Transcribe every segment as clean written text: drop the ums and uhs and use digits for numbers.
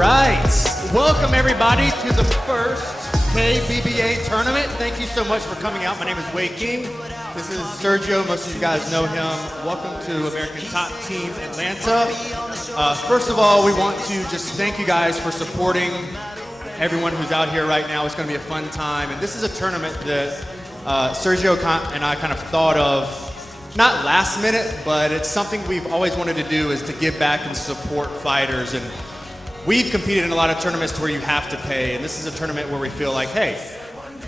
right. Welcome everybody to the first KBBA tournament. Thank you so much for coming out. My name is Wade King. This is Sergio. Most of you guys know him. Welcome to American Top Team Atlanta. First of all, we want to just thank you guys for supporting everyone who's out here right now. It's going to be a fun time. And this is a tournament that Sergio and I kind of thought of, not last minute, but it's something we've always wanted to do, is to give back and support fighters. And we've competed in a lot of tournaments where you have to pay, and this is a tournament where we feel like, hey,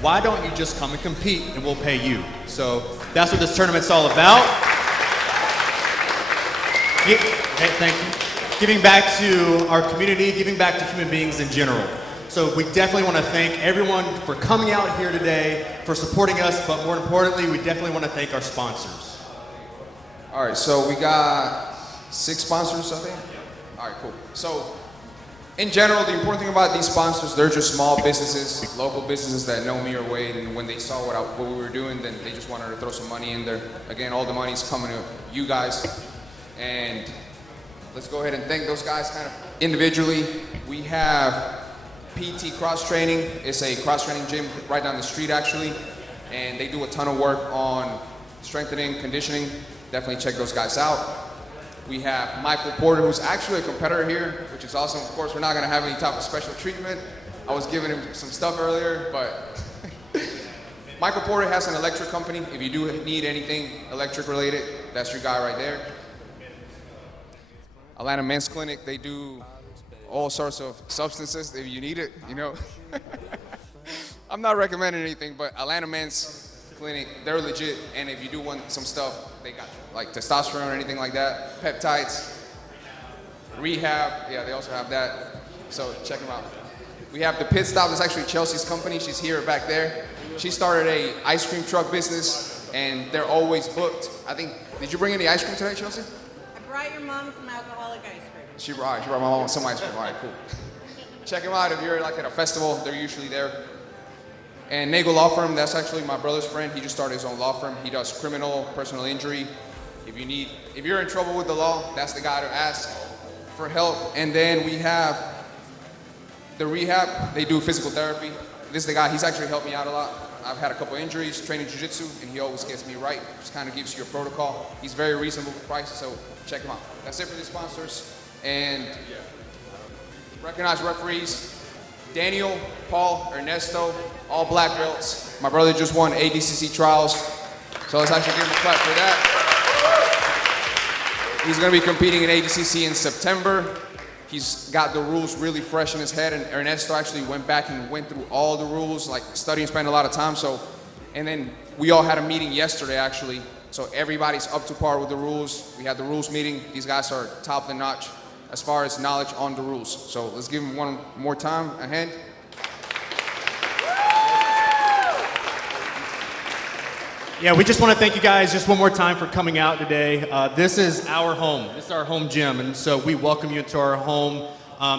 why don't you just come and compete and we'll pay you? So that's what this tournament's all about. Thank you. Giving back to our community, giving back to human beings in general. So we definitely want to thank everyone for coming out here today, for supporting us, but more importantly, we definitely want to thank our sponsors. All right, so we got 6 sponsors, I think? All right, cool. So, in general, the important thing about these sponsors, they're just small businesses, local businesses that know me or Wade, and when they saw what we were doing, then they just wanted to throw some money in there. Again, all the money's coming to you guys, and let's go ahead and thank those guys kind of individually. We have PT Cross Training. It's a cross-training gym right down the street, actually, and they do a ton of work on strengthening, conditioning. Definitely check those guys out. We have Michael Porter, who's actually a competitor here, which is awesome. Of course, we're not gonna have any type of special treatment. I was giving him some stuff earlier, but Michael Porter has an electric company. If you do need anything electric related, that's your guy right there. Atlanta Men's Clinic, they do all sorts of substances if you need it, you know. I'm not recommending anything, but Atlanta Men's Clinic, they're legit, and if you do want some stuff, they got you. Like testosterone or anything like that, peptides, rehab, yeah, they also have that, so check them out. We have the Pit Stop. That's actually Chelsea's company. She's here back there. She started a ice cream truck business, and they're always booked. I think, did you bring any ice cream today, Chelsea? I brought your mom some alcoholic ice cream. She brought my mom some ice cream. All right, cool. Check them out if you're like at a festival. They're usually there. And Nagel Law Firm, that's actually my brother's friend. He just started his own law firm. He does criminal, personal injury. If you're in trouble with the law, that's the guy to ask for help. And then we have the rehab. They do physical therapy. This is the guy, he's actually helped me out a lot. I've had a couple injuries, training Jiu-Jitsu, and he always gets me right. Just kind of gives you a protocol. He's very reasonable price, so check him out. That's it for the sponsors. And recognized referees. Daniel, Paul, Ernesto, all black belts. My brother just won ADCC trials, so let's actually give him a clap for that. He's gonna be competing in ADCC in September. He's got the rules really fresh in his head, and Ernesto actually went back and went through all the rules, like studying, spent a lot of time, and then we all had a meeting yesterday, actually, so everybody's up to par with the rules. We had the rules meeting. These guys are top of the notch as far as knowledge on the rules. So let's give him one more time, a hand. Yeah, we just want to thank you guys just one more time for coming out today. This is our home. This is our home gym, and so we welcome you into our home.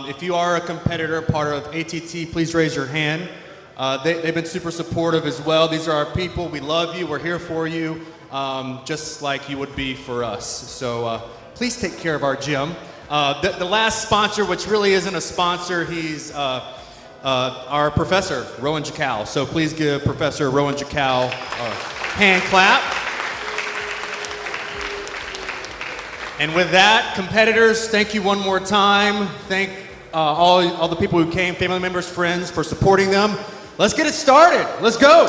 If you are a competitor, part of ATT, please raise your hand. They've been super supportive as well. These are our people. We love you. We're here for you, just like you would be for us. So please take care of our gym. The last sponsor, which really isn't a sponsor, he's our professor, Rowan Jacal. So please give Professor Rowan Jacal a hand clap. And with that, competitors, thank you one more time. Thank all the people who came, family members, friends, for supporting them. Let's get it started. Let's go.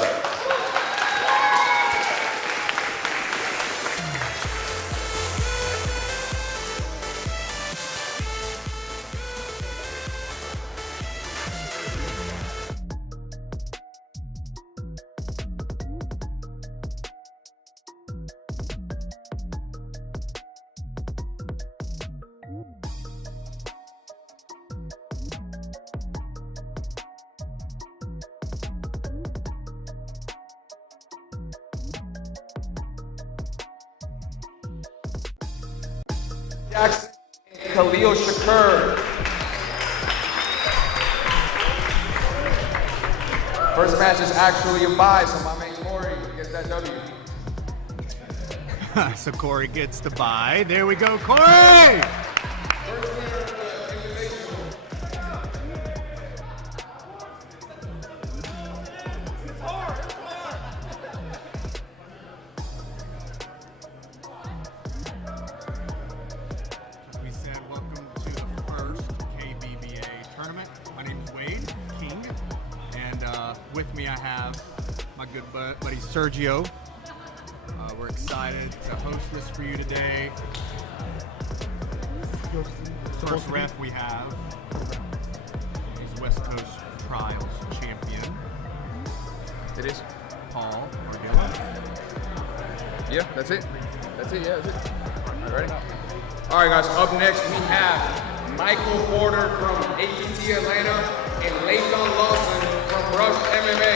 Jackson and Khalil Shakur. First match is actually a bye, so my man Corey gets that W. So Corey gets the bye. There we go, Corey! With me I have my good buddy Sergio. We're excited to host this for you today. First ref we have is West Coast Trials champion. It is. Paul Ardila. Yeah, that's it. That's it, yeah, that's it. All right, ready? All right, guys, up next we have Michael Porter from ATT Atlanta and Lathan Lawson from Rush MMA.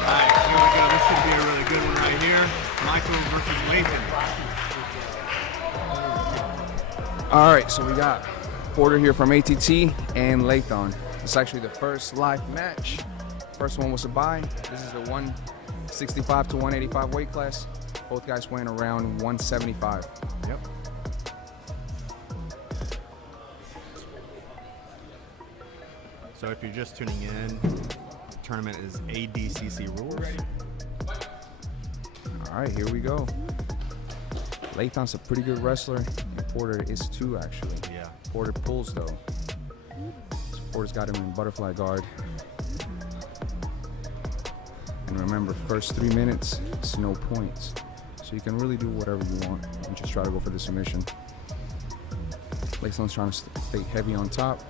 All right, here we go. This should be a really good one right here. Michael versus Lathan. All right, so we got Porter here from ATT and Lathan. It's actually the first live match. First one was a bye. This is the 165 to 185 weight class. Both guys weighing around 175. Yep. So if you're just tuning in, the tournament is ADCC rules. All right, here we go. Lathan's a pretty good wrestler, and Porter is too, actually. Yeah. Porter pulls, though. So Porter's got him in butterfly guard. And remember, first 3 minutes, it's no points. So you can really do whatever you want and just try to go for the submission. Lathan's trying to stay heavy on top.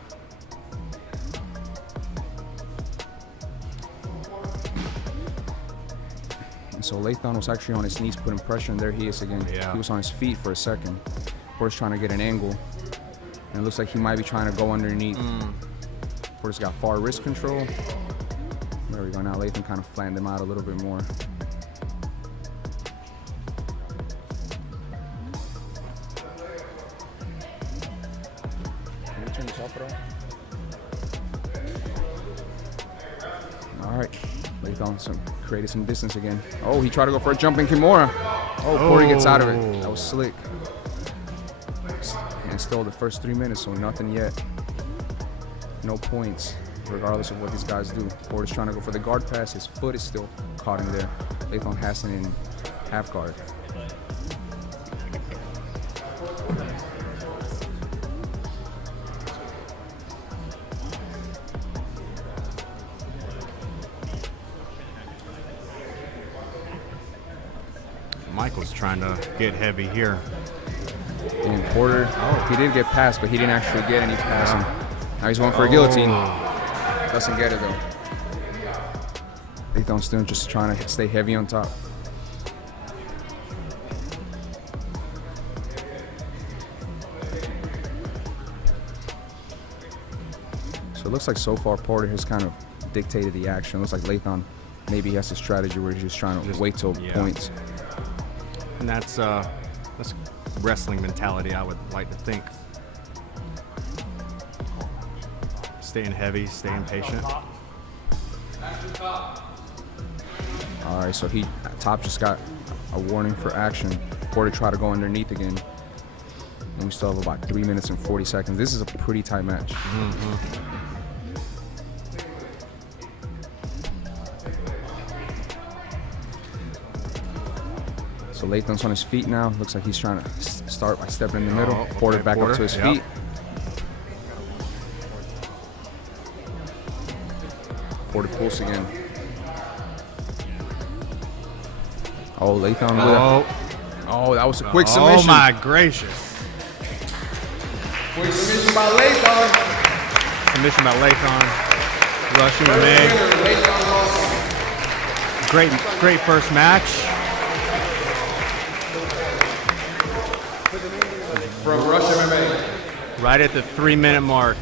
And so Lathan was actually on his knees putting pressure, and there he is again. Yeah. He was on his feet for a second. Porter's trying to get an angle. And it looks like he might be trying to go underneath. Porter's got far wrist control. There we go. Now Lathan kind of flattened him out a little bit more. Can we turn this off at all? All right. Lathan created some distance again. Oh, he tried to go for a jumping Kimura. Oh, Porter gets out of it. That was slick. And still the first 3 minutes, so nothing yet. No points, regardless of what these guys do. Porter's trying to go for the guard pass. His foot is still caught in there. Lathan has it in half guard. Michael's trying to get heavy here. And Porter, he did get passed, but he didn't actually get any passing. Now he's going for a guillotine. Doesn't get it though. Lathan's still just trying to stay heavy on top. So it looks like so far Porter has kind of dictated the action. It looks like Lathan maybe has a strategy where he's just trying to wait till points. And that's wrestling mentality, I would like to think. Staying heavy, staying patient. All right, so Top just got a warning for action. Porter tried to go underneath again. And we still have about 3 minutes and 40 seconds. This is a pretty tight match. So Lathan's on his feet now. Looks like he's trying to start by stepping in the middle. Porter back up to his feet. Porter pulls again. Oh, Lathan with it. Oh, that was a quick submission. Oh my gracious. Quick submission by Lathan. Submission by Lathan. Rush MMA. Great first match. From Rush MMA. Right at the 3 minute mark.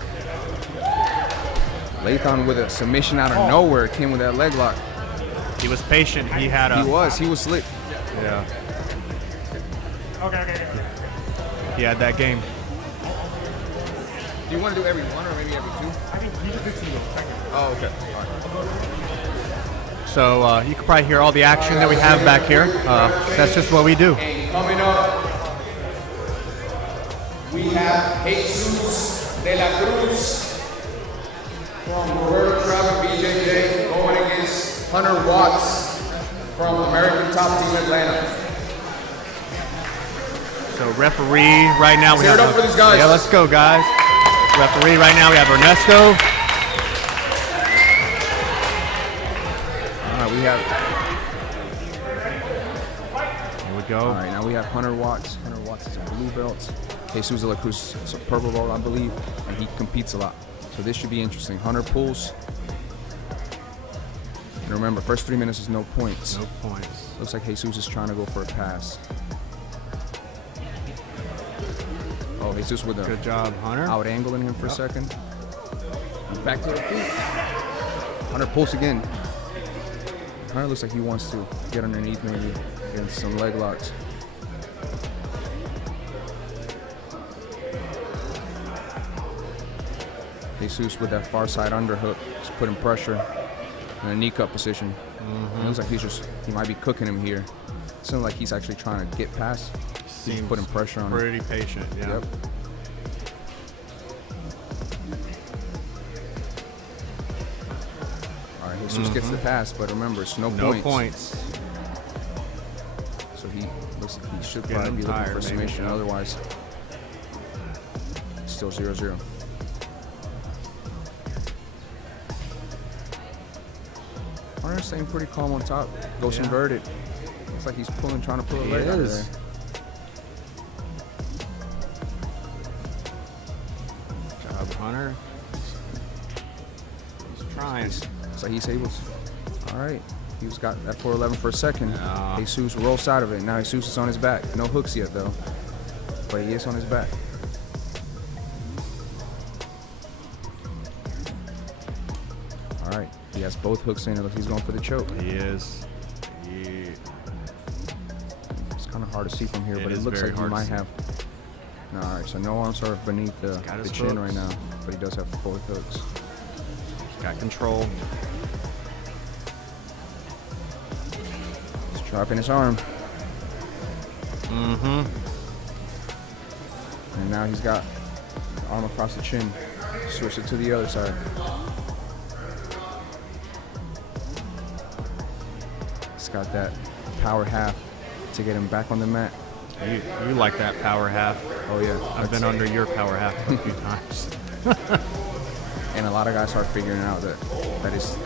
Lathan with a submission out of nowhere. Came with that leg lock. He was patient. He was slick. Yeah. Okay. He had that game. Do you want to do every one or maybe every two? I think you just did single. Oh, okay. All right. So you can probably hear all the action that we have back here. That's just what we do. And coming up, we have Jesus de la Cruz from Roberto Traffic BJJ going against Hunter Watts from American Top Team Atlanta. So referee right now we Tear have. it up for these guys. Yeah, let's go, guys. Referee right now we have Ernesto. right, we have. Here we go. All right, now we have Hunter Watts. Hunter Watts is a blue belt. Jesus de la Cruz is a purple belt, I believe, and he competes a lot. So this should be interesting. Hunter pulls. And remember, first 3 minutes is no points. No points. Looks like Jesus is trying to go for a pass. Oh, Jesus with a Good job, Hunter. out angling him for a second. Back to the feet. Hunter pulls again. Hunter looks like he wants to get underneath, maybe against some leg locks. Jesus with that far side underhook, just putting pressure in a knee cup position. It looks like he might be cooking him here. It seems like he's actually trying to get past. He's putting pressure on him. Pretty patient, yeah. Yep. All right, Jesus gets the pass, but remember, it's no points. So he looks like he should probably be looking for a submission. Yeah. Otherwise, still 0-0. Hunter's staying pretty calm on top. Goes inverted. Looks like he's trying to pull a leg out of there. Good job, Hunter. He's trying. So he's able to. All right. He's got that 411 for a second. Yeah. Jesus rolls out of it. Now Jesus is on his back. No hooks yet, though. But he is on his back. All right. He has both hooks in. It looks like he's going for the choke. He is. It's kind of hard to see from here, but it looks like he might have. No, all right. So no arms are beneath the chin right now, but he does have both hooks. He's got control. Dropping his arm. And now he's got the arm across the chin. Switch it to the other side. He's got that power half to get him back on the mat. You like that power half. Oh yeah. I've been under your power half a few times. And a lot of guys are figuring out that is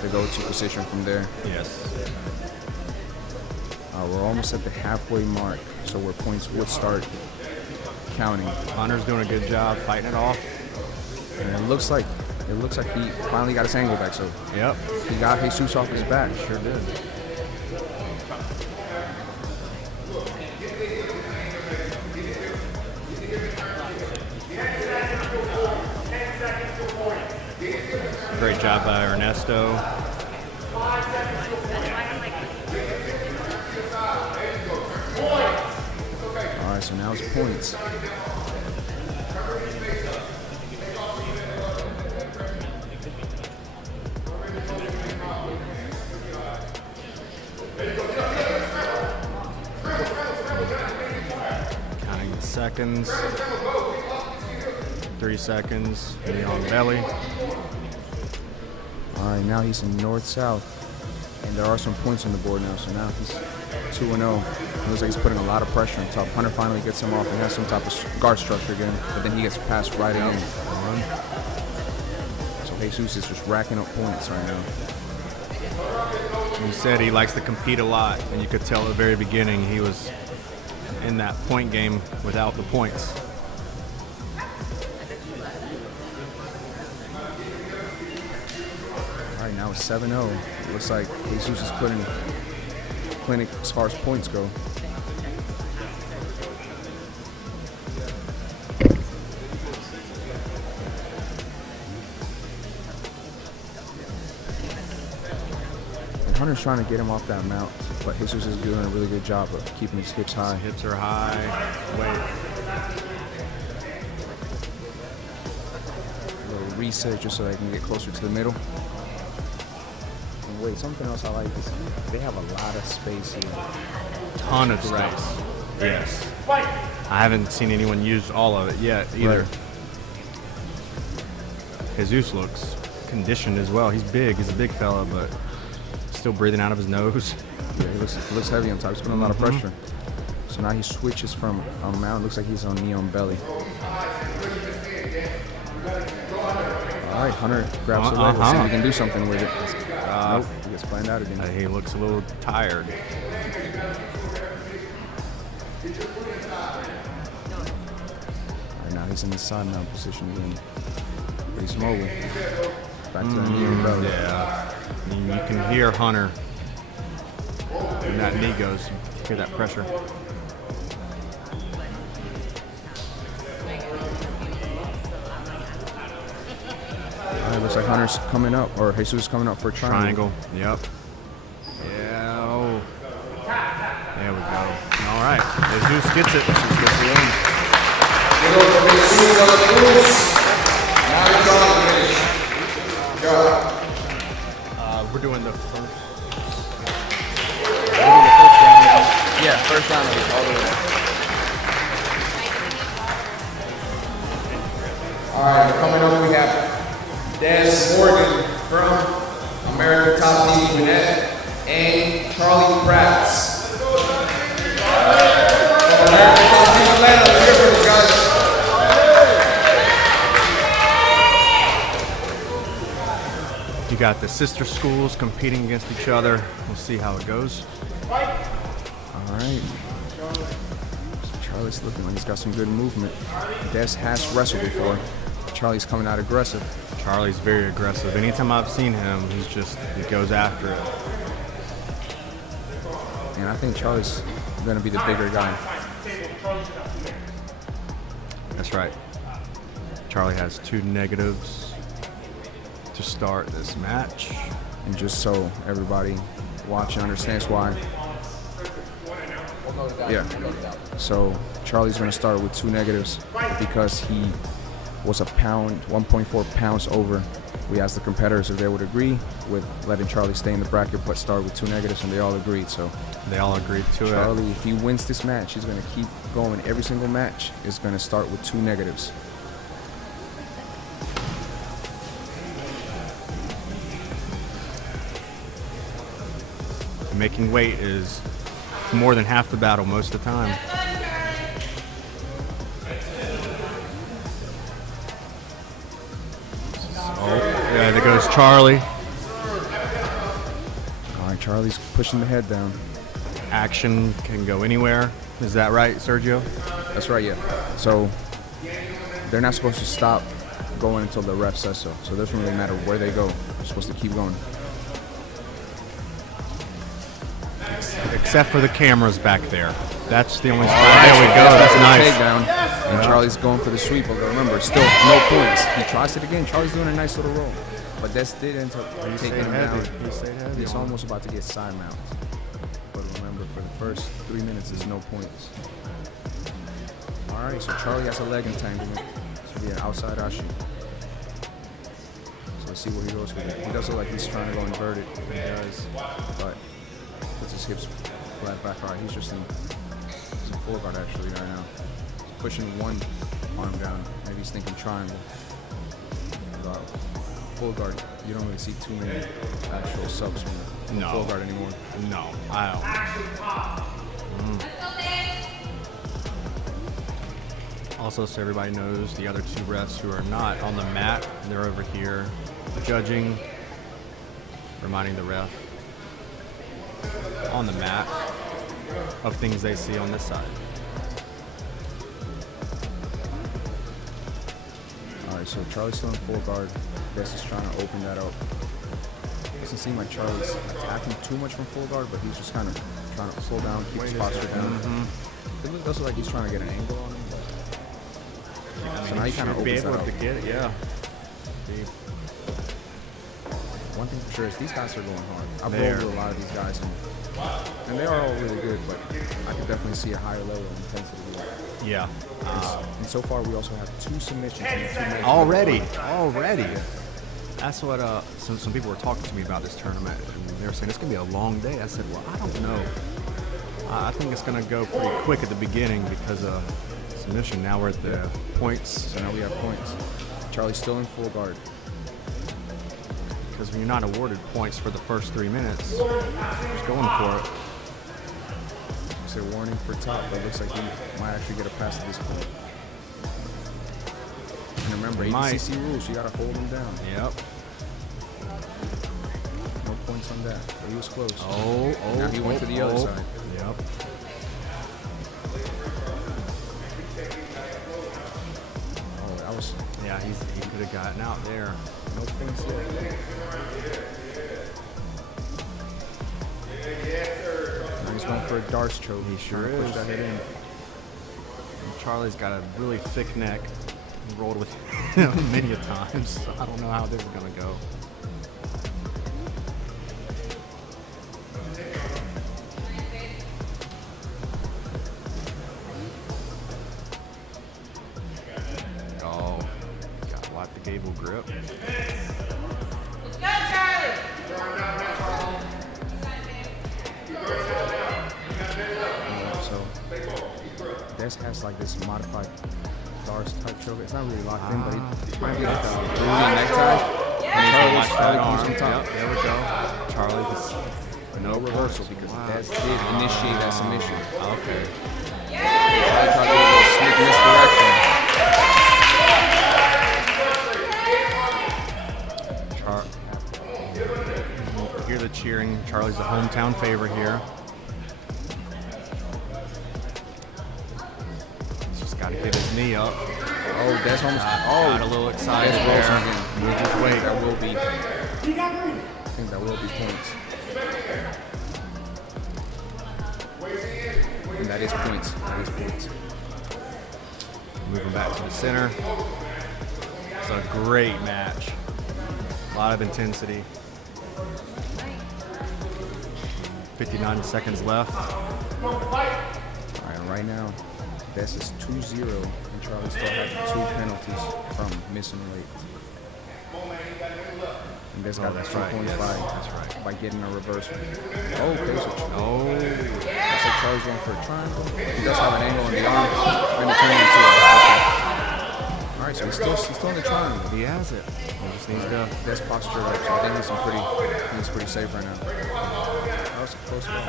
the go-to position from there. Yes. We're almost at the halfway mark, so where points would start counting. Hunter's doing a good job fighting it off. And it looks like he finally got his angle back. So Yep. he got Jesus off his back. Sure did. Great job by Ernesto. All right, so now it's points. Counting the seconds. 3 seconds. Knee on belly. All right, now he's in north-south, and there are some points on the board now. So now he's 2-0. It looks like he's putting a lot of pressure on top. Hunter finally gets him off and has some type of guard structure again, but then he gets passed right in. So Jesus is just racking up points right now. He said he likes to compete a lot, and you could tell at the very beginning he was in that point game without the points. All right, now it's 7-0. It looks like Jesus is putting clinic as far as points go. And Hunter's trying to get him off that mount, but Jesus is doing a really good job of keeping his hips high. His hips are high. Wait. A little reset just so they can get closer to the middle. And wait, something else I like is they have a lot of space here. Ton of space. Yes. I haven't seen anyone use all of it yet either. Right. Jesus looks conditioned as well. He's big. He's a big fella, but still breathing out of his nose. Yeah, he looks heavy on top. He's putting a lot of pressure. So now he switches from mount. Looks like he's on knee on belly. All right, Hunter grabs the leg. Let's see if he can do something with it. Nope, he Let's find out again. He looks a little tired. Right now he's in the side mount position again. But he's mobile. Back to the knee and belly. Yeah. You can hear Hunter when that knee goes. You hear that pressure. Looks like Hunter's coming up, or Jesus is coming up for a triangle. Yep. Yeah. Oh. There we go. All right. Jesus gets it. Jesus gets the win. We're doing the first. Yeah, first round of all the way. All right, coming up we have Des Morgan from American Top Team Gwinnett and Charlie Kratz from American Top Team Atlanta. Let's hear for these guys. You got the sister schools competing against each other. We'll see how it goes. All right. So Charlie's looking like he's got some good movement. Des has wrestled before. Charlie's coming out aggressive. Charlie's very aggressive. Anytime I've seen him, he goes after it. And I think Charlie's going to be the bigger guy. That's right. Charlie has 2 negatives to start this match. And just so everybody watching understands why. Yeah. So Charlie's going to start with 2 negatives because he was 1.4 pounds over. We asked the competitors if they would agree with letting Charlie stay in the bracket but start with 2 negatives, and they all agreed. So They all agreed to it. Charlie, if he wins this match, he's going to keep going. Every single match is going to start with 2 negatives. Making weight is more than half the battle most of the time. Yeah, there goes Charlie. All right, Charlie's pushing the head down. Action can go anywhere. Is that right, Sergio? That's right, yeah. So they're not supposed to stop going until the ref says so. So it doesn't really matter where they go. They're supposed to keep going. Except for the cameras back there. That's the only spot. There we go. That's nice. Takedown. And Charlie's going for the sweep. But remember, still no points. He tries it again. Charlie's doing a nice little roll. But Des did end up taking him down. He's almost about to get side mount. But remember, for the first 3 minutes, there's no points. All right, so Charlie has a leg entanglement. This will be an outside ashi. So let's see where he goes with it. He does look like he's trying to go inverted. He does. But puts his hips flat back. All right, he's just in full guard actually right now. He's pushing one arm down. Maybe he's thinking triangle. But full guard, you don't really see too many actual subs from full guard anymore. No, I don't. Also, so everybody knows, the other 2 refs who are not on the mat, they're over here judging, reminding the ref on the mat of things they see on this side. All right, so Charlie's still in full guard. Des is trying to open that up. Doesn't seem like Charlie's attacking too much from full guard, but he's just kind of trying to slow down, keep his posture down. It does look like he's trying to get an angle on him. But so now he kind of opens that up. To get it, yeah. One thing for sure is these guys are going hard. I've rolled with a lot of these guys, and they are all really good, but I can definitely see a higher level of intensity. Yeah. And so far, we also have 2 submissions. And 2 Already. That's what some people were talking to me about this tournament, and they were saying it's gonna be a long day. I said, well, I don't know. I think it's gonna go pretty quick at the beginning because of submission. Now we're at the points. So now we have points. Charlie's still in full guard. Because when you're not awarded points for the first 3 minutes, just going for it. It's a warning for top, but it looks like he might actually get a pass at this point. And remember, ADCC rules, you gotta hold him down. Yep. No points on that. But he was close. Oh, Now he went to the other side. Yep. Oh, that was Yeah, he could have gotten out there. no points yet. Now he's going for a darts choke. He sure Trying to is. push that head in. And Charlie's got a really thick neck. He rolled with him many a times. So I don't know how this is going to go. Oh, got to wipe the gable grip. Let's go, Charlie. So Des has like this modified darts type choke. It's not really locked in, but it might be like a Rudy necktie. Watch that Charlie arm. comes on top. Yep, there we go. Charlie just No reversal because Des did initiate that submission. okay. Charlie tried to go a little sneak misdirection. Hear the cheering. Charlie's the hometown favorite here. He's just got to get his knee up. Oh, Des almost. Got a little excited Des there. Wilson again. Moved his weight. That will be. I think that will be points. And that is points. That is points. Moving back to the center. It's a great match. A lot of intensity. 59 seconds left. All right, and right now, Des is 2-0, and Charlie still has 2 penalties from missing weight. And Des got that's 2 right. points Yes, by getting a reversal. Okay, so Oh, that's like Charlie's going for a triangle. He does have an angle on the arm. It's going to turn into a. Okay. All right, so he's still in the triangle. he has it. He just needs to. Des posture up, so I think he's pretty safe right now. That was a close call.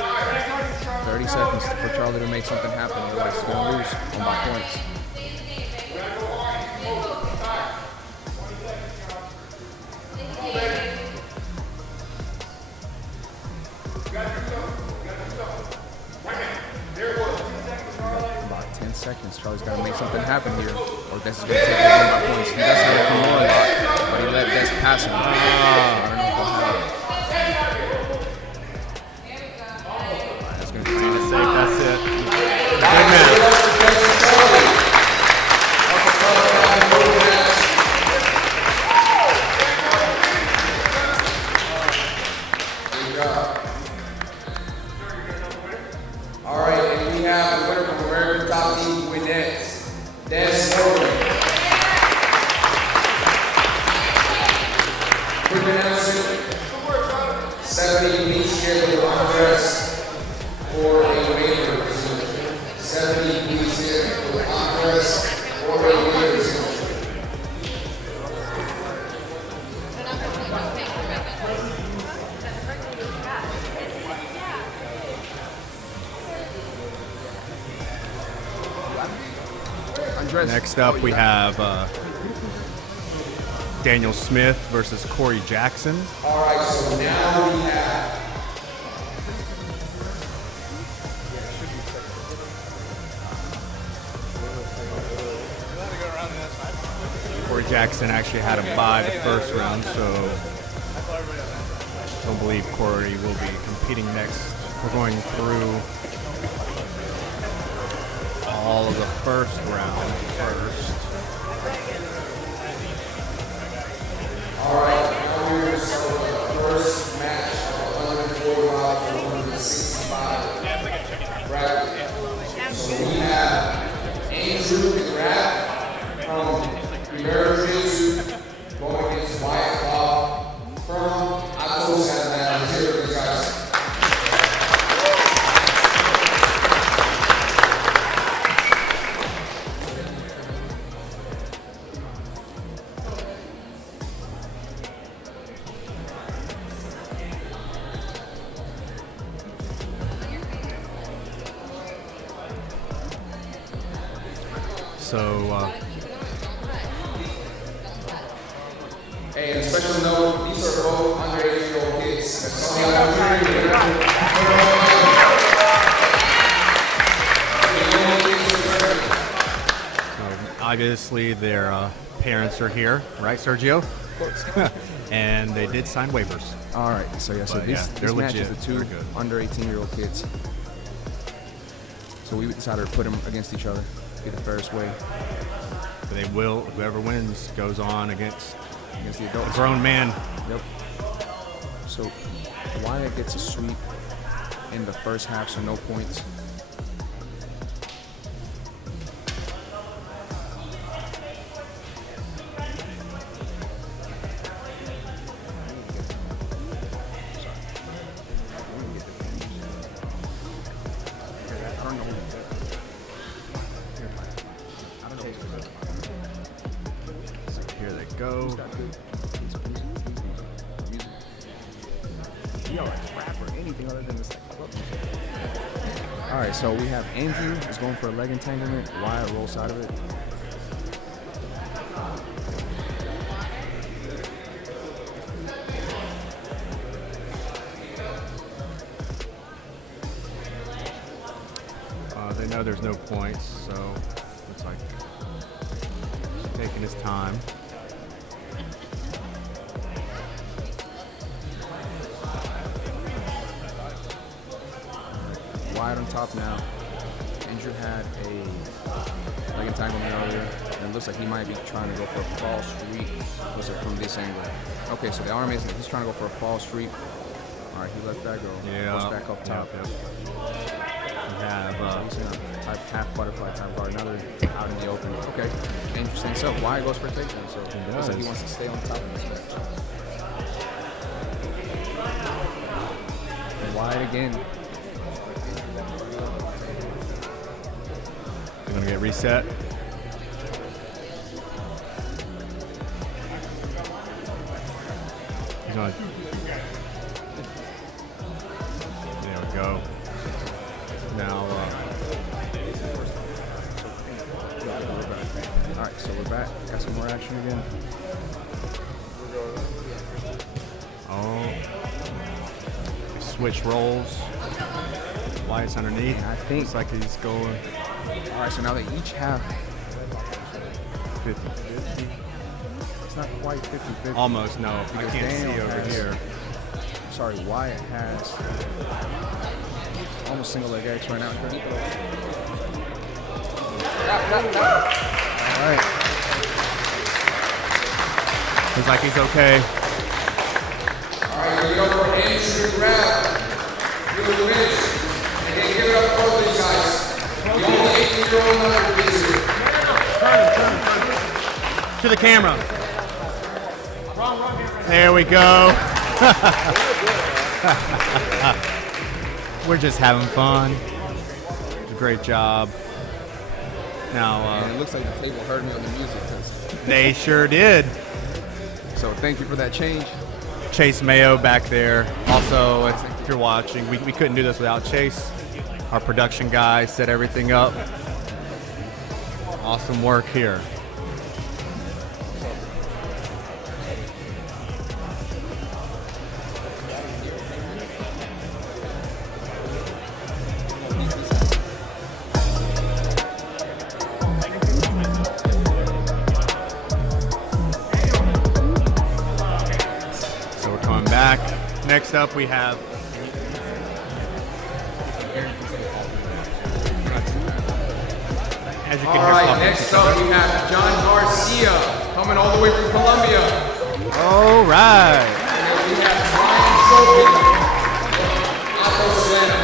30 seconds for Charlie to make something happen, otherwise he's going to lose on by points. About 10 seconds. Charlie's got to make something happen here, or Des is going to take it on by points. He does have a Kimura lock, but he let Des pass him. So I don't know if he'll have it. That's going to be Safe, that's it. Good match. All right, and we have the winner from American Top Team Winnettes, Des Norman. Quick announcement, 70 please share the progress for a waiver. 70 please share the progress for a waiver. Next up, we have Daniel Smith versus Corey Jackson. All right, so now we have Corey Jackson actually had a bye the first round, so don't believe Corey will be competing next. We're going through all of the first round first. All right, now we're going to start with the first match of 145 to 165 bracket. So we have Andrew McGrath from Jiu-Jitsu going against Wyatt Claw from Atos Atlanta. Here we go, guys. So, Hey, and a special note, these are both underage-year-old kids. Obviously, their parents are here, right, Sergio? Of course. And they did sign waivers. All right, so yeah, so But, this they're match legit. is the two They're good. under 18-year-old kids. So we decided to put them against each other, be the fairest way But they will, whoever wins goes on against against the a adults. grown man. Yep. So Wyatt gets a sweep in the first half, so no points. So here they go. All right, so we have Andrew is going for a leg entanglement. Wyatt rolls out of it. They know there's no points, so looks like he's taking his time. Wyatt on top now. Andrew had a leg entanglement earlier, and it looks like he might be trying to go for a false sweep. Looks like from this angle. Okay, so the arm is he's trying to go for a false sweep. All right, he let that go. Yeah. Goes back up top. Yep. We have He's in a type half butterfly type guard, another out in the open. Okay, interesting. So Wyatt goes for a takedown. So it looks like he does. wants to stay on top of this match. And Wyatt again. they're gonna get reset. He's gonna. There we go. Now, All right, so we're back. Got some more action again. switch roles. Wyatt's underneath. And I think Looks like he's going all right, so now they each have 50-50. it's not quite 50-50. Almost, no. I Because can't see Daniel over has- here. Sorry, Wyatt has almost single leg X right now. All right. Looks like he's okay. All right, we go for Andrew Grab. Do the finish. And then give it up for both these guys. The only 18-year-old number is here. To the camera. There we go. We're just having fun. It's a great job. Now, And it looks like the table heard me on the music. they sure did. So thank you for that change. Chase Mayo back there. Also, if you're watching, we couldn't do this without Chase. Our production guy set everything up. Awesome work here. So we're coming back. Next up, we have as you can All hear right, talking next to up we have John Garcia coming all the way from Colombia. all right. And then we have Brian Trophy from Atlanta.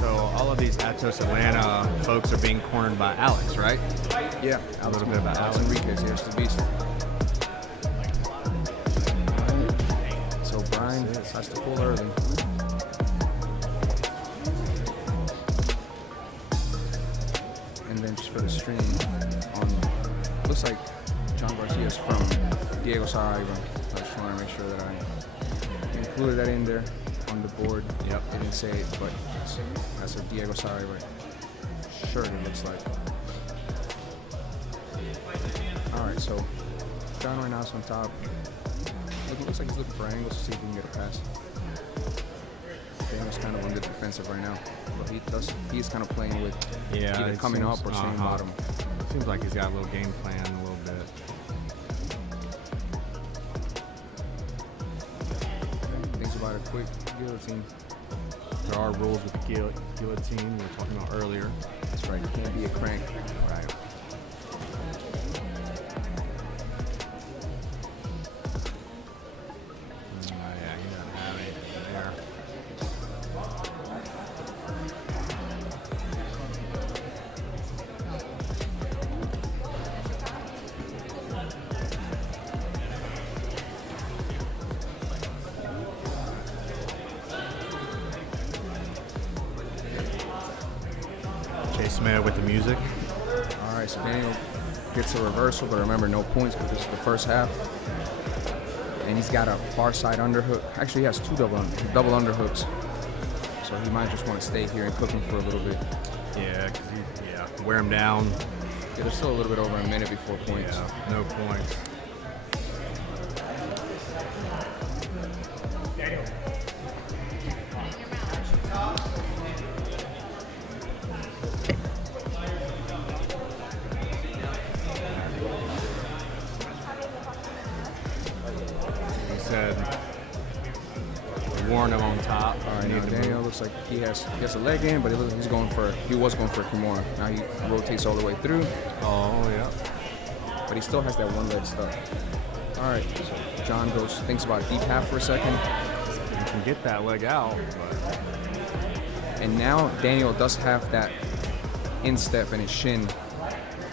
So all of these Atos Atlanta folks are being cornered by Alex, right? Yeah, A little bit about Alex Alex. Enriquez. Here's the beast. So Brian has to pull early. And then just for the stream, looks like John Garcia is from Diego Saraiva. I just want to make sure that I included that in there on the board. Yep. I didn't say it, but that's a Diego Saraiva shirt, it looks like. All right, so John right now is on top. It looks like he's looking for angles to see if he can get a pass. Daniel's kind of on the defensive right now. But he's kind of playing with either coming up or staying bottom. Seems like he's got a little game plan a little bit. Thinks about a quick guillotine. There are rules with the guillotine we were talking about earlier. That's right, you can't be a crank. Right. Yeah, he doesn't have anything there. Chase Smith with the music. All right, so Daniel gets a reversal, but remember, no points because this is the first half. And he's got a far side underhook. Actually, he has two double underhooks. So he might just want to stay here and cook him for a little bit. Yeah, because wear him down. Yeah, there's still a little bit over a minute before points. Yeah, no points. He said, warn him on top. All right, now Daniel looks like he has a leg in, but he was going for a Kimura. Now he rotates all the way through, Oh, yeah. but he still has that one leg stuck. All right, so John thinks about a deep half for a second, You can get that leg out, but and now Daniel does have that instep in his shin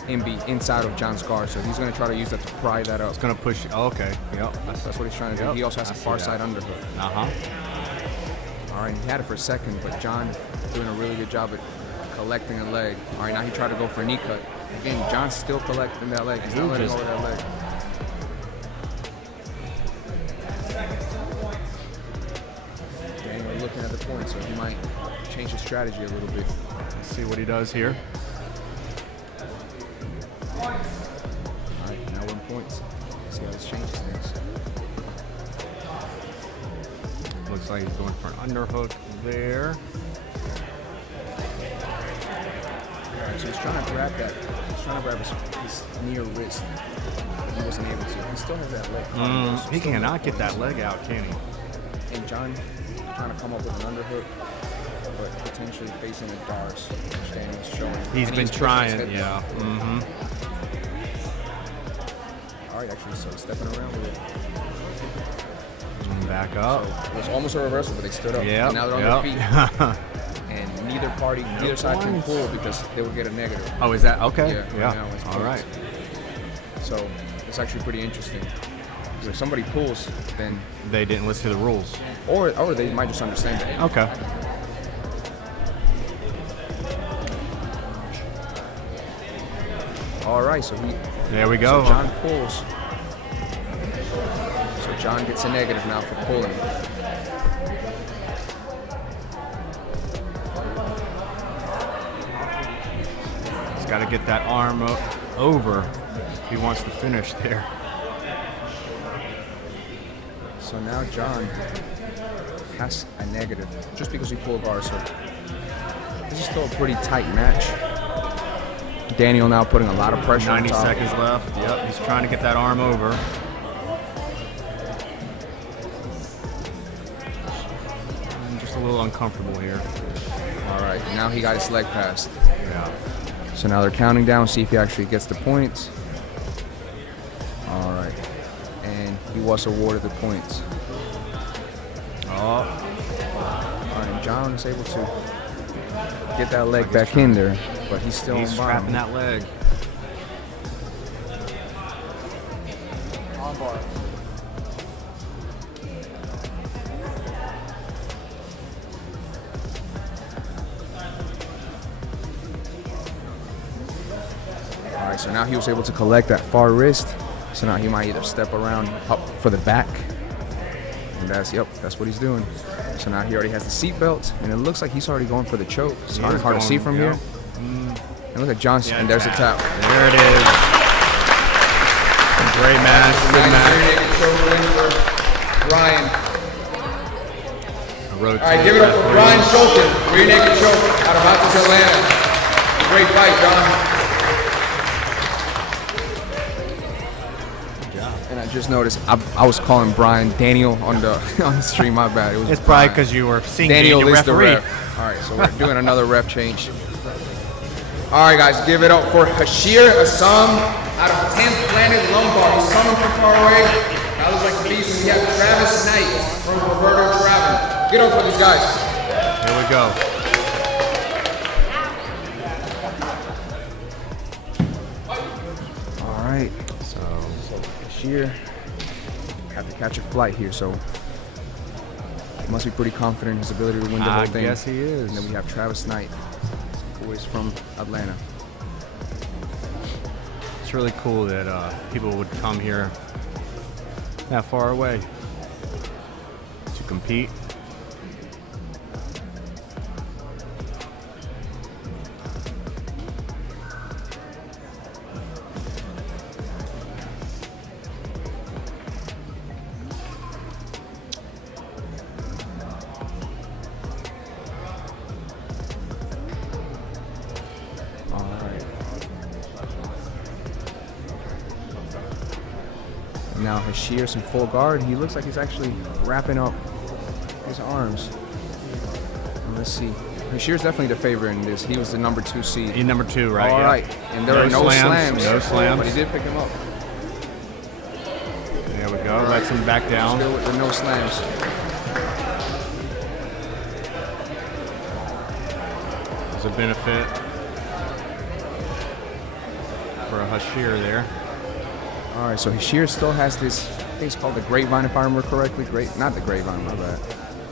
inside of John's guard, so he's going to try to use that to pry that up. it's going to push. Oh, okay. Yep. That's what he's trying to do. Yep, He also has I a see far that. side underhook. Uh-huh. All right, he had it for a second, but John doing a really good job at collecting a leg. All right, now he tried to go for a knee cut. Again, John's still collecting that leg. He's not letting go of that leg. Daniel looking at the point, so he might change his strategy a little bit. Let's see what he does here. All right, now we're in points. Let's see how this changes things. Looks like he's going for an underhook there. All right, so he's trying to grab that. He's trying to grab his near wrist. But he wasn't able to. He still has that leg. He cannot get that leg out, can he? And John trying to come up with an underhook, but potentially facing a Dars, which Daniel's showing. He's And been pushing his trying, head yeah. back. Mm-hmm. All right, actually, so he's stepping around with it. Back up. So it was almost a reversal, but they stood up. Yeah. And now they're on their feet. And neither side can points. pull because they would get a negative. Oh, is that okay? Yeah, right now it's All points. right. So it's actually pretty interesting. If somebody pulls, then They didn't listen to the rules. or they might just understand it. Okay. All right, so There we go. So John pulls. So John gets a negative now for pulling. He's got to get that arm over if he wants to finish there. So now John has a negative just because he pulled bars. So this is still a pretty tight match. Daniel now putting a lot of pressure on 90 top. seconds left. Yep, he's trying to get that arm over. I'm just a little uncomfortable here. All right, now he got his leg passed. Yeah. So now they're counting down, see if he actually gets the points. All right, and he was awarded the points. Oh, All right, and John is able to get that leg back in there, but he's still he's on strapping bottom. that leg. On bar. All right, so now he was able to collect that far wrist. So now he might either step around up for the back. And that's what he's doing. So now he already has the seat belt, and it looks like he's already going for the choke. It's He hard is to see going, from yeah. here. And look at Johnson, Yeah, and there's the tap. There it is. Great match. guys. match. Rear naked choke win for Brian. All right, give it up for Brian Schulten. Rear naked choke out of Athens, Atlanta. Great fight, John. And I just noticed I was calling Brian Daniel on the on the stream. My bad. It was It's probably Brian. because you were seeing Daniel the is the referee. ref. All right, so we're doing another ref change. All right, guys, give it up for Hashir Assam out of 10th Planet Lombard. He's coming from far away. That looks like the beast. And we have Travis Knight from Roberto Traven. Get up for these guys. Here we go. All right, so Hashir have to catch a flight here, so he must be pretty confident in his ability to win the whole thing. I guess he is. And then we have Travis Knight, who is from Atlanta. It's really cool that people would come here that far away to compete. Now Hashir's in full guard. He looks like he's actually wrapping up his arms. And let's see. Hashir's definitely the favorite in this. He was the number 2 seed. He's number 2, right? All yeah. right. And there are no slams. No slams. But he did pick him up. There we go. Lets him back down. Still with the no slams. There's a benefit for a Hashir there. All right, so Hashir still has this, I think it's called the Grapevine, if I remember correctly. Not the Grapevine, my bad.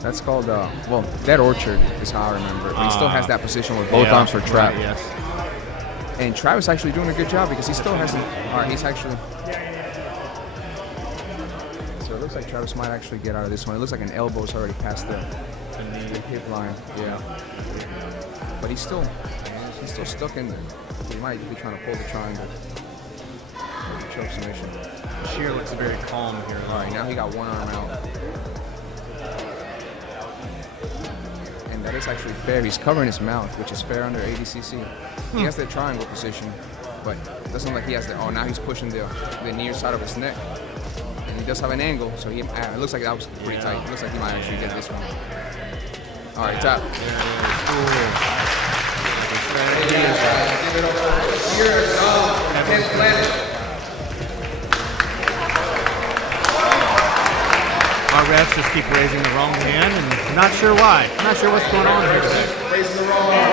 That's called, well, Dead Orchard is how I remember it. But he still has that position where both arms are trapped. Right, yes. And Travis actually doing a good job because he still hasn't, all right, he's actually, so it looks like Travis might actually get out of this one. It looks like an elbow's already past the hip line. Yeah. But he's still stuck in there. He might be trying to pull the triangle. Choke submission. Hashir looks very calm here. All right, now he got one arm out. And that is actually fair. He's covering his mouth, which is fair under ADCC. He has the triangle position, but it doesn't look like he has the, oh, now he's pushing the near side of his neck. And he does have an angle, so he, it looks like that was pretty tight. It looks like he might actually get this one. All right, tap. Tenth Planet. Our refs just keep raising the wrong hand, and not sure why. Not sure what's going on here today. Raising the wrong arm.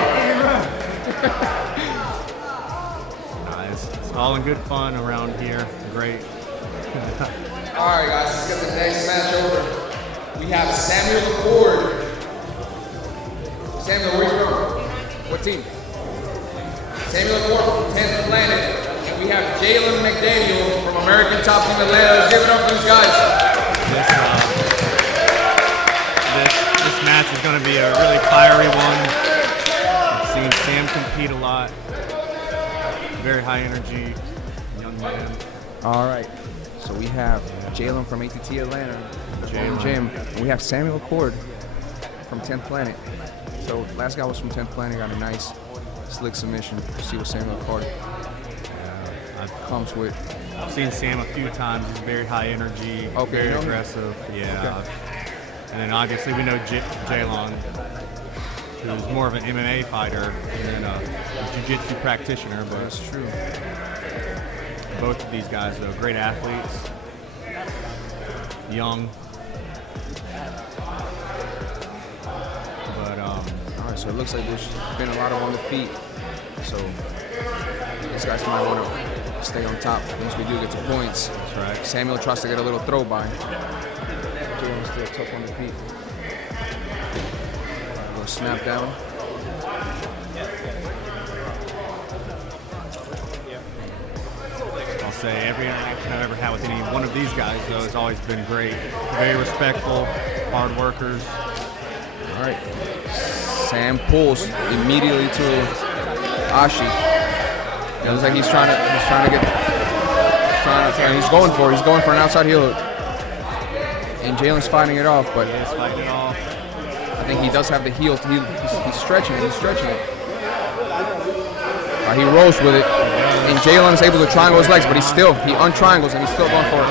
It's all in good fun around here. Great. All right, guys, let's get the next match over. We have Samuel LaFord. Samuel, where you from? What team? Samuel LaFord from 10th Planet. And we have Jalen McDaniel from American Top Team Atlanta. Let's give it up for these guys. This match is going to be a really fiery one. I've seen Sam compete a lot. Very high energy, young man. All right, so we have Jalen from ATT Atlanta, Jim. And we have Samuel Cord from 10th Planet. So last guy was from 10th Planet, got a nice slick submission. See what Samuel Cord comes with. I've seen Sam a few times. He's very high energy, Okay, very you know him? aggressive. Yeah. Okay. And then obviously we know Jalen, who's more of an MMA fighter than a Jiu-Jitsu practitioner. But That's true. both of these guys, though, great athletes, young. But All right, so it looks like there's been a lot of on the feet. So these guys might want to stay on top once we do get to points. that's right. Samuel tries to get a little throw by. Jalen's still tough on the feet. A little snap down. I'll say every interaction I've ever had with any one of these guys, though, has always been great. Very respectful, hard workers. All right. Sam pulls immediately to Ashi. It looks like he's trying to trying to. He's going for it. He's going for an outside heel. And Jalen's fighting it off, but He's fighting it off. I think he does have the heel. He's stretching it. He's stretching it. He rolls with it, and Jalen is able to triangle his legs, but he untriangles and he's still going for it.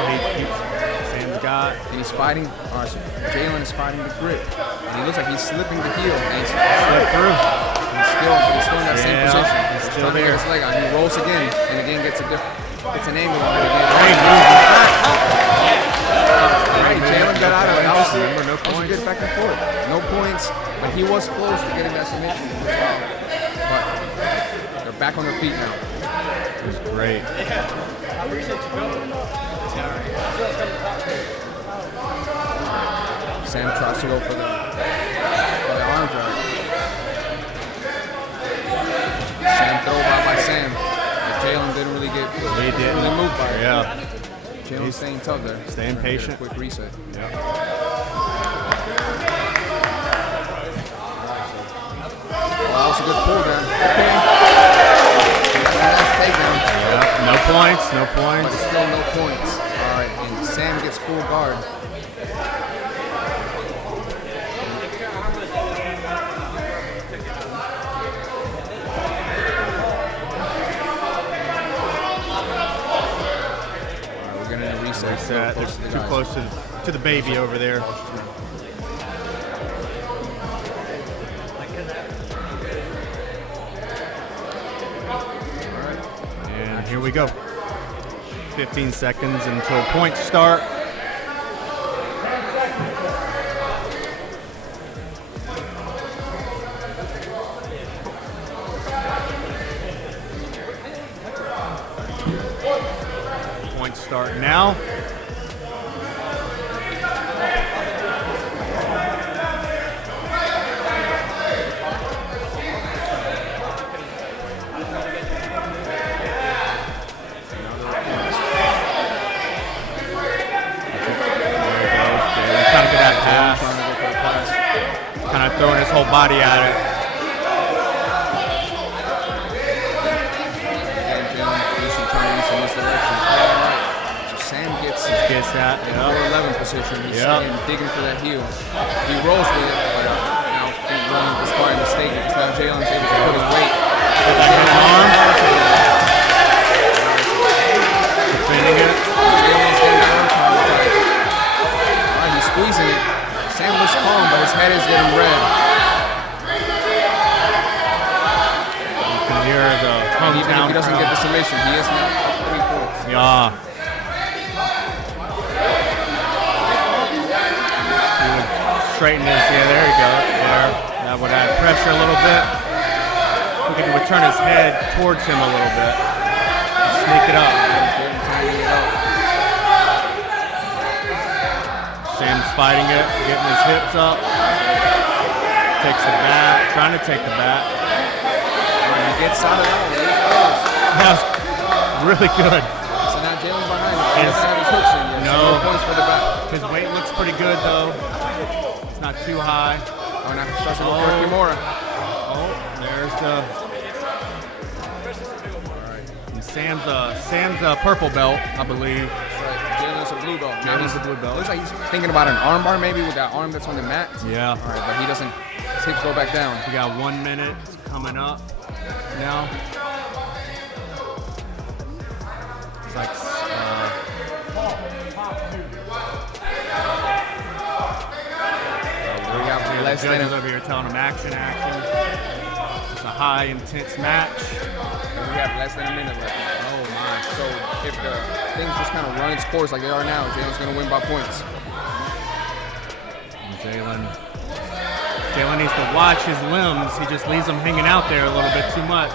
Sam's got. And he's fighting. All right, so Jalen is fighting the grip, and he looks like he's slipping the heel. And he's slipped through. He's still in that same position. He's still trying to there. get his leg out. He rolls again, and again gets an angle on it again. Great move. All right, Jalen got out of it. Remember, no That was a points. good back and forth. No points, but he was close to getting that submission. But they're back on their feet now. It was great. Sam tries to go for the arm drag. Sam throw by Sam. But Jalen didn't really get really moved by it. Yeah. Jalen's staying tough there. Staying patient. Quick reset. Yeah. Well, that was a good pull down. Okay. Nice takedown. Yeah. No points. No But points. it's still no points. All right, and Sam gets full guard. We're going to reset. They're too close to the baby over there. And here we go. 15 seconds until points start. Points start now. Kind of throwing his whole body at it. So Sam gets that. in lower 11 position. He's Yep. digging for that heel. He rolls with it, but now he's running this part of mistake because now Jalen's able to put his weight. Defending it. Jalen's getting the arm trying to fight. All right, he's squeezing it. Sam looks calm, but his head is getting red. You can hear the And even if hometown he doesn't get the submission, he is now up 3 points. Yeah. He would straighten his, there you go. There. That would add pressure a little bit. He would turn his head towards him a little bit. Sneak it up. Sam's fighting it, getting his hips up. Takes the bat, trying to take the bat. He gets out of that. That was really good. So now Jalen's behind him. He doesn't have his hooks in yet. No. So points for the back. His weight looks pretty good though. It's not too high. Oh, now he starts to go for Kimura. Oh, there's the. And Sam's a purple belt, I believe. Right. Jalen's a blue belt. Jalen's a blue belt. Looks like he's thinking about an arm bar maybe with that arm that's on the mat. Yeah. All right, but he doesn't. His hips go back down. We got 1 minute coming up now. It's like We got less than judges over here telling him action. It's a high, intense match. we have less than a minute left. Oh my! So if the things just kind of run its course like they are now, Jalen's gonna win by points. And Jalen needs to watch his limbs. He just leaves them hanging out there a little bit too much.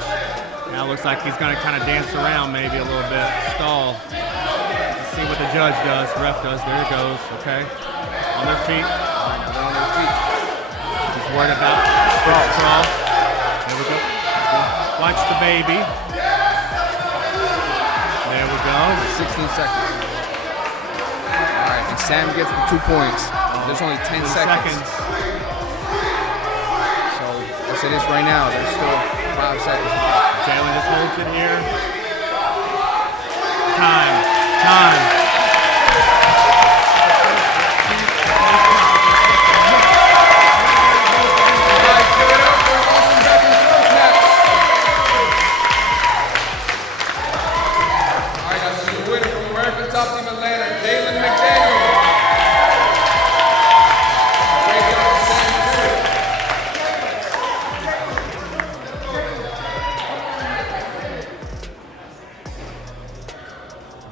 Now it looks like he's going to kind of dance around maybe a little bit, stall. Let's see what the judge does, ref does. There it goes, okay. On their feet. All right, now they're on their feet. He's worried about crawl. There we go. Watch the baby. There we go. 16 seconds. All right, and Sam gets the 2 points. There's only 10 seconds. So as it is right now, there's still 5 seconds. Jalen just holds it here. Time.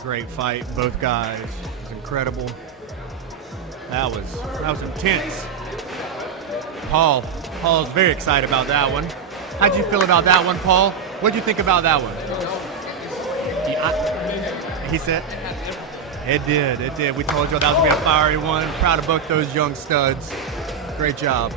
Great fight, both guys. It was incredible. That was intense. Paul's very excited about that one. How'd you feel about that one, Paul? What'd you think about that one? He said it did. We told you that was gonna be a fiery one. Proud of both those young studs. Great job.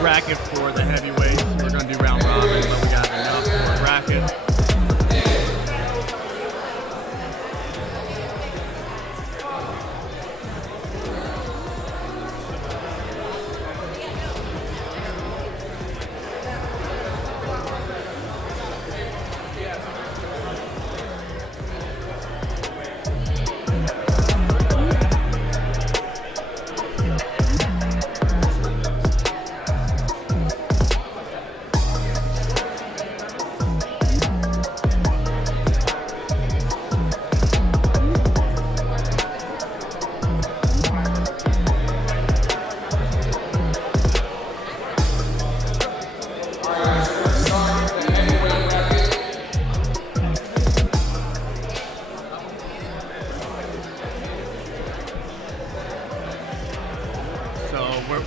Bracket for the heavyweights. We're going to do round robin, but we got enough for a bracket.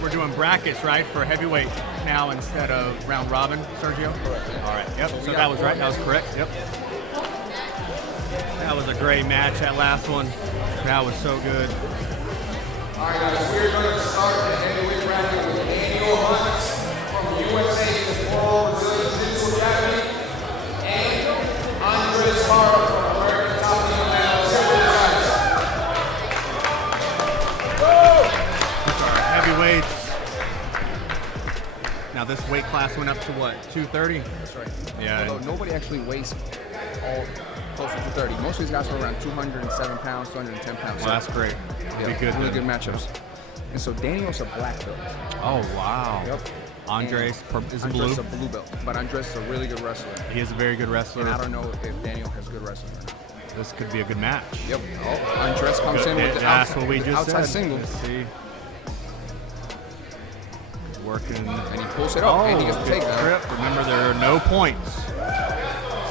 We're doing brackets, right, for heavyweight now instead of round robin, Sergio? Correct. All right, yep, so that was right, that was correct, yep. That was a great match, that last one. That was so good. All right, guys, we're going to start the heavyweight bracket with Daniel Hunt from USA Pro Brazilian Jiu-Jitsu Academy and Ardila-Ibarra from American Top Team Now. Heavyweights. Now this weight class went up to what, 230? That's right. Yeah. Although nobody actually weighs all close to 230. Most of these guys are around 207 pounds, 210 pounds. Well, that's great. It'll be good. Really then. good matchups. And so Daniel's a black belt. Oh, wow. Yep. Andres is a blue. Andres is a blue belt, but Andres is a really good wrestler. He is a very good wrestler. And I don't know if Daniel has good wrestling or not. This could be a good match. Yep. Oh, Andres comes in with the That's what we just outside said. single. Let's see. Working. And he pulls it up, and he gets the good takedown. trip. Remember, there are no points.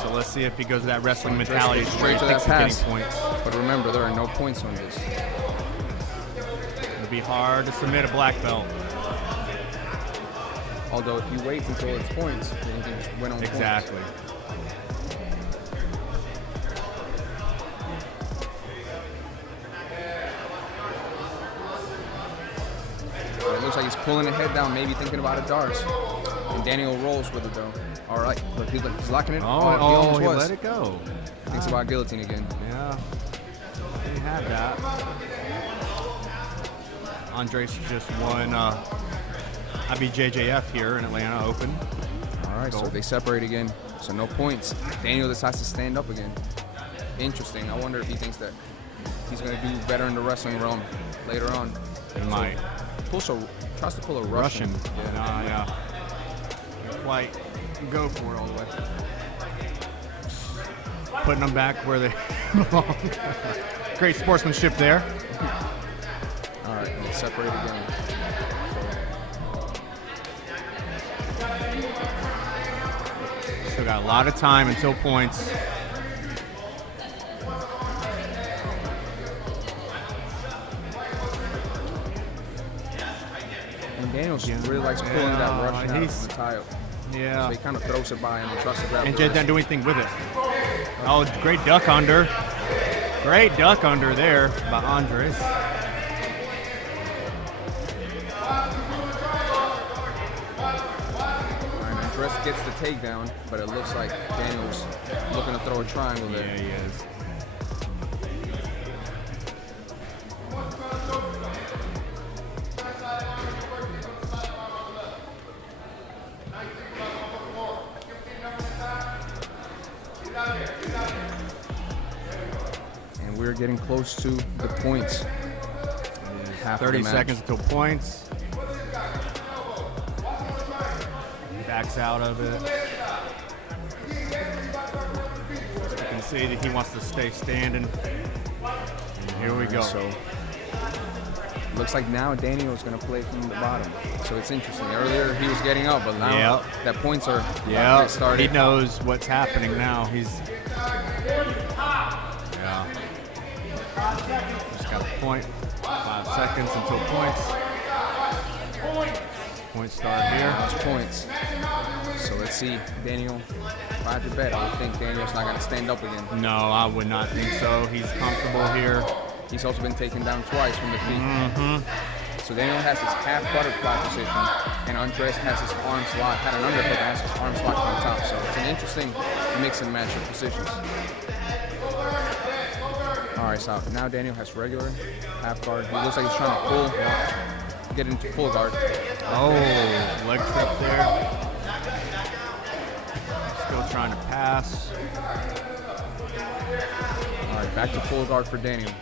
So let's see if he goes to that wrestling mentality goes where he straight to thinks that he's getting pass. points. But remember, there are no points on this. It'll be hard to submit a black belt. Although if you wait until it's points, then you can win on Exactly. points. It looks like he's pulling the head down, maybe thinking about a darts. And Daniel rolls with it though. All right, look, he's locking it. Oh, he almost he was. let it go. Thinks about guillotine again. Yeah, he had that. Andres just won IBJJF here in Atlanta Open. All right, so they separate again. So no points. Daniel decides to stand up again. Interesting. I wonder if he thinks that he's going to do better in the wrestling realm later on. He might. Tries to pull a Russian. Yeah. Can't quite go for it all the way. Putting them back where they belong. Great sportsmanship there. All right, and they separate again. Still got a lot of time until points. And Daniels really likes pulling that Russian out on he's- the tie-up. Yeah. So he kind of throws it by him and tries to grab And the Jed wrist. doesn't do anything with it. Oh, great duck under. Great duck under there by Andres. And Andres gets the takedown, but it looks like Daniels looking to throw a triangle there. Yeah, he is. And we're getting close to the points. Half of the 30 match. seconds until points. He backs out of it. As you can see that he wants to stay standing. And here we go. So looks like now Daniel's going to play from the bottom. So it's interesting. Earlier he was getting up, but now that points are Yeah, started. he knows what's happening now. He's just got a point. 5 seconds until points. Points start here. Those points. So let's see, Daniel. If I had to bet, I would think Daniel's not going to stand up again. No, I would not think so. He's comfortable here. He's also been taken down twice from the feet. Mm-hmm. So Daniel has his half butterfly position, and Andres has his arms locked, had an underhook and has his arms locked on top. So it's an interesting mix and match of positions. All right, so now Daniel has regular half guard. He looks like he's trying to pull, get into full guard. Oh, leg trip there. Still trying to pass. All right, back to full guard for Daniel.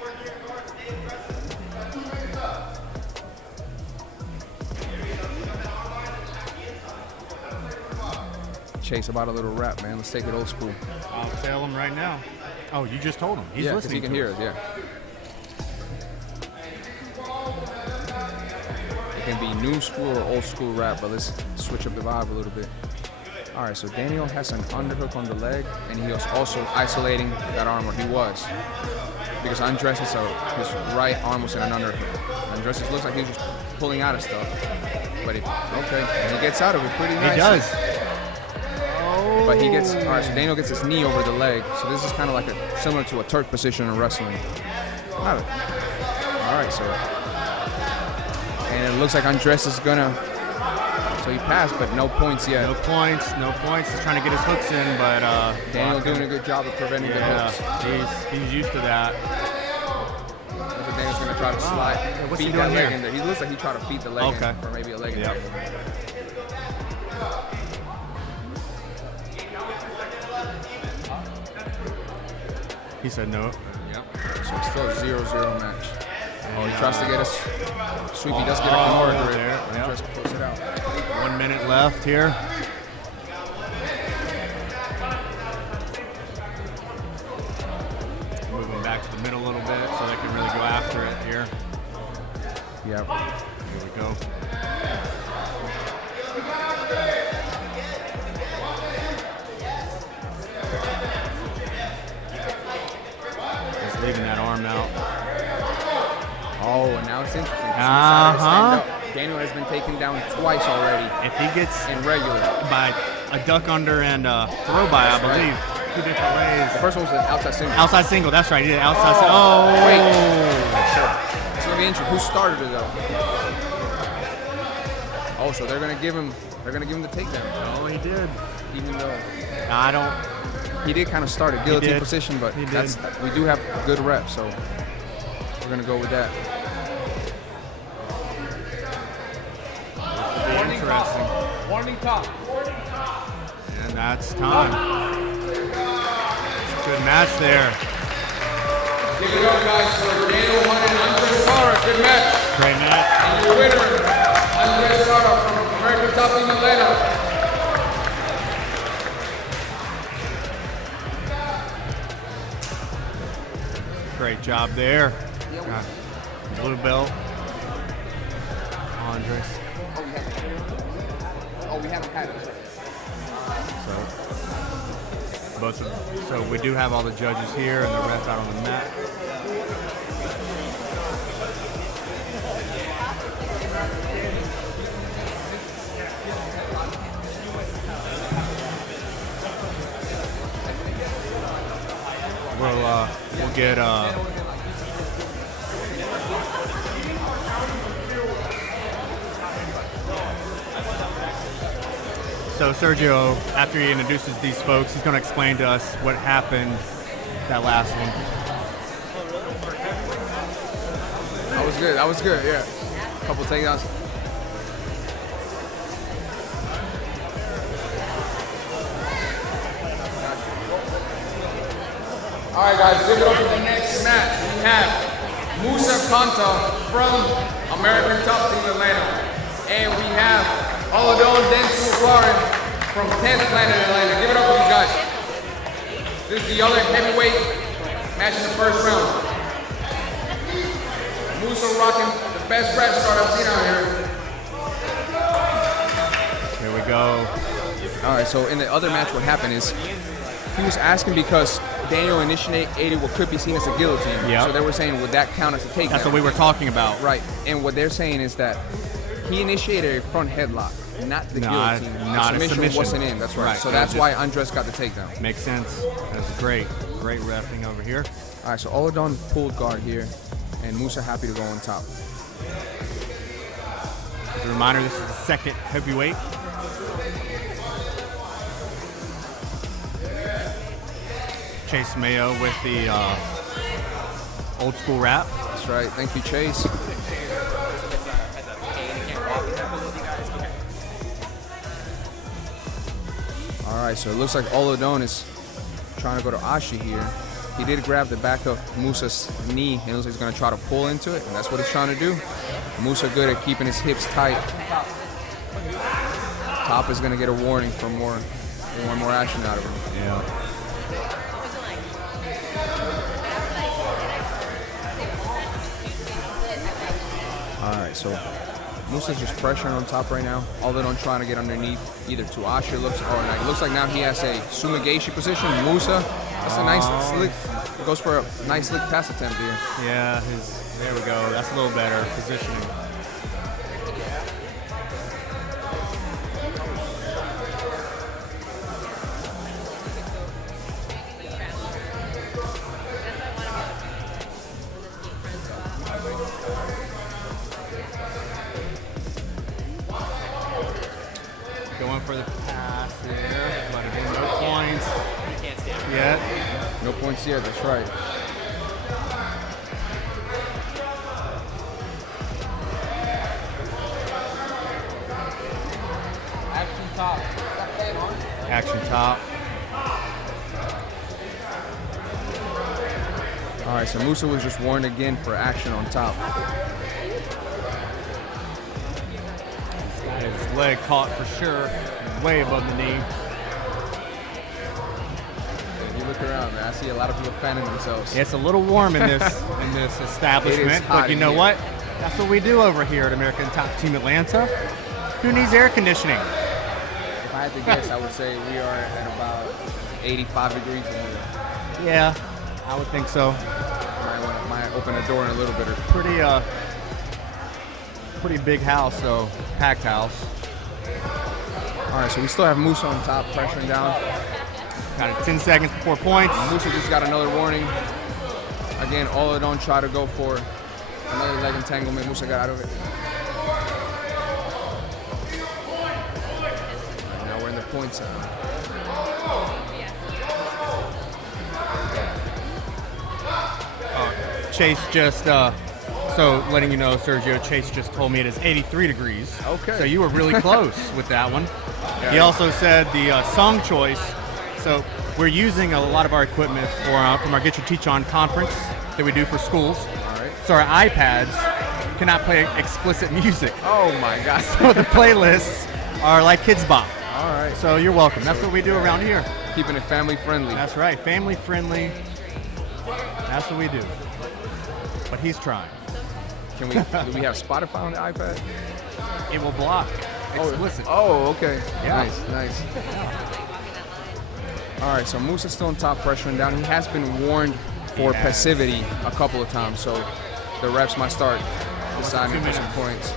Chase, about a little rap, man. Let's take it old school. I'll tell him right now. Oh, you just told him. He's yeah, because listening. he can to hear us. it, yeah. It can be new school or old school rap, but let's switch up the vibe a little bit. All right, so Daniel has an underhook on the leg, and he was also isolating that arm where he was. Because Andres, his right arm was in an underhook. Andres looks like he's just pulling out of stuff. But and he gets out of it pretty nicely. He does. But he gets, all right, so Daniel gets his knee over the leg. So this is kind of like similar to a Turk position in wrestling. All right, so, and it looks like Andres is gonna, so he passed, but no points yet. No points. He's trying to get his hooks in, but Daniel doing a good job of preventing the hooks. He's used to that. So Daniel's gonna try to slide, what's he feed doing that leg here? in there. He looks like he tried to feed the leg in for maybe a leg in there. He said no. Yep. So it's still a 0-0 match. Oh, he tries to get us sweep. He does get a corner there. Yep. Just pulls it out. 1 minute left here. Moving back to the middle a little bit so they can really go after it here. Yeah. Here we go. Just leaving that arm out. Oh, and now it's interesting. Daniel has been taken down twice already. If he gets in regular by a duck under and a throw by, I believe. Right. 2 different ways. The first one was an outside single. Outside single, that's right. He did outside single. Oh, wait. So it's gonna be interesting. Who started it though? Oh, so they're gonna give him the takedown. Oh, he did. Even though I don't. He did kind of start a guillotine position, but we do have good reps, so we're gonna go with that. Interesting. Warning top. And that's time. Good match there. Give it up, guys, for Daniel Hunt and Ardila-Ibarra. Good match. Great match. And your winner, Ardila-Ibarra from American Top Team Atlanta. Great job there. Blue belt. Andres. Oh, we haven't had it. So we do have all the judges here and the ref out on the mat. We'll get so Sergio, after he introduces these folks, he's going to explain to us what happened that last one. That was good, yeah. Couple takedowns. All right, guys, give it up for the next match. We have Musa Kanta from American Top Team Atlanta. And we have Ardila Ibarra from 10th Planet Atlanta. Give it up for these guys. This is the other heavyweight match in the first round. Musa rocking the best rap start I've seen out here. Here we go. All right, so in the other match, what happened is he was asking because Daniel initiated what could be seen as a guillotine. Yep. So they were saying, would that count as a takedown? That's what we were talking about. Right, and what they're saying is that he initiated a front headlock, not the guillotine. Not the a submission. Wasn't in, that's right. So that's why Andres got the takedown. Makes sense. That's great reffing over here. All right, so Ardila pulled guard here, and Musa happy to go on top. As a reminder, this is the second heavyweight. Chase Mayo with the old school rap. That's right. Thank you, Chase. All right, so it looks like Ardila is trying to go to Ashi here. He did grab the back of Musa's knee, and it looks like he's going to try to pull into it, and that's what he's trying to do. Musa good at keeping his hips tight. Top is going to get a warning for one more action out of him. Yeah. All right, so Musa's just pressuring on top right now. Ardila trying to get underneath either to Ashi. It looks like now he has a Sumigaeshi position. Musa, that's a nice slick. Goes for a nice slick pass attempt here. Yeah, there we go. That's a little better positioning. Going for the pass here, but again, no points yet. No points yet, that's right. Action top. Action top. All right, so Musa was just warned again for action on top. He's got his leg caught for sure, way above the knee. If you look around, man, I see a lot of people fanning themselves. It's a little warm in this establishment, hot but you in know here. what? That's what we do over here at American Top Team Atlanta. Who needs air conditioning? If I had to guess, I would say we are at about 85 degrees in here. Yeah, I would think so. Might open the door in a little bit. Pretty big house, though. Packed house. All right, so we still have Musa on top, pressuring down. Got it 10 seconds before points. Musa just got another warning. Again, Oladon try to go for another leg entanglement. Musa got out of it. Right, now we're in the points. Chase just, so letting you know, Sergio, Chase just told me it is 83 degrees. Okay. So you were really close with that one. Yeah. He also said the song choice. So we're using a lot of our equipment from our Get Your Teach On conference that we do for schools. All right. So our iPads cannot play explicit music. Oh my God. So the playlists are like Kids Bop. All right. So you're welcome. That's what we do around here. Keeping it family friendly. That's right. Family friendly. That's what we do. But he's trying. Do we have Spotify on the iPad? It will block explicit. Oh, okay. Yeah. Nice. All right, so Musa's still on top, pressuring down. He has been warned for passivity a couple of times, so the refs might start deciding for some points.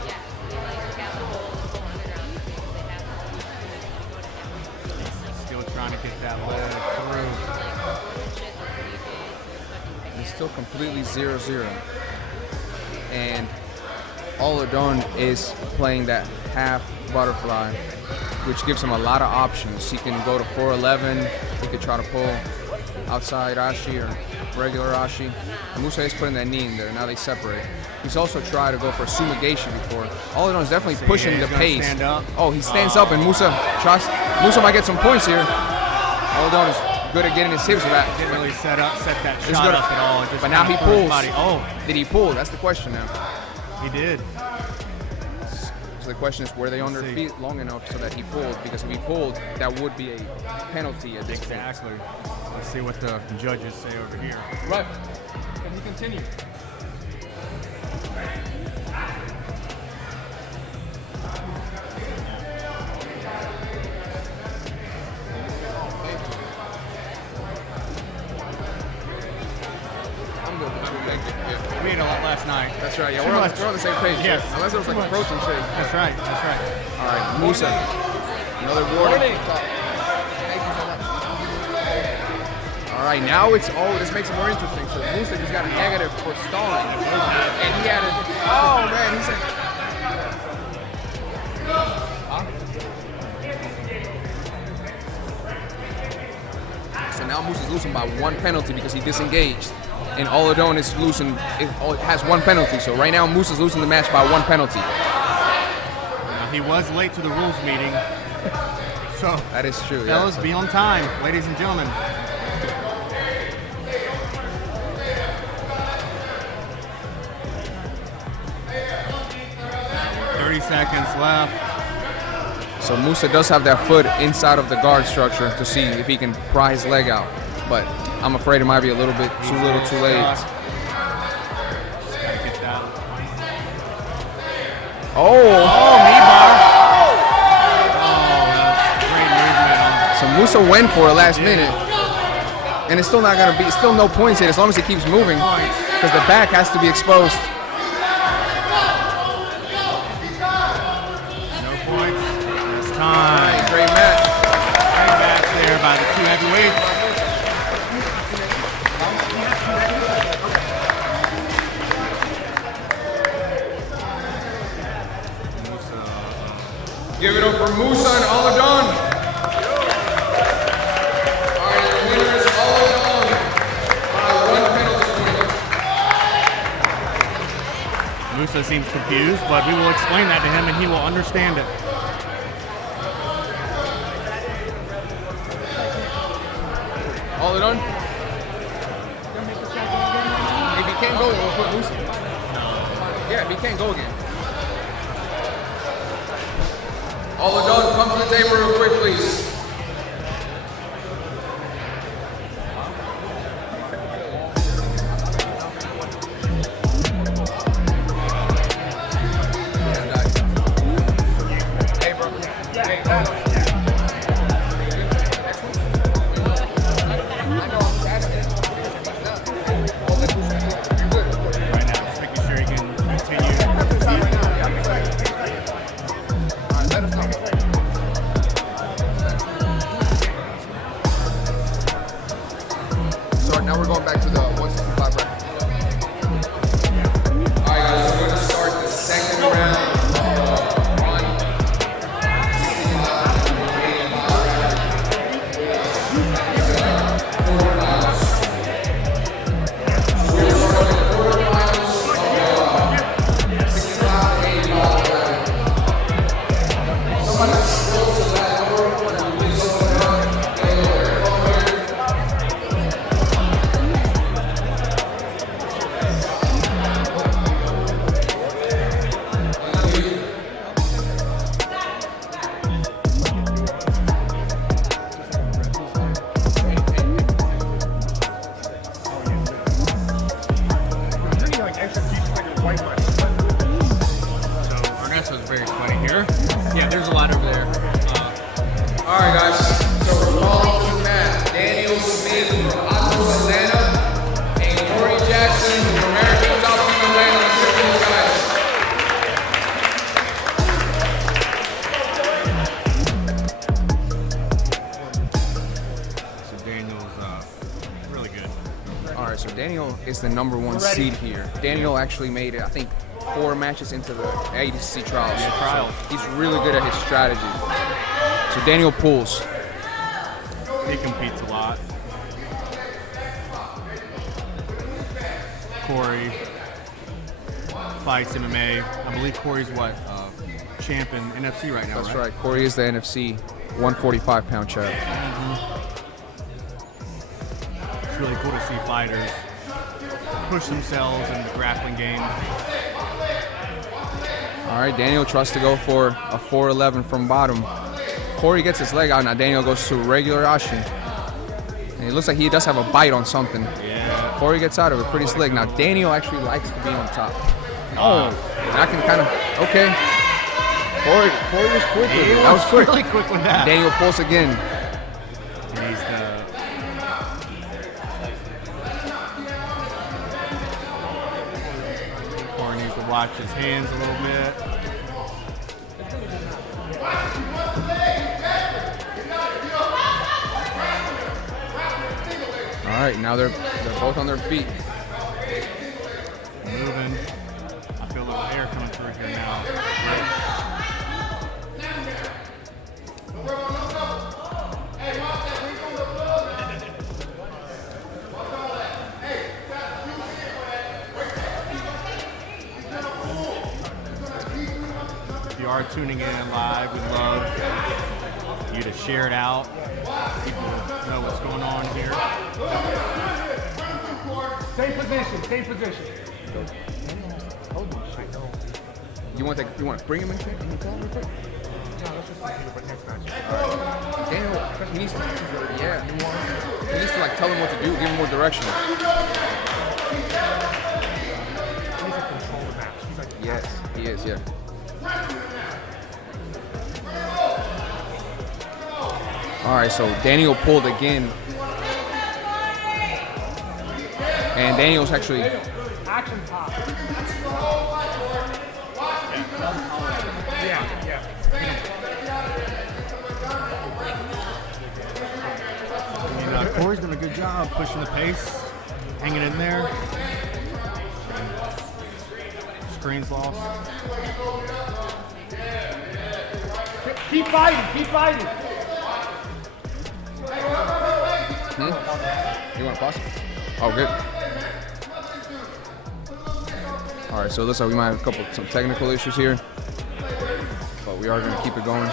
Still trying to get that leg through. It's still completely 0-0. And Oladon is playing that half butterfly, which gives him a lot of options. He can go to 411. He could try to pull outside Ashi or regular Ashi. And Musa is putting that knee in there. Now they separate. He's also tried to go for Sumigashi before. Oladon is definitely pushing the pace. Stand up. Oh, he stands up, and Musa might get some points here. Oladon is good at getting his hips back. Didn't really set that It's shot good. up at all. Just But now he kinda threw his pulls. body. Oh, Did he pull? That's the question now. he did. So the question is, were they on their see. feet long enough so that he pulled? Because if he pulled, that would be a penalty at this point. Exactly. Let's see what the judges say over here. Right. Can he continue? I'm good. Thank you. Yeah. We ate a lot last night. That's right. Yeah, Too we're on much. the same page. Yes. Yeah. Unless it was like Too a much. protein shake. That's right. That's right. All right, Musa. Another warning. All right, now it's this makes it more interesting. So Musa just got a negative for stalling, and he had a he said. So now Musa's losing by one penalty because he disengaged, and Oladon is losing. Has one penalty. So right now Musa's losing the match by one penalty. He was late to the rules meeting. So, That is true. fellas, be on time, ladies and gentlemen. Yeah. 30 seconds left. So Musa does have that foot inside of the guard structure to see if he can pry his leg out, but I'm afraid it might be a little bit too little, too late. Just gotta get that. Oh! Knee bar. Great movement. So Musa went for it last minute, and it's still not gonna be. Still no points yet as long as he keeps moving, because the back has to be exposed. No points. It's time. Great match. Great match there by the two heavyweights. Give it up for Musa and Oladon. All right, the winner is Oladon by one penalty point. Musa seems confused, but we will explain that to him and he will understand it. All done? If he can't go, we'll put Lucy. Yeah, if he can't go again. All done, come to the table real quick, please. Now we're going back to the 165 bracket. All right, guys, we're going to start the second round of run. 65 quarterfinals. So we're starting the quarterfinals of the 65 to 85 bracket. Somebody scroll to that number and please open it up. Get a little airflow here. Ernesto's very sweaty here. Yeah, there's a lot over there. All right, guys. So we're calling to Matt, Daniel Smith from Atos, Atlanta, and Corey Jackson from American Top Team Atlanta. Let's hear from you guys. So Daniel's really good. All right, so Daniel is the #1 seed here. Daniel actually made it, I think, 4 matches into the ADC trials. Yeah, trials. So he's really good at his strategy. So Daniel pulls. He competes a lot. Corey fights MMA. I believe Corey's what? Champ in NFC right now, That's right. Corey is the NFC 145-pound champ. It's really cool to see fighters push themselves in the grappling game. All right, Daniel tries to go for a 411 from bottom. Corey gets his leg out. Now Daniel goes to regular Ashi. And it looks like he does have a bite on something. Yeah. Corey gets out of it pretty slick. Now Daniel actually likes to be on top. Oh, and I can kind of, okay. Corey was quick with it. That was quick. Really quick with that. Daniel pulls again. He's Corey needs to watch his hands a little bit. All right, now they're both on their feet. Moving. I feel a little air coming through here now. If you are tuning in live, we'd love you to share it out. People know what's going on here. Same position, same position. You want to bring him in here? Can you call him real quick? No, let's just continue with next match. Daniel, he needs to, yeah. He needs to like tell him what to do, give him more direction. He needs to control the match. He's like, Yes, he is, yeah. All right, so Daniel pulled again. And Daniel's actually, action top. Yeah. And Corey's done a good job pushing the pace, hanging in there. Screen's lost. Keep fighting. you want to pause? Oh, good. All right, so it looks like we might have some technical issues here, but we are going to keep it going.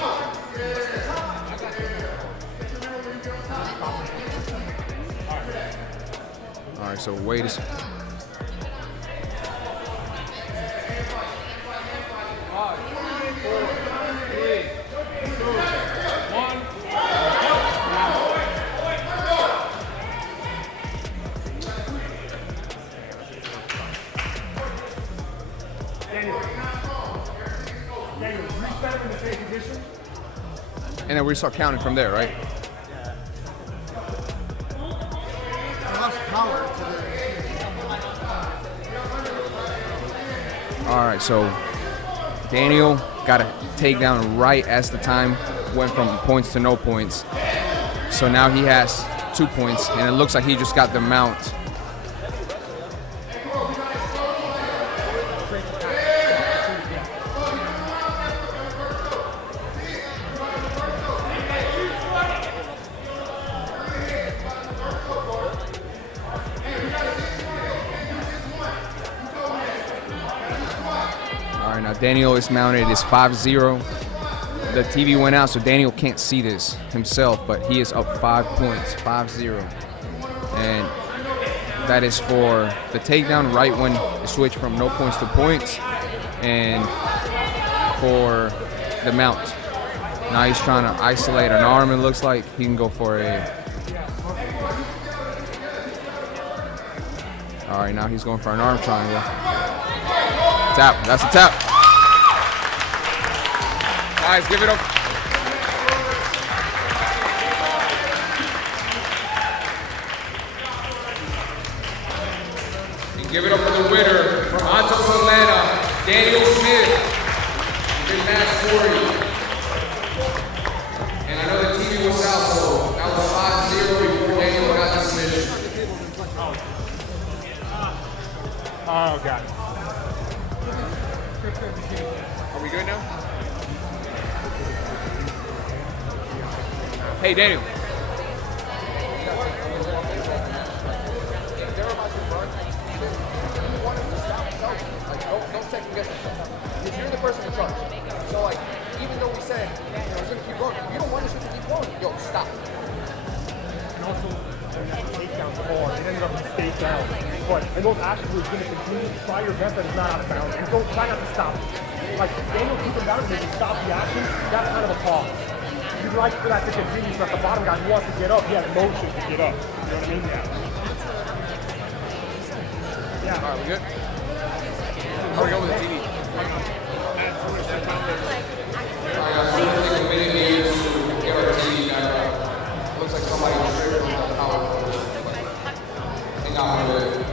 All right, so weight is. And then we start counting from there, right? All right, so Daniel got a takedown right as the time went from points to no points. So now he has 2 points, and it looks like he just got the mount. Daniel is mounted, it is 5-0. The TV went out, so Daniel can't see this himself, but he is up 5 points, 5-0. And that is for the takedown right when it switched from no points to points, and for the mount. Now he's trying to isolate an arm, it looks like. He can go for a... All right, now he's going for an arm triangle. Tap, that's a tap. Guys, give it up. And give it up for the winner from Atos, Atlanta, Daniel Smith. Big match 40. And I know the TV was out, so that was 5-0 before Daniel got the submission. Oh, God. Are we good now? Hey, Daniel. Don't second guess yourself. Because you're the person in charge. So, like, even though we said, it's going to keep going, you don't want this shit to keep going. Yo, stop. And also, takedowns hard. It ended up in stay down. But in those actions, we're going to continue to try your best that it's not out of bounds. And don't try not to stop it. Like, Daniel keep him down and maybe stop the action. That's kind of a pause. You'd like for that to continue, so that the bottom guy who wants to get up, he has motion to get up. You know what I mean? Yeah. All right, we good? How are we going with the TV? All right, guys, we're going to take a minute here to get our TV back up. Looks like somebody tripped on the power cord. Hang on a minute.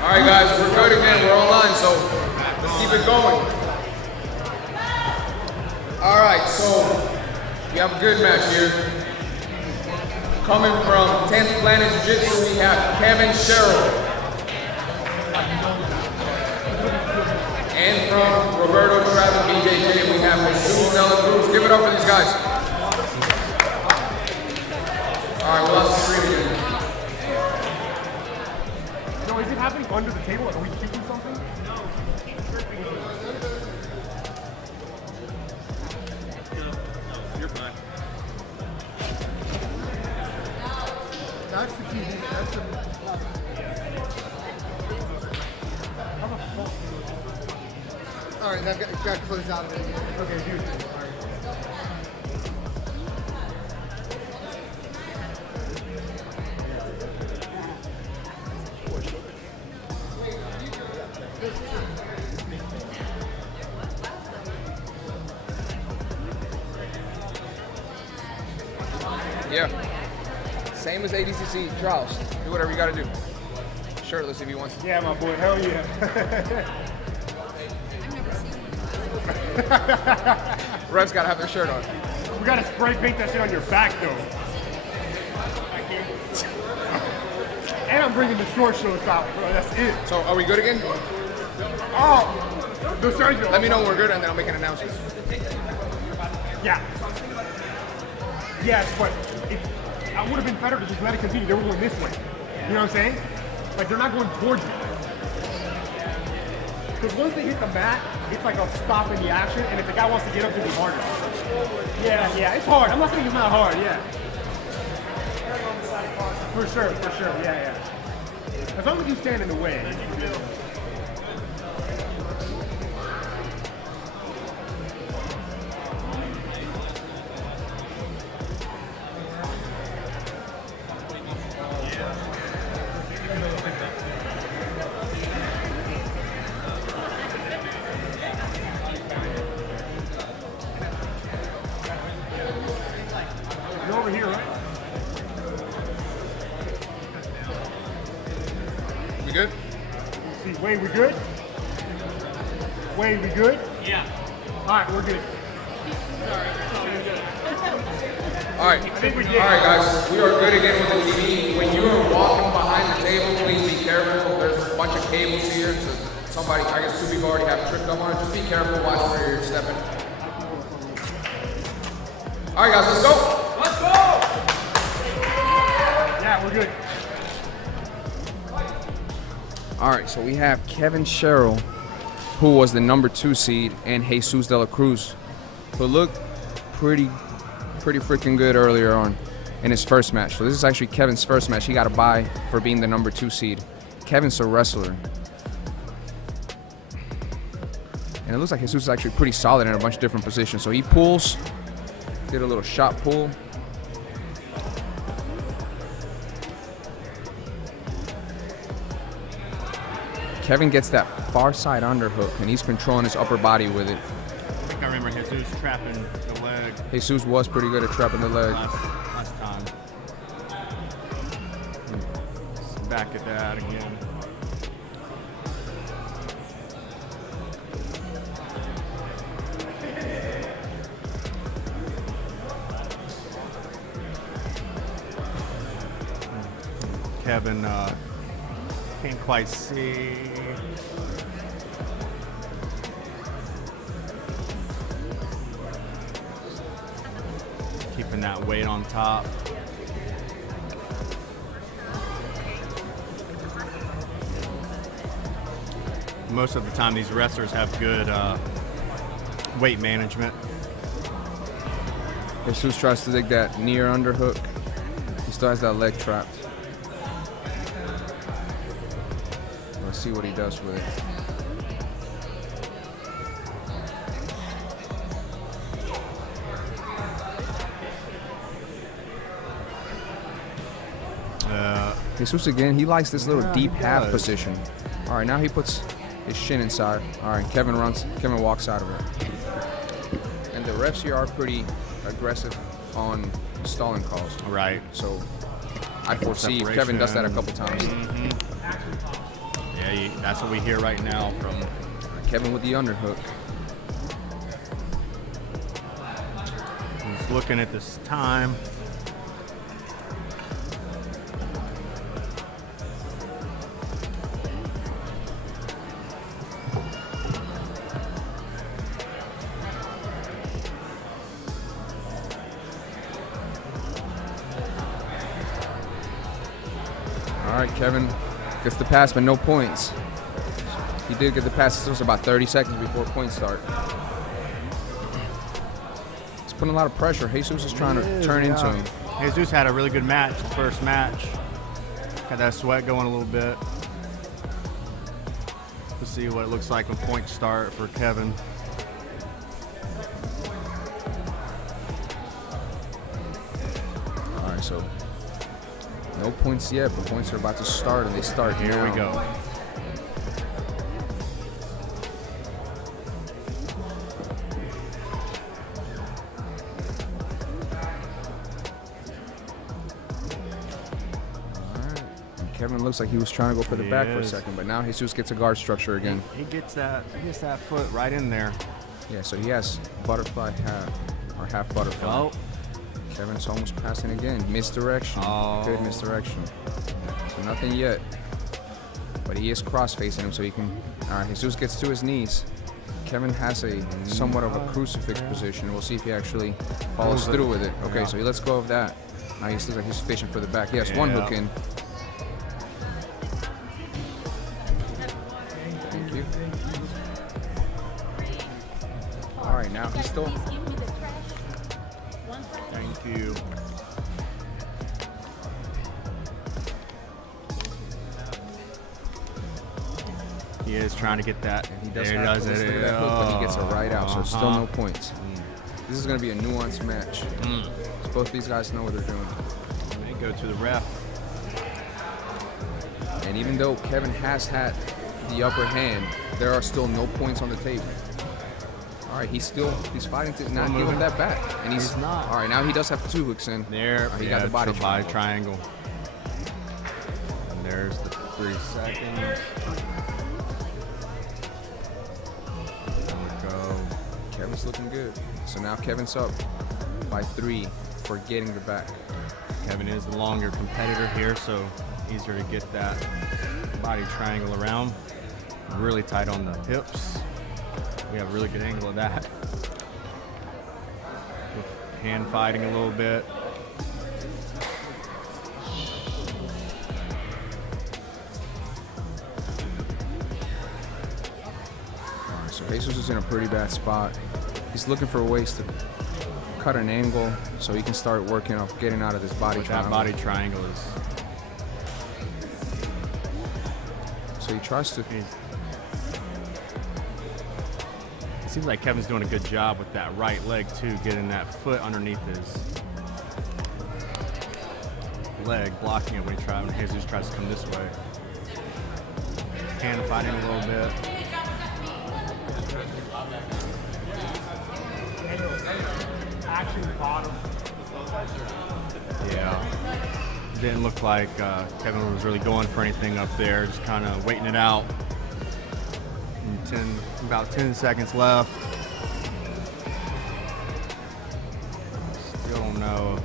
All right, guys, we're good again. We're online, so let's keep it going. All right, so we have a good match here. Coming from 10th Planet Jiu-Jitsu, we have Kevin Sherrill. And from Roberto Travel BJJ, we have Jesus Dela Cruz. Give it up for these guys. All right, we lost the screen again. No, is it happening under the table? Like, are we shooting something? No. You're fine. That's the key. That's the... All right, that got to close out of it. Okay, dude. All right. Yeah. Same as ADCC trials. Do whatever you got to do. Shirtless if you want to. Yeah, my boy. Hell yeah. Refs gotta have their shirt on. We gotta spray paint that shit on your back though. And I'm bringing the short shorts out, bro. That's it. So are we good again? Oh, No, Sergio. Let me know when we're good, and then I'll make an announcement. Yeah. Yes, but I would have been better to just let it continue. They were going this way. You know what I'm saying? Like, they're not going towards you. Because once they hit the mat, it's like a stop in the action, and if the guy wants to get up, it'll be harder. Yeah, it's hard. I'm not saying it's not hard, yeah. For sure, yeah. As long as you stand in the way. You're over here, right? We good? See, Wade, we good? Wade, we good? Yeah. All right, we're good. All right. I think we did. All right, guys. We are good again with the TV. When you are walking behind the table, please be careful. There's a bunch of cables here, so somebody, I guess 2 people already have tripped up on it. Just be careful. Watch where you're stepping. All right, guys. Let's go. Let's go! Yeah, we're good. All right, so we have Kevin Sherrill, who was the number 2 seed, and Jesus de la Cruz, who looked pretty freaking good earlier on in his first match. So this is actually Kevin's first match. He got a bye for being the number 2 seed. Kevin's a wrestler. And it looks like Jesus is actually pretty solid in a bunch of different positions. So he pulls, did a little shot pull. Kevin gets that far side underhook, and he's controlling his upper body with it. I think I remember Jesus trapping the leg Jesus was pretty good at trapping the leg. last time. Back at that again. Kevin can't quite see. Keeping that weight on top. Most of the time, these wrestlers have good weight management. Jesus tries to dig that near underhook. He still has that leg trapped. Let's see what he does with it. Jesus again, he likes this little deep half position. All right, now he puts his shin inside. All right, Kevin walks out of it. And the refs here are pretty aggressive on stalling calls. Right. So I foresee if Kevin does that a couple times. Yeah, that's what we hear right now from Kevin with the underhook. He's looking at this time. All right, Kevin gets the pass, but no points. He did get the pass. It was about 30 seconds before points start. He's putting a lot of pressure. Jesus is trying to turn into him. Jesus had a really good match, the first match. Got that sweat going a little bit. Let's see what it looks like when points start for Kevin. All right, so no points yet, but points are about to start, and they start Here now. we go. Kevin looks like he was trying to go for the He back for a is. second, but now Jesus gets a guard structure again. He gets that foot right in there. Yeah, so he has butterfly half, or half butterfly. Oh, Kevin's almost passing again. Misdirection. Oh. Good misdirection. So nothing yet. But he is cross-facing him so he can... All right, Jesus gets to his knees. Kevin has a somewhat of a crucifix position. We'll see if he actually follows through with it. Okay, so he lets go of that. Now he looks like he's fishing for the back. He has one hook in. Thank you. All right, now he's still. Thank you. He is trying to get that. And he does there he have does to listen it. to that hook, but he gets a right out, so still Uh-huh. no points. This is going to be a nuanced match. So both these guys know what they're doing. They go to the ref. And even though Kevin has had the upper hand, there are still no points on the table. All right, he's fighting to not give him that back. And he's not. All right, now he does have 2 hooks in. There, He got the body triangle. And there's the 3 seconds. There we go. Kevin's looking good. So now Kevin's up by 3 for getting the back. Kevin is the longer competitor here, so easier to get that body triangle around. Really tight on the hips. We have a really good angle of that. With hand fighting a little bit. So Jesus is in a pretty bad spot. He's looking for ways to cut an angle so he can start working off getting out of this body triangle. That body triangle is. So he tries to. It seems like Kevin's doing a good job with that right leg too, getting that foot underneath his leg, blocking it when Jesus tries to come this way. Hand fighting a little bit. Action bottom. Yeah. Didn't look like Kevin was really going for anything up there, just kind of waiting it out. About 10 seconds left. Still don't know if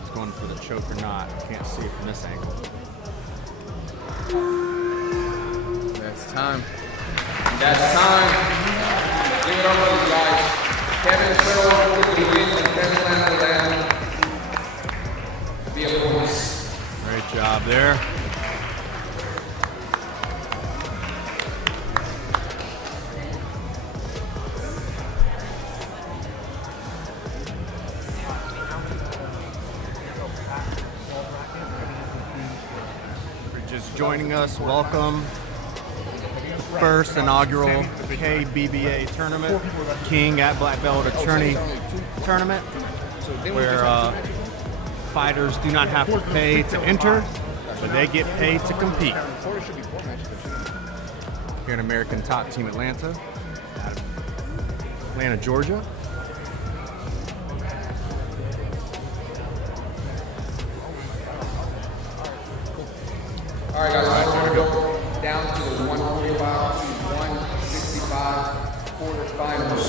he's going for the choke or not. Can't see it from this angle. That's time. That's time. Give it up for these guys. Kevin Sherwood with the win and Kevin Landland. Be a bonus. Great job there. Joining us, welcome. First inaugural KBBA tournament, King at Black Belt Attorney tournament, where fighters do not have to pay to enter, but they get paid to compete. Here in American Top Team Atlanta, Atlanta, Georgia. All right, guys, we're going to go down to the 145 to 165 quarterfinals.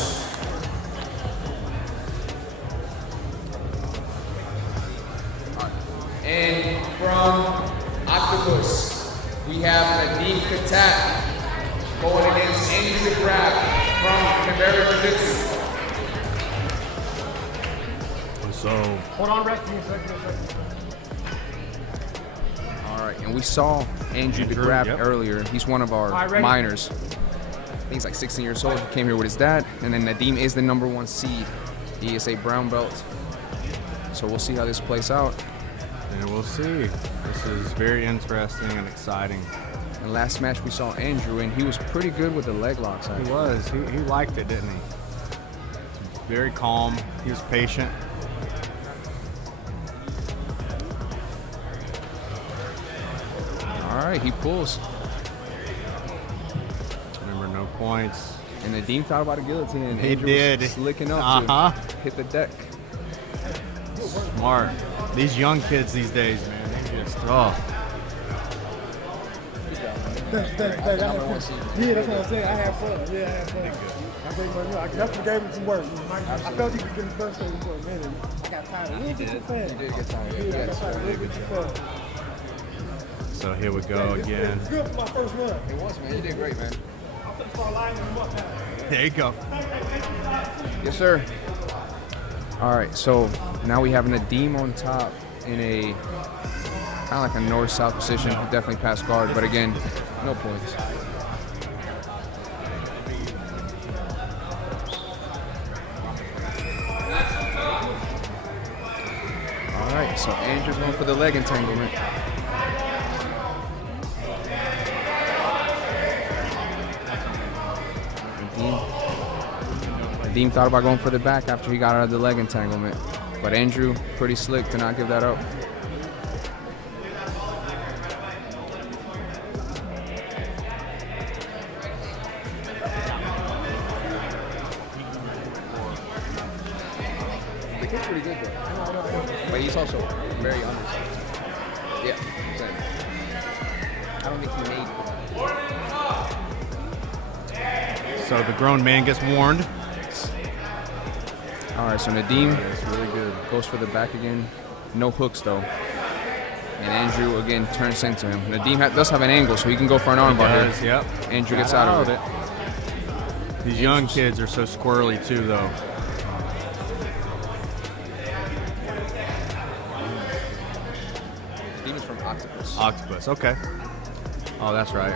And from Octopus, we have Nadim Katat going against Andrew Grab from KBBA Jiu-Jitsu. So, Hold on, rest me a second. All right, and we saw Andrew DeGraff earlier. He's one of our minors. I think he's like 16 years old. He came here with his dad. And then Nadim is the #1 seed. He is a brown belt. So we'll see how this plays out. and we'll see. This is very interesting and exciting. And last match we saw Andrew, and he was pretty good with the leg locks. He was. He liked it, didn't he? Very calm. He was patient. All right, he pulls. Remember, no points. And Nadim thought about a guillotine, and He Andrew did. was slicking up to hit the deck. Smart. These young kids these days, man, they just, oh. Yeah, that's what I'm saying. I had fun. Yeah, I had fun. I definitely gave him some work. I felt he was getting frustrated for a minute. I got tired a little bit too fast. He did get tired. Yeah, I got tired a little bit too fast. So here we go again. It's good for my first run. It was, man. You did great, man. I'm going to start live There you go. Yes, sir. All right, so now we have Nadim on top in a kind of like a north-south position. He definitely passed guard, but again, no points. All right, so Andrew's going for the leg entanglement. Nadim thought about going for the back after he got out of the leg entanglement, but Andrew, pretty slick to not give that up. The kid's pretty good though. I know. But he's also very undersized. Yeah, same. I don't think he made it. So the grown man gets warned. All right, so Nadim is really good. Goes for the back again. No hooks though. And Andrew again turns into him. Nadim does have an angle, so he can go for an armbar here. Yep. Andrew gets out of it. These young kids are so squirrely too, though. Nadim is from Octopus. Octopus. Okay. Oh, that's right.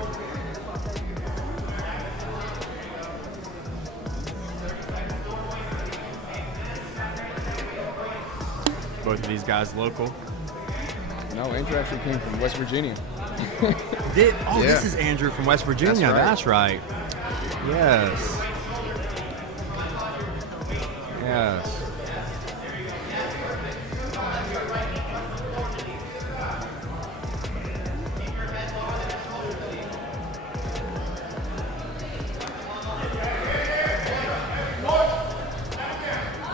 Both of these guys local. No, Andrew actually came from West Virginia. Yeah. This is Andrew from West Virginia. That's right. Yes. Yes.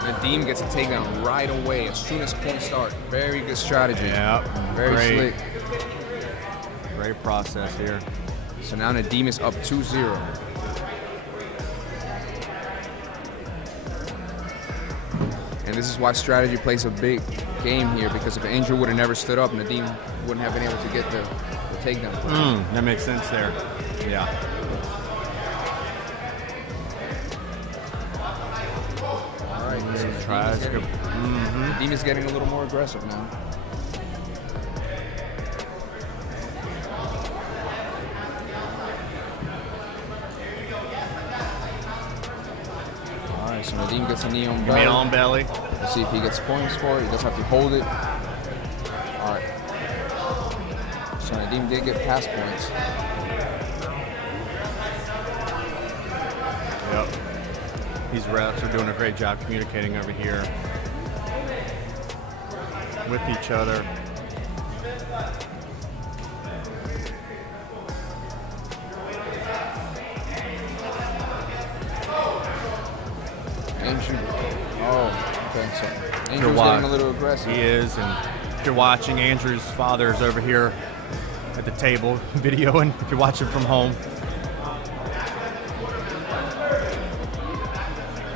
Nadim gets a takedown right away as soon as points start. Very good strategy. Yeah. Very slick. Great process here. So now Nadim is up 2-0. And this is why strategy plays a big game here, because if Andrew would have never stood up, Nadim wouldn't have been able to get the takedown. That makes sense there. Yeah. All right, so Nadim is getting a little more aggressive now. All right, so Nadim gets a knee on belly. On belly. Let's see if he gets points for it. He does have to hold it. All right. So Nadim did get pass points. Yep. These refs are doing a great job communicating over here with each other. Andrew. Oh, okay. So Andrew's getting a little aggressive. He is, and if you're watching, Andrew's father is over here at the table videoing. If you're watching from home.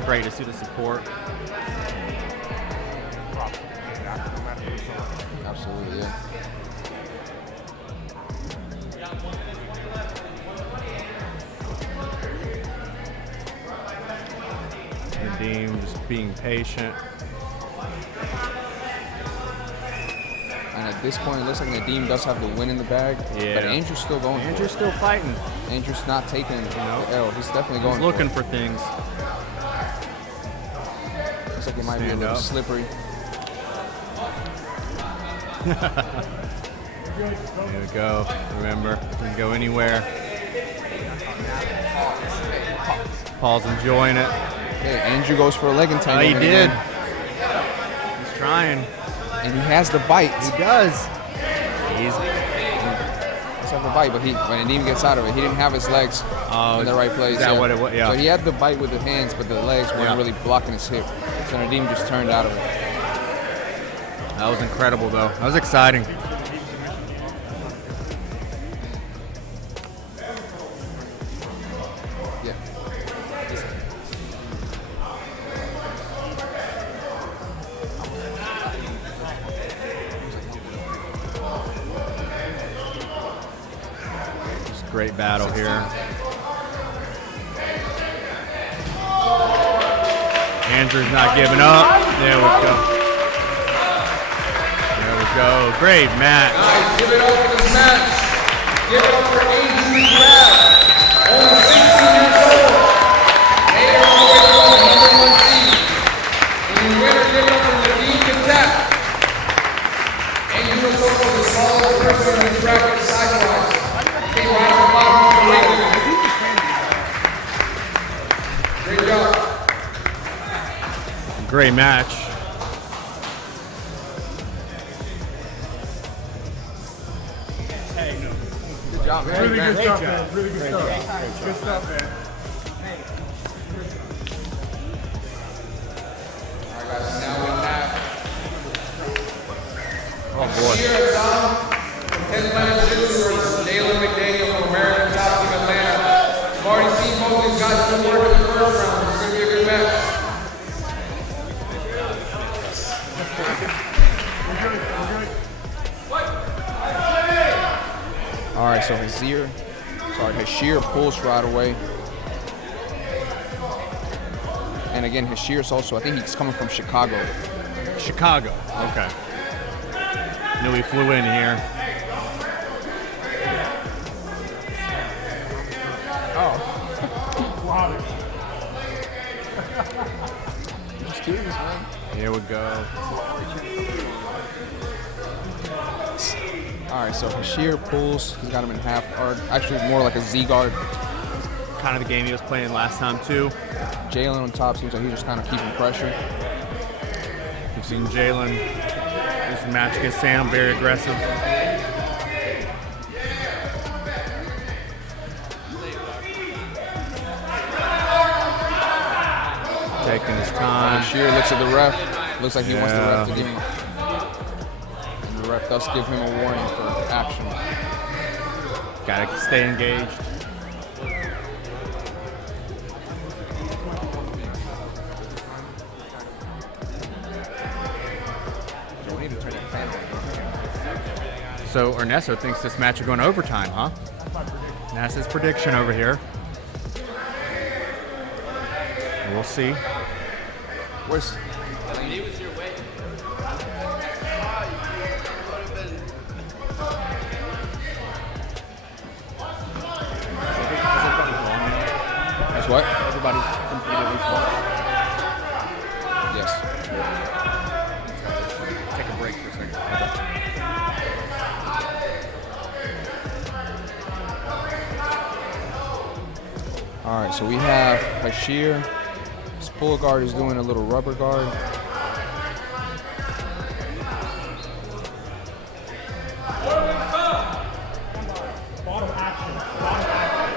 Great to see the support. Absolutely, yeah. Nadim just being patient. And at this point, it looks like Nadim does have the win in the bag. Yeah. But Andrew's still going. Andrew's still fighting. Andrew's not taking the L. He's definitely going. He's looking for things. Looks like it might be a little slippery. There we go. Remember, you can go anywhere. Paul's enjoying it. Okay, Andrew goes for a leg entanglement. Oh, he did. Again. He's trying. And he has the bite. He does. He's have the bite, but when Nadim gets out of it, he didn't have his legs in the right place. Is that what it was? Yeah. So he had the bite with the hands, but the legs weren't really blocking his hip. So Nadim just turned out of it. That was incredible, though. That was exciting. Yeah. Just great battle here. Andrew's not giving up. There we go. There we go. Great match. Guys, give it up for this match. Give it up for Ardila-Ibarra. Only 16 years old. Made it all the way to the #1 seed. And the winner, give it up for Ardila-Ibarra. Ardila was the smallest person in the bracket size-wise. Came right off the bottom of the weight limit. Great job. Great match. Good job, man. Really good stuff, man. Really good stuff. Good stuff, man. All right, guys, now we have Oh from Atlanta Jiu-Jitsu versus Jalen McDaniel from American Top Team Atlanta. I've already seen both these guys do work in the first round. It's going to be a good match. All right, so Hashir pulls right away. And again, Hashir's also, I think he's coming from Chicago. Chicago. Okay. Knew he flew in here. Wow. Just curious, man. Here we go. All right, so Hashir pulls. He's got him in half guard. Actually, more like a Z guard. Kind of the game he was playing last time too. Jalen on top seems like he's just kind of keeping pressure. You've seen Jalen this match against Sam, very aggressive. Taking his time. Hashir looks at the ref. Looks like he wants the ref to give him. And the ref does give him a warning for action. Gotta stay engaged. So Ernesto thinks this match will go in overtime, huh? That's his prediction over here. We'll see. Where's That's what? Everybody's competed at least once. Yes. Take a break for a second. All right, so we have Hashir. His pull guard is doing a little rubber guard. Bottom action. Bottom action.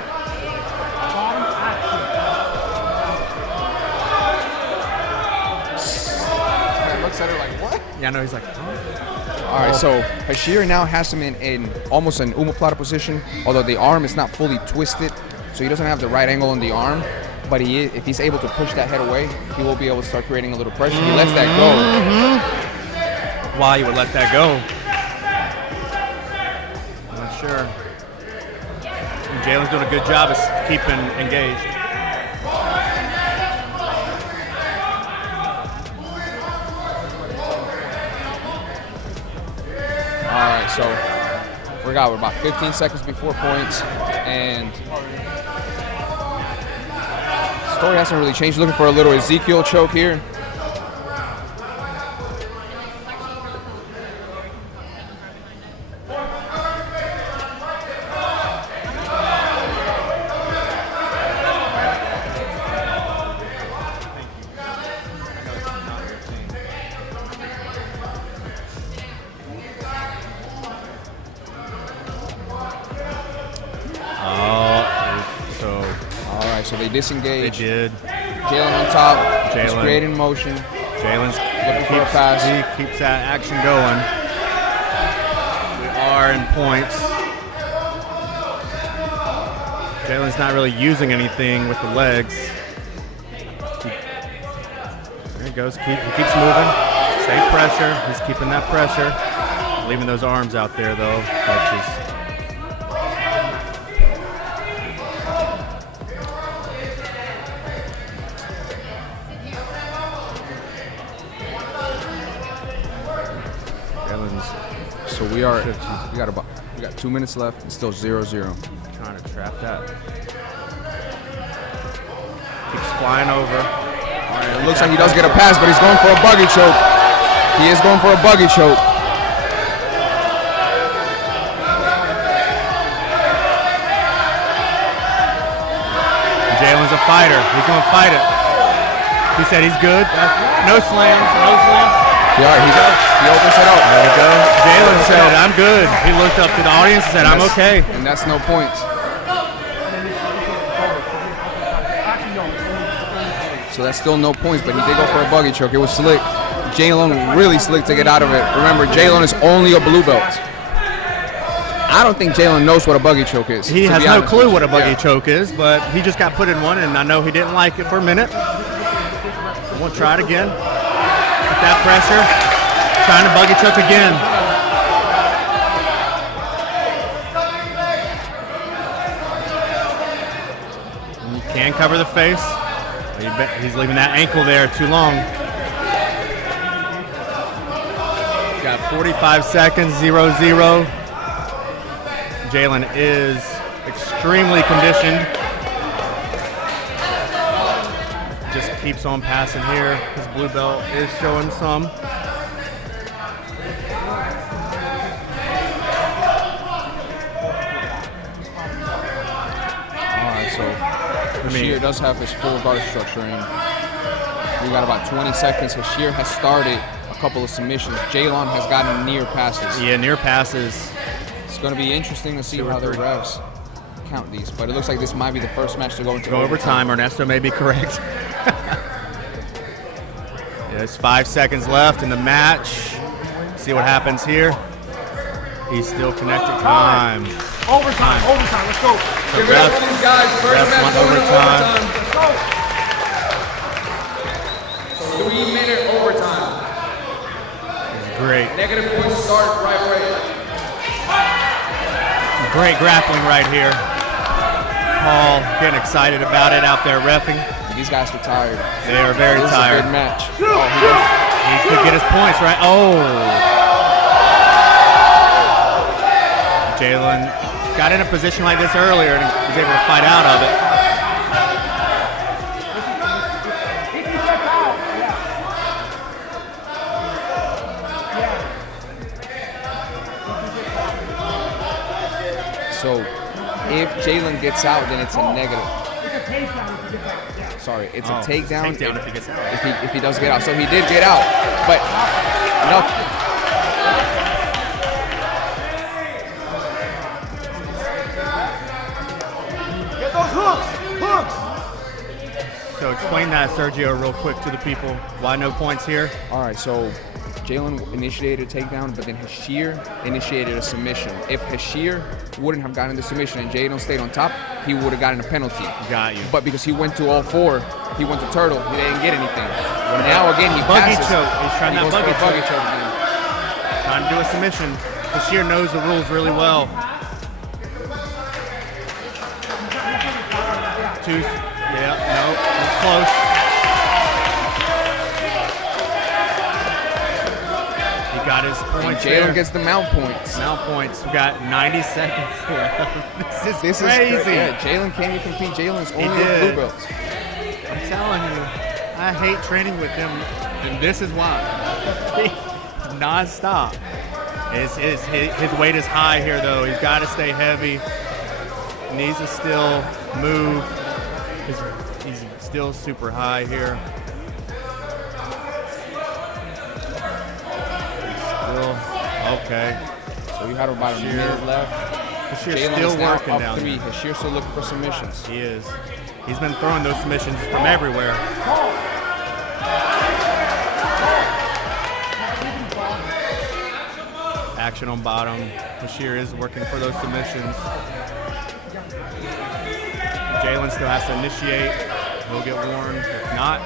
Bottom action. He looks at her like, what? Yeah, I know he's like, oh. All right, so Hashir now has him in almost an omoplata position, although the arm is not fully twisted, so he doesn't have the right angle on the arm. But if he's able to push that head away, he will be able to start creating a little pressure. He lets that go. Why you would let that go? Not sure. And Jalen's doing a good job of keeping engaged. All right, so we're about 15 seconds before points, and story hasn't really changed. Looking for a little Ezekiel choke here. So they disengage. They did. Jalen on top. He's creating motion. Jalen's looking for a pass. He keeps that action going. We are in points. Jalen's not really using anything with the legs. There he goes. He keeps moving. Stay pressure. He's keeping that pressure. Leaving those arms out there though. Clutches. we got 2 minutes left. It's still 0-0. Trying to trap that. Keeps flying over. All right, it looks like he does get a pass, but he's going for a buggy choke. He is going for a buggy choke. Jalen's a fighter. He's going to fight it. He said he's good. No slams. No slams. Yeah, he opens it up. There we go. Jalen said, I'm good. He looked up to the audience and said, I'm okay. And that's no points. So that's still no points, but he did go for a buggy choke. It was slick. Jalen really slick to get out of it. Remember, Jalen is only a blue belt. I don't think Jalen knows what a buggy choke is. He has no clue what a buggy choke is, but he just got put in one, and I know he didn't like it for a minute. We'll try it again. With that pressure, trying to buggy choke again. You can cover the face. He's leaving that ankle there too long. Got 45 seconds, 0-0. Jalen is extremely conditioned. Just keeps on passing here. His blue belt is showing some. Alright, so Hashir does have his full guard structure in. We got about 20 seconds. Hashir has started a couple of submissions. Jalen has gotten near passes. Yeah, near passes. It's going to be interesting to see how the refs count these, but it looks like this might be the first match to go into overtime. Ernesto may be correct. There's 5 seconds left in the match. See what happens here. He's still connected. Time. Overtime. Let's go. Give it up for these guys. First match going to overtime. Let's go. 3-minute overtime. Great. Negative points start right away. Great grappling right here. Paul getting excited about it out there reffing. These guys are tired. They are very tired. This is a good match. He could get his points, right? Oh. Jalen got in a position like this earlier and was able to fight out of it. So if Jalen gets out, then it's a negative. Sorry, it's a takedown. If he gets out. If he does get out. So he did get out, but no. Get those hooks. So explain that, Sergio, real quick to the people. Why no points here? All right, so Jalen initiated a takedown, but then Hashir initiated a submission. If Hashir wouldn't have gotten the submission and Jalen stayed on top, he would have gotten a penalty. Got you. But because he went to all four, he went to turtle, he didn't get anything. Now again, he buggy passes. choke. He's trying that buggy choke. choke again. Trying to do a submission. Hashir knows the rules really well. It's close. He got his points. Jalen gets the mount points. Mount points. We got 90 seconds left. This is crazy. Yeah, Jalen can't even compete. Jalen's only a blue belt. I'm telling you, I hate training with him, and this is why. Non-stop. His weight is high here, though. He's got to stay heavy. Needs to still move. He's still super high here. Okay. So you had about a minute left. Hashir's still working up down 3. there. Hashir's still looking for submissions. He is. He's been throwing those submissions from everywhere. Action on bottom. Hashir is working for those submissions. Jalen still has to initiate. He'll get warned. If not,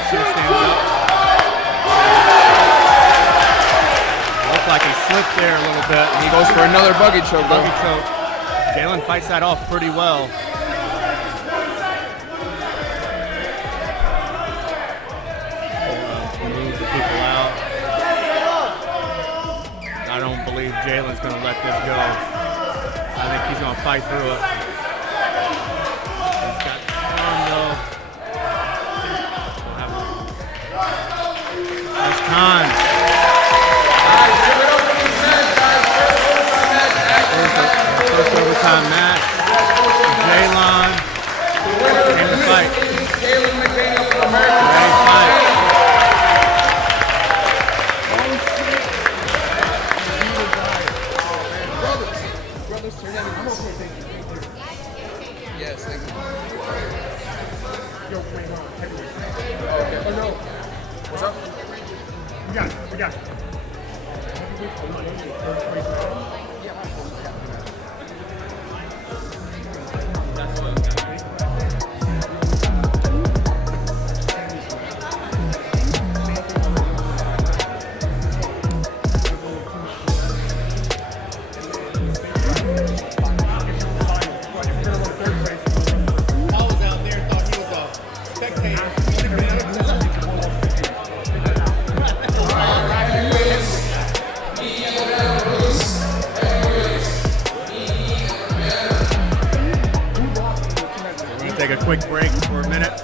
Hashir stands up. Looks like he slipped there a little bit. He goes for another buggy choke, though. Buggy choke. Jalen fights that off pretty well. just going to let this go. I think he's going to fight through it. He's got time, though. There's time. First overtime match. Jalon in the fight. Great fight. Brothers, turn down. I'm okay, thank you. Yes, thank you. Yo, wait, hold on. Heavyweight. Okay. Oh, no. What's up? We got it. We got it. Paul was out there, thought he was a spectator. Take a quick break for a minute.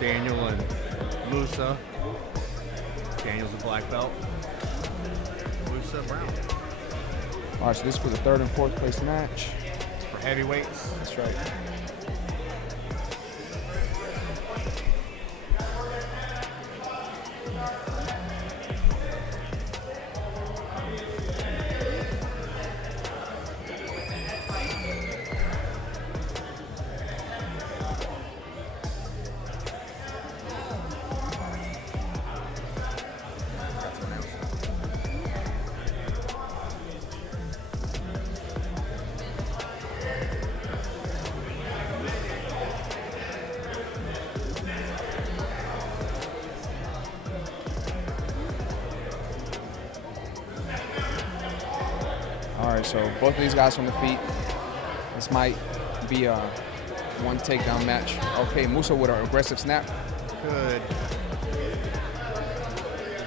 Daniel and Musa. Daniel's a black belt. Musa brown. All right, so this is for the 3rd and 4th place match. For heavyweights. That's right. So both of these guys on the feet. This might be a one takedown match. Okay, Musa with an aggressive snap. Good.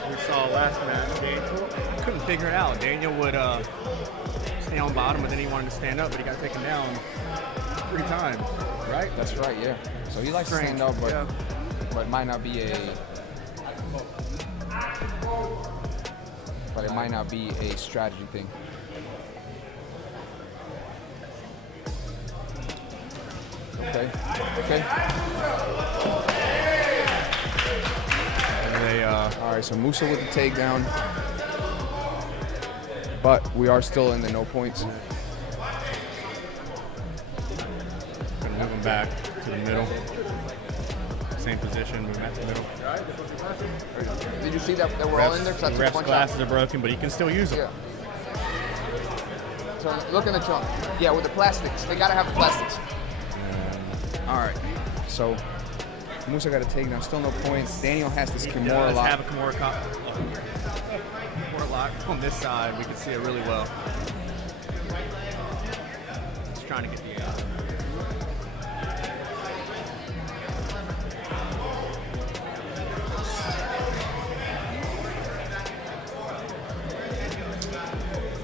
We saw last match, Daniel couldn't figure it out. Daniel would stay on bottom, but then he wanted to stand up, but he got taken down 3 times, right? That's right, yeah. So he likes to stand up, but yeah. but it might not be a strategy thing. Okay. All right, so Musa with the takedown, but we are still in the no points. Gonna move him back to the middle. same position, move back to the middle. Did you see that we're all in there? 'Cause I The took a ref's bunch glasses out. are broken, but he can still use them. Yeah. So look in the trunk. Yeah, with the plastics. They gotta have the plastics. All right. So Musa got a takedown. Still no points. Daniel has this He Kimura does lock. have a Kimura lock on this side. We can see it really well. He's trying to get the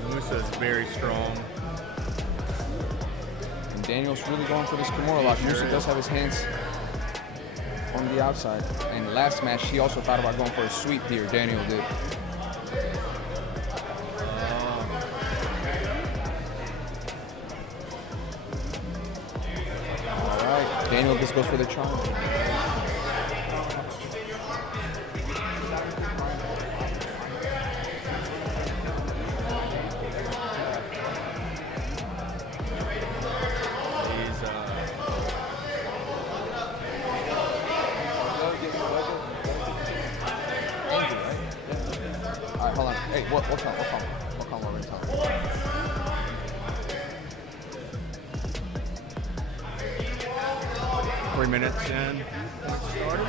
Musa is very strong. And Daniel's really going for this Kimura lock. Musa does have his hands on the outside. And last match, he also thought about going for a sweep here. Daniel did. All right. Daniel just goes for the charge. All right, hold on. Hey, what time? What time we're in time? Three minutes in. Started.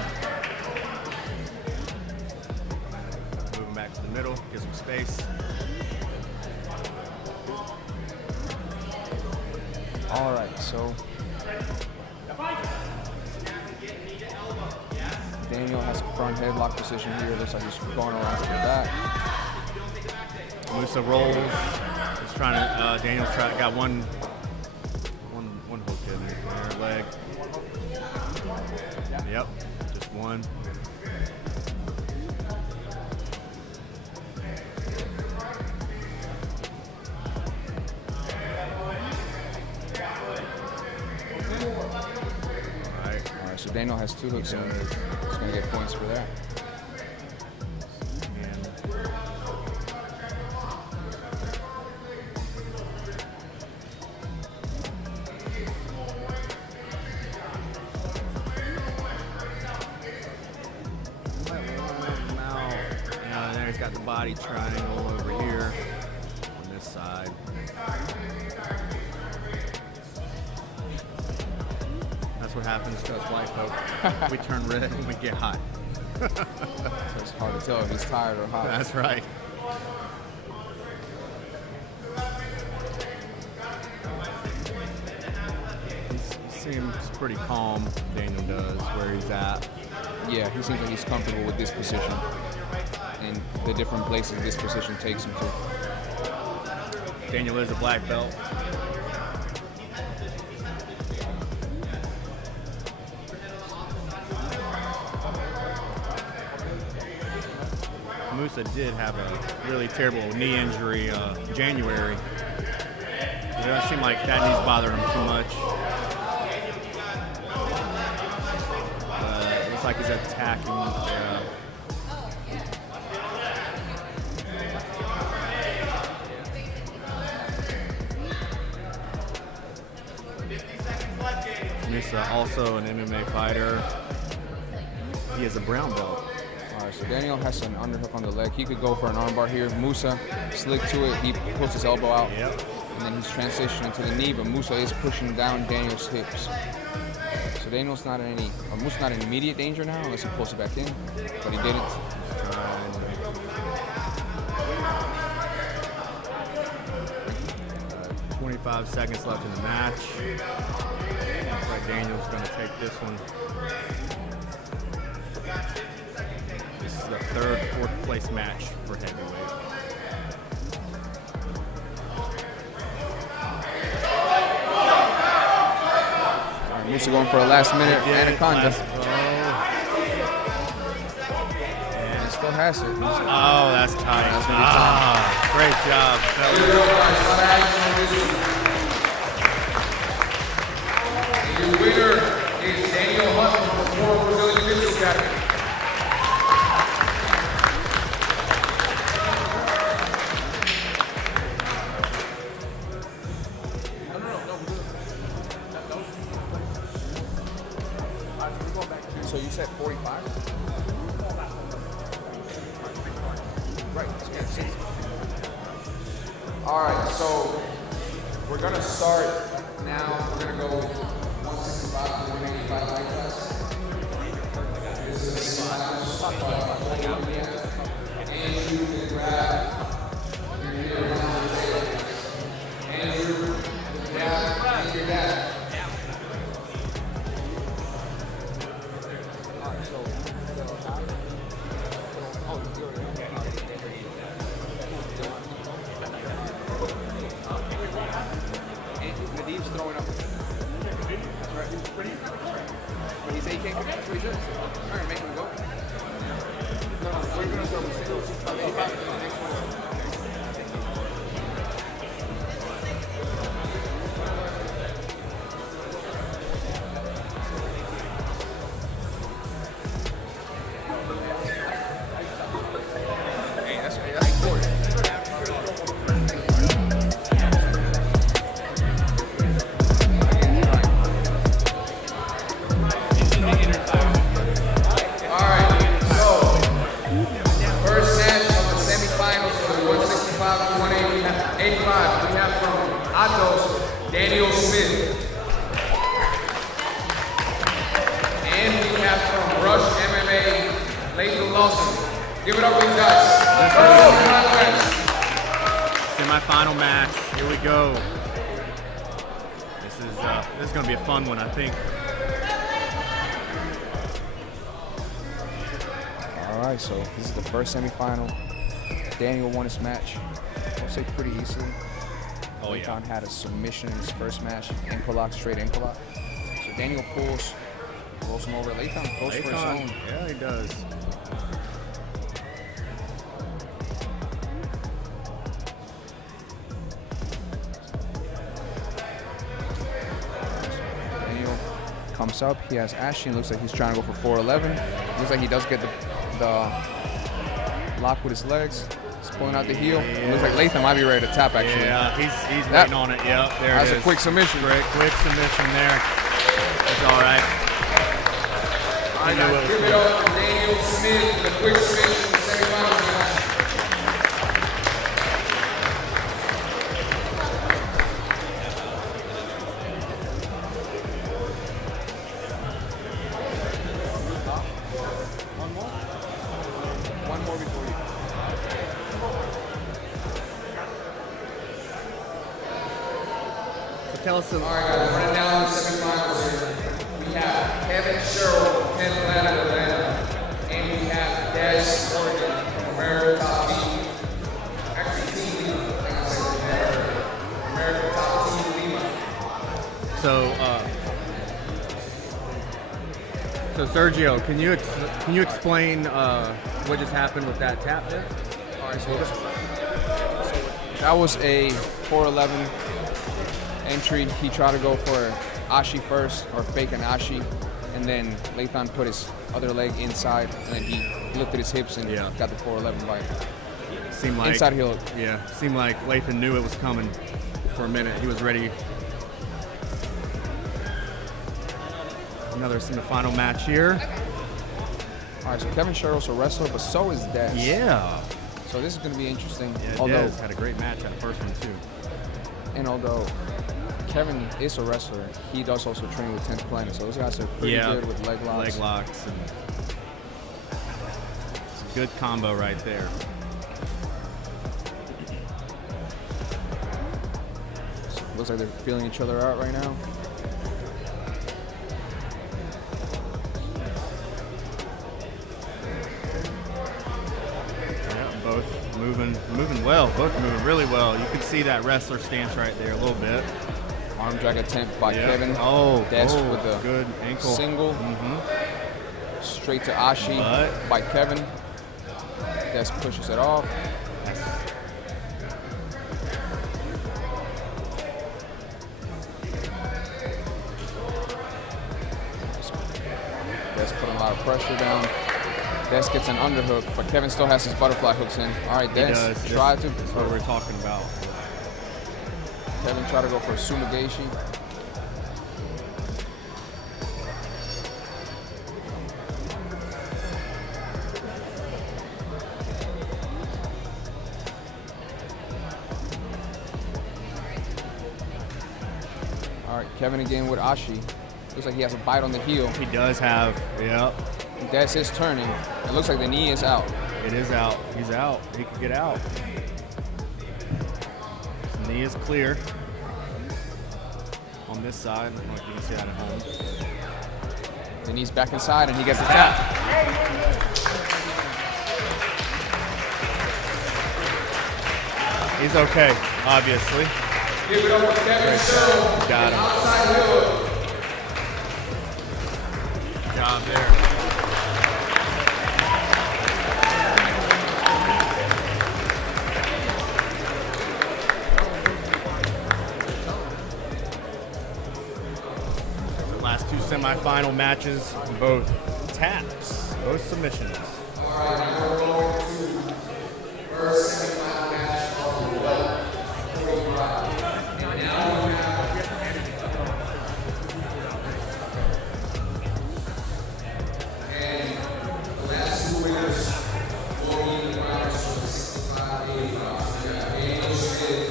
Moving back to the middle, get some space. All right, so Daniel has a front headlock position here. Looks like he's going around to the back. Musa rolls. He's trying to. Daniel's got one hook in there, leg. Yep, just one. All right, so Daniel has two hooks in. He's going to get points for that. Got the body triangle over here on this side. That's what happens to us white folk. We turn red when we get hot. So it's hard to tell if he's tired or hot. That's right. He seems pretty calm, Daniel does, where he's at. Yeah, he seems like he's comfortable with this position and the different places this position takes him to. Daniel is a black belt. Musa did have a really terrible knee injury January. It doesn't seem like that knee's bothering him too much. It looks like he's attacking. Musa also an MMA fighter. He has a brown belt. All right, so Daniel has an underhook on the leg. He could go for an armbar here. Musa slick to it. He pulls his elbow out. Yep. And then he's transitioning to the knee, but Musa is pushing down Daniel's hips. So Daniel's not in Musa's not in immediate danger now unless he pulls it back in, but he didn't. 25 seconds left in the match. Looks like Daniel's going to take this one. This is the third, fourth place match for heavyweight. Musa going for a last minute anaconda. And still has it. Oh, that's tight. That's gonna be tight. Great job. Your winner is Daniel Hunt from the former Brazilian Jiu-Jitsu Academy. So you said 45? Right. So yeah, 60. All right, so we're gonna start now. We're gonna go 165 to 185 light class. This is the semifinals. And you can grab your knee around the table. Andrew, grab your dad. Nadim's throwing up. That's right. But he said he can't go. That's what he said. All right, make him go. No, we're going to throw him. Hey, that's important. Daniel Smith. And we have from Rush MMA, Layton Lawson. Give it up for these guys. Semi-final match. Here we go. This is going to be a fun one, I think. All right, so this is the first semifinal. Daniel won his match, I'll say pretty easily. Oh, yeah. Layton had a submission in his first match, ankle lock, straight ankle lock. So Daniel rolls him over. Layton goes for his own. Yeah, he does. Daniel comes up. He has Ashton. Looks like he's trying to go for 411. Looks like he does get the lock with his legs. He's pulling out the heel. Yeah. Looks like Layton might be ready to tap, actually. Yeah, he's waiting on it. Yep, there it is. That's a quick submission. Quick submission there. It's all right. All right, now give it up to Daniel Smith, the quick submission in the semifinals match. One more before you. Tell us All right, guys, running down the semifinals here. We have Kevin Sherrill from 10th Atlanta, and we have Des Morgan from America Top Team. Actually, Team Lima. I think I said America Top Team Lima. So Sergio, can you explain what just happened with that tap there? All right, so that was a 411 entry. He tried to go for Ashi first, or fake an Ashi, and then Layton put his other leg inside, and then he lifted his hips and got the 411 by Seemed like inside heel. Yeah, seemed like Layton knew it was coming for a minute. He was ready. Another semifinal match here. All right, so Kevin Sherrill's a wrestler, but so is Des. Yeah. So this is going to be interesting. Yeah, although Des had a great match at the first one too. And although Kevin is a wrestler, he does also train with 10th Planet. So those guys are pretty good with leg locks. Leg locks. And it's a good combo right there. So looks like they're feeling each other out right now. Both moving well. Both moving really well. You can see that wrestler stance right there a little bit. Arm drag attempt by Kevin. Des with a good ankle single. Straight to Ashi by Kevin. Des pushes it off. Des putting a lot of pressure down. Des gets an underhook, but Kevin still has his butterfly hooks in. All right, Des, try to. That's what we're talking about. Kevin try to go for a Sumigashi. All right, Kevin again with Ashi. Looks like he has a bite on the heel. He does have, yep. That's his turning. It looks like the knee is out. It is out. He's out. He could get out. His knee is clear on this side. I don't know if you can see that at home. The knee's back inside, and he gets the tap. He's okay, obviously. Give it up for Kevin Sherrill. Got him. Outside hook. Good job there. The last two semifinal matches, both taps, both submissions. All right, now we're going to first semifinal match of the Blood 45. And now we have and the last two winners will be the rounds for the 65 80 rounds. We have Daniel Smith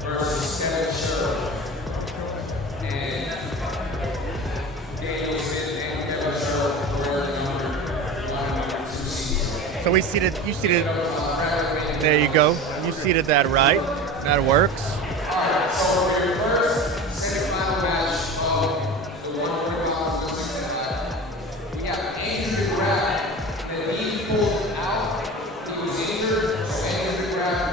versus Kevin Sherrill. And Daniel Smith and Kevin Sherrill were the number 1 2 seeds. So you seated, there you go. You seated that right. That works. Alright, so for your first semifinal match of the 145 we have Andrew Graff. The knee pulled out. He was injured, so Andrew Graff,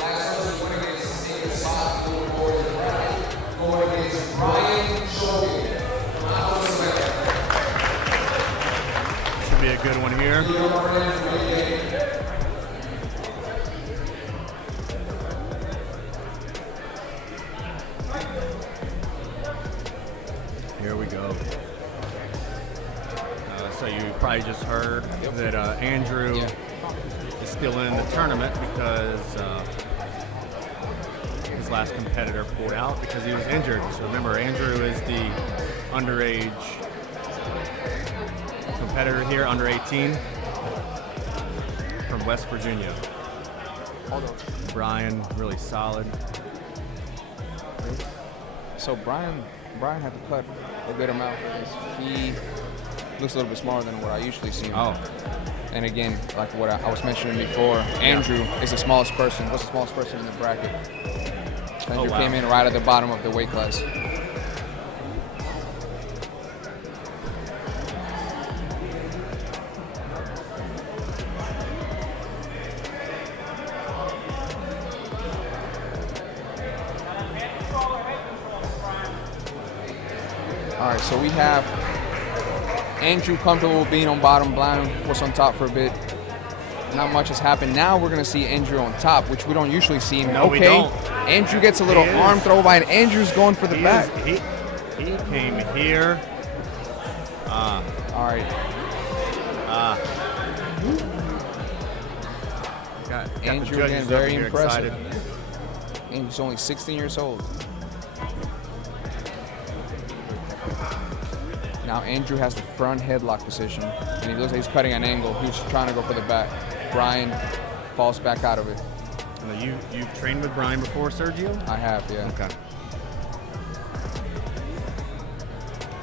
last person went against the same spot, going forward to the right, going against Brian Shogun from Alpha Select. Should be a good one here. Here we go. So you probably just heard that Andrew is still in the tournament because his last competitor pulled out because he was injured. So remember, Andrew is the underage competitor here, under 18, from West Virginia. Brian, really solid. So Brian had to cut a good amount for this. He looks a little bit smaller than what I usually see him. Oh. And again, like what I was mentioning before, Andrew is the smallest person. What's the smallest person in the bracket? Andrew came in right at the bottom of the weight class. All right, so we have Andrew comfortable being on bottom. Brian was on top for a bit. Not much has happened. Now we're going to see Andrew on top, which we don't usually see him. No, we don't. Andrew gets a little arm throw by, and Andrew's going for the back. He came here. All right. Got Andrew the again, judges very up here impressive. excited. Andrew's only 16 years old. Now Andrew has the front headlock position, and he looks like he's cutting an angle. He's trying to go for the back. Brian falls back out of it. Now you've trained with Brian before, Sergio? I have, yeah. Okay.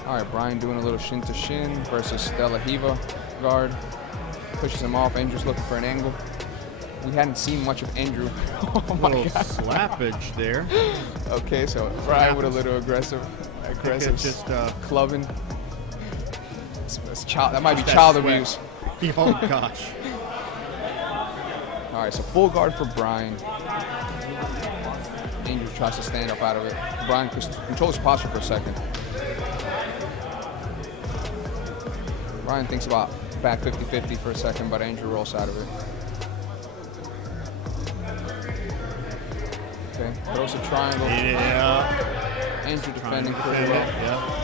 All right, Brian doing a little shin to shin versus Ardila-Ibarra guard. Pushes him off. Andrew's looking for an angle. We hadn't seen much of Andrew. Oh my little God. slappage there. Okay, so Brian with a little aggressive It's just clubbing. It's child, that might be that child sweat. abuse. Oh gosh. All right, so full guard for Brian. Andrew tries to stand up out of it. Brian controls his posture for a second. Brian thinks about back 50-50 for a second, but Andrew rolls out of it. Okay, throws a triangle. Yeah. Andrew defending pretty well. Yeah.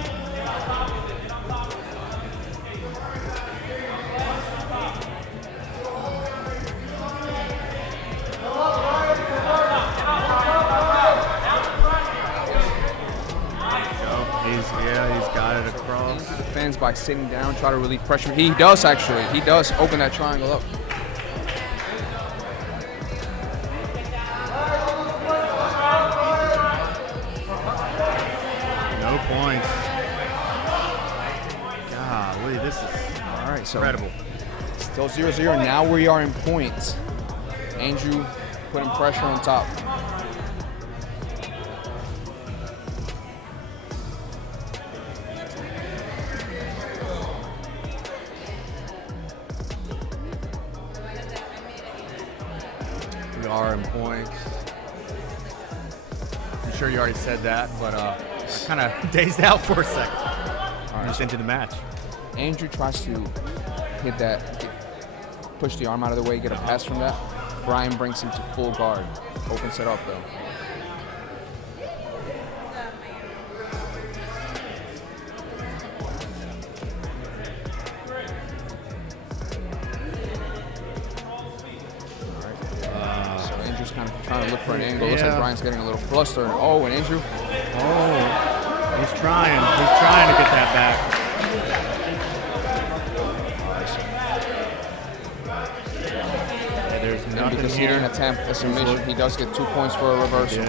He's got it across. Andrew defends by sitting down, try to relieve pressure. He does actually. He does open that triangle up. points. Golly, this is All right, so incredible. still 0-0. Now we are in points. Andrew putting pressure on top. We are in points. I'm sure you already said that, but I kind of dazed out for a second. I'm just into the match. Andrew tries to hit that, push the arm out of the way, get a pass from that. Brian brings him to full guard. Opens it up though. So Andrew's kind of trying to look for an angle. Looks like Brian's getting a little flustered. Oh, and Andrew. Oh, he's trying. He's trying to get that back. Yeah, there's And nothing because he here. didn't attempt a submission, he does get 2 points for a reversal.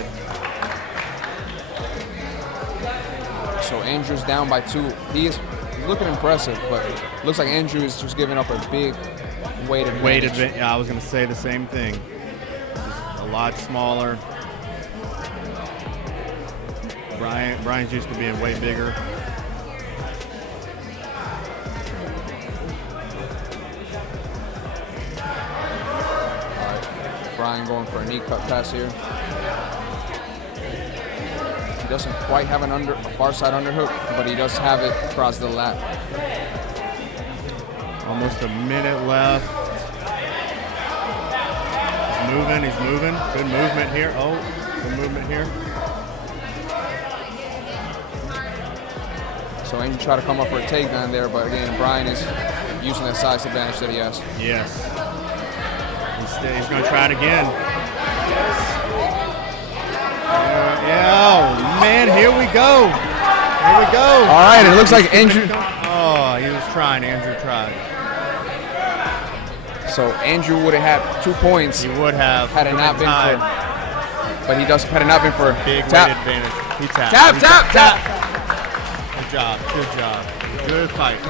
So Andrew's down by 2. He's looking impressive, but looks like Andrew is just giving up a big weight advantage. Yeah, I was going to say the same thing. Just a lot smaller. Brian's used to being way bigger. Brian going for a knee cut pass here. He doesn't quite have a far side underhook, but he does have it across the lap. Almost a minute left. He's moving. Good movement here. Oh, good movement here. So Andrew tried to come up for a takedown there, but again, Brian is using that size advantage that he has. Yes. He's going to try it again. Oh, man, here we go. Here we go. All right, it looks like Andrew. Oh, he was trying. Andrew tried. So Andrew would have had 2 points. He would have. Had it not been tied. for. But he does. Had it not been for Big tap. weight advantage. He tapped. Tap, He tap, tapped. tap. Good job. Good job. Good fight.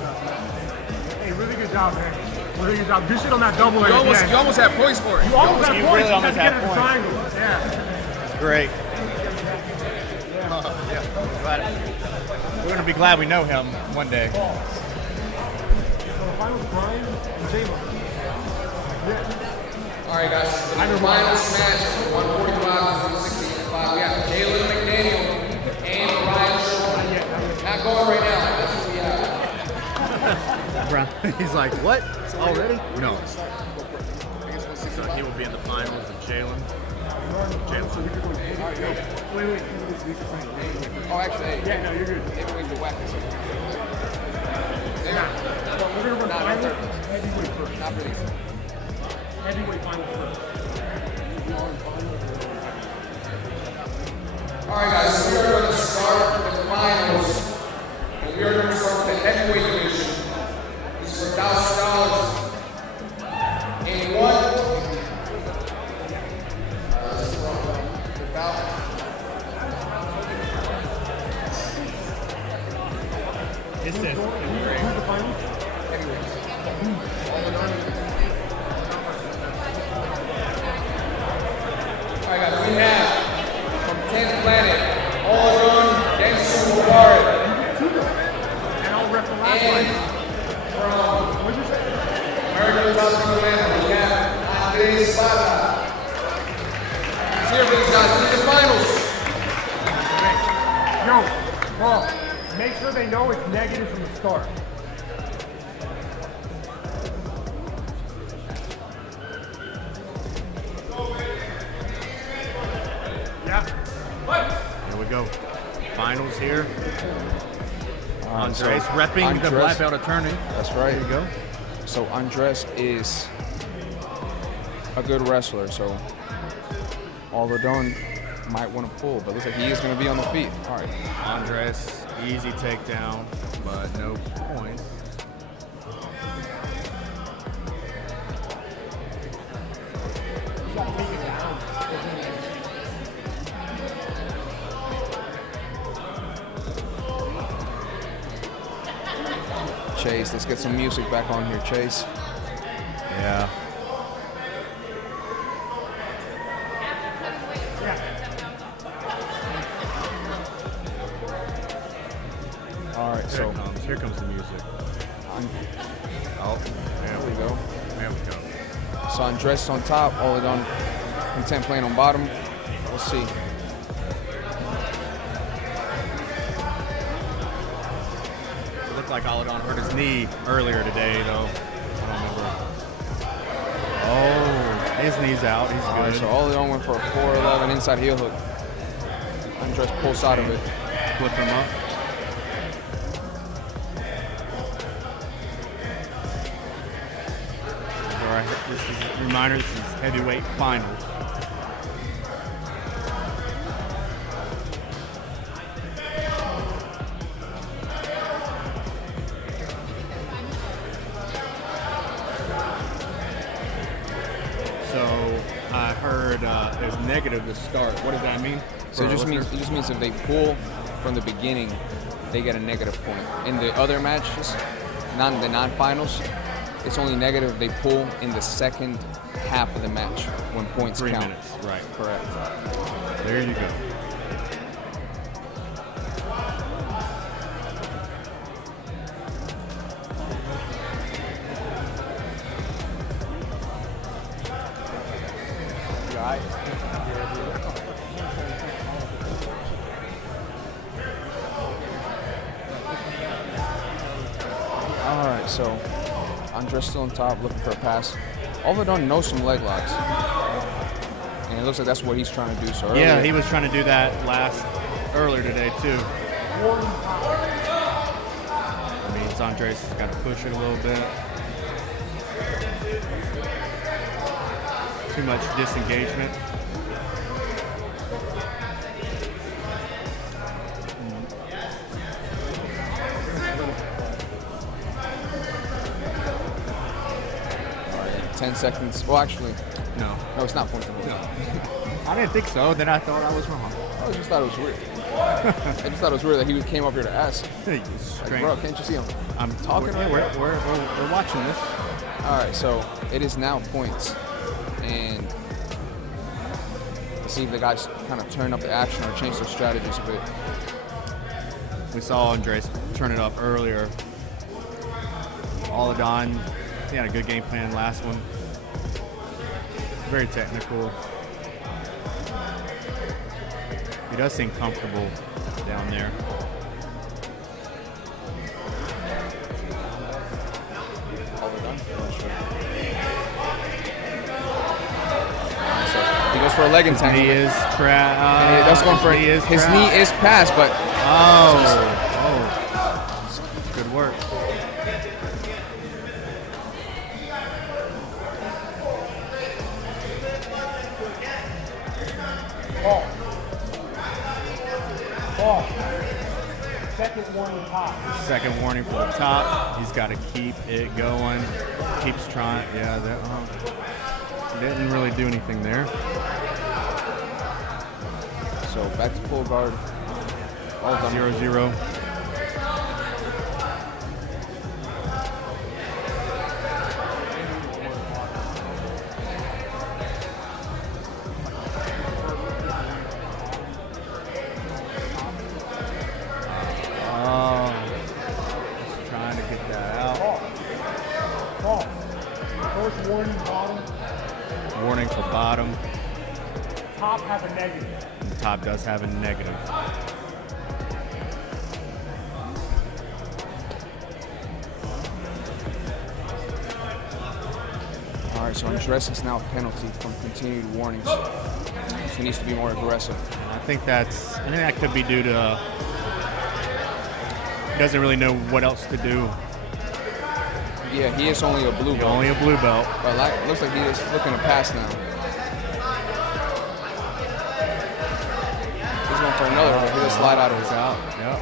Hey, really good job, man. Really good job. Good shit on that double leg. You almost had points for it. You almost had You points. really almost You had had to get it in a triangle. Yeah. Great. We're going to be glad we know him one day. So the finals, Brian and Jalen. All right, guys. The finals match, 145 and 165. We have Jalen McDaniel and Ryan Sherman. Not going right now. That's what we have. He's like, what? Already? No. So he will be in the finals with Jalen. Wait. Oh, actually, hey. Yeah, no, you're good. Maybe we can whack this one. So we're going to run finals, heavyweight first. Not for these. Heavyweight finals first. All right, guys, so we are going to start the finals. And we are going to start with the heavyweight division. This is for $1,000. And one. It says Who's the finals? All right, guys, we have from 10th Planet, all done, Denzel Ward. And I'll rep the last And one. from What'd you say? American Top Atlanta, we have Ardila-Ibarra. Here for these guys, these are the finals. Yo, Paul, make sure they know it's negative from the start. Yeah. Here we go. Finals here. Andres So repping the Andres- black belt attorney. That's right. There you go. So Andres is a good wrestler, so Alvarado might want to pull, but looks like he is going to be on the feet. All right. Andres, easy takedown, but no points. Chase, let's get some music back on here, Chase. Yeah. All right, so Here comes the music. Oh, there we go. There we go. So Andres on top, Alvarado content playing on bottom. We'll see. It looked like Alvarado hurt his knee earlier today, though. I don't remember. Oh, his knee's out. He's All right, good. so Alvarado went for a 411 inside heel hook. Andres pulls out of it. Flip him up. All right, this is a reminder, this is heavyweight finals. So I heard there's negative to start. What does that mean? So it just means if they pull from the beginning, they get a negative point. In the other matches, the non-finals, it's only negative if they pull in the second half of the match when points 3 count. minutes. Right. Correct. There you go. All right, so Andres still on top, looking for a pass. Alvarado knows some leg locks, and it looks like that's what he's trying to do. So Yeah, earlier- he was trying to do that earlier today too. I mean, Andres has got to push it a little bit. Too much disengagement. All right, 10 seconds. Well, actually, No. no, it's not points. I didn't think so. Then I thought I was wrong. I just thought it was weird. I just thought it was weird that he came up here to ask. Like, Strange. bro, can't you see him? I'm talking right we're, now. we're watching this. All right, so it is now points, and let's see if the guys kind of turn up the action or change their strategies a bit. We saw Andres turn it up earlier. Alvarado, he had a good game plan last one. Very technical. He does seem comfortable down there. He goes for a leg Knee entanglement. is trapped. And that's going for his his knee is passed, but Oh, good work. Ball. Ball. Second warning top. Second warning from the top. He's got to keep it going. Keeps trying. Yeah, that didn't really do anything there. so back to full guard. All done. 0-0. Just trying to get that out. Ball. First warning bottom. Warning for bottom. Top has a negative. And top does have a negative. All right, so Andres is now a penalty from continued warnings. So he needs to be more aggressive. I think that could be due to he doesn't really know what else to do. Yeah, he is only a blue belt. Only a blue belt. But looks like he is looking to pass now. He's going for another. He'll slide out of his out. Yep.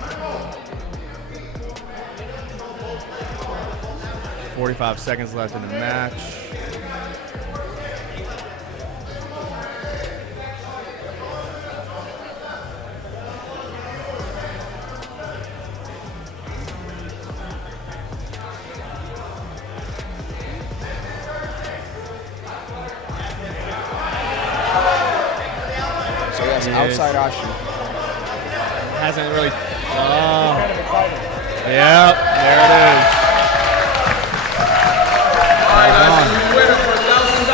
45 seconds left in the match. So yes, outside Ashi. Hasn't really. Oh. Yep, there it is. All right, guys, and your winner for $1,000.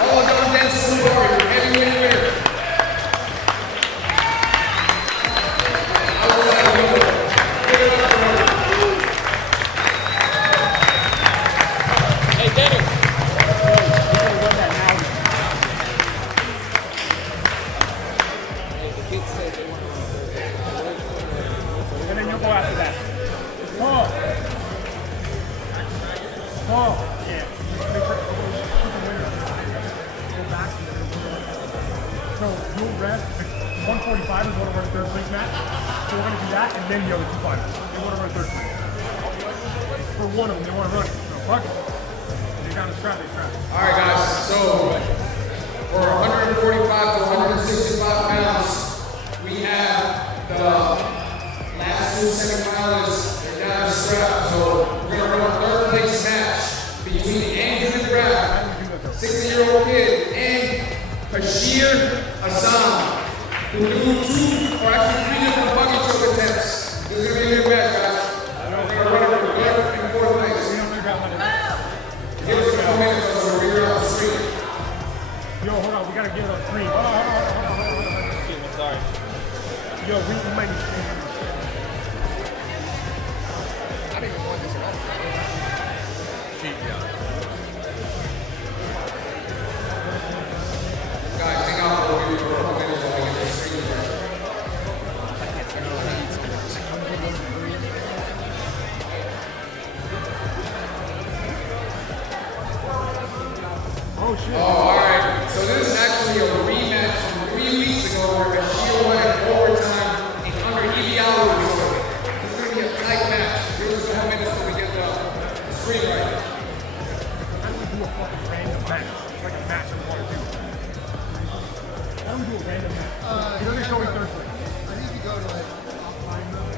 All done dance Sumari, your heavyweight winner. Hey, Dennis. And then you'll go after that. Paul. Paul. Yeah. Go back. So you'll rest. 145 is one of our third place match. So we're going to do that and then the other two finals. They want to run third place. For one of them, they want to run it. So fuck it. They got to strap, they strap. All right, guys. So for 145 to 165 pounds, we have the last two semifinalists. They're down to strap. So we're gonna run a third place match between Andrew McGrath, 60-year-old kid, and Bashir Hassan, who do two or actually three different buggy choke attempts. This is gonna be a good match, guys. We're gonna run it for third and fourth place. Give us a couple minutes so we're here on the street. Yo, hold on, we gotta get it on screen. Hold on. Sorry. Yo, we might need to change it. I didn't even want this at all. Guys, hang out for a couple minutes while we get the screen ready. Oh shit. Oh, all right. So this is actually a rematch from 3 weeks ago where Bashir won in overtime in under 80 hours. This is going to be a tight match. Give us a couple minutes till we get the screen right. How do we do a fucking random match? It's like a match I want to do. How do we do a random match? You're just going third place. I need to go to like offline mode.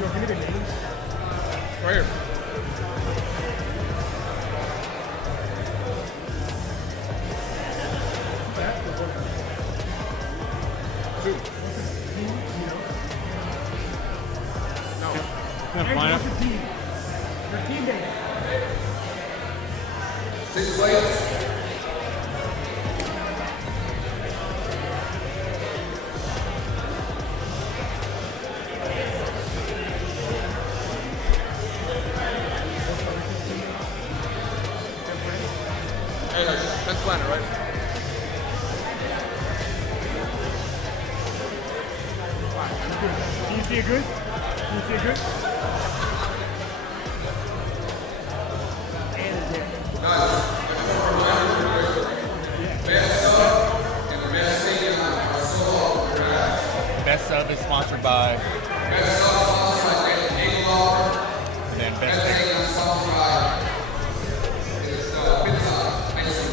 Yo, give me the names. Right here. Hey, what's your team? Your team name. 6th place. Hey, 10th planet, right? Can you see it good? Can you see it good? And it's there. Best Sub is sponsored by. And then Best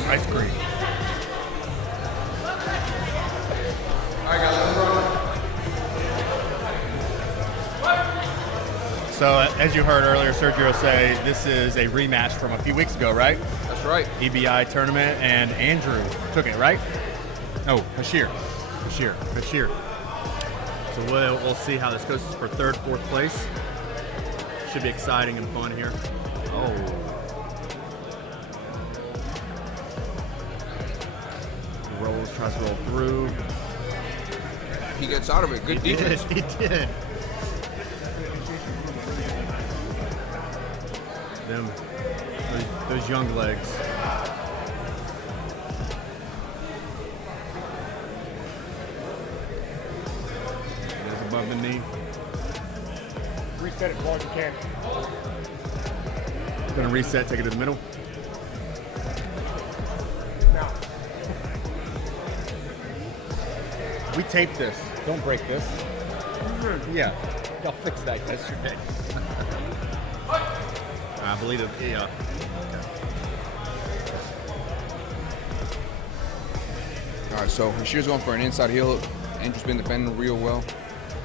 Ice Cream. All right, guys, let's run. So, as you heard earlier, Sergio say this is a rematch from a few weeks ago, right? That's right. EBI tournament, and Andrew took it, right? Oh, Bashir. So we'll see how this goes for third, fourth place. Should be exciting and fun here. Oh. Rolls, tries to roll through. He gets out of it. Good defense. He did. him. Those young legs. That's above the knee. Reset it as long as you can. Gonna reset, take it to the middle. Now. We taped this. Don't break this. Yeah. Y'all fixed that yesterday. I believe it. Yeah. All right, so Rashid's going for an inside heel. Andrew's been defending real well.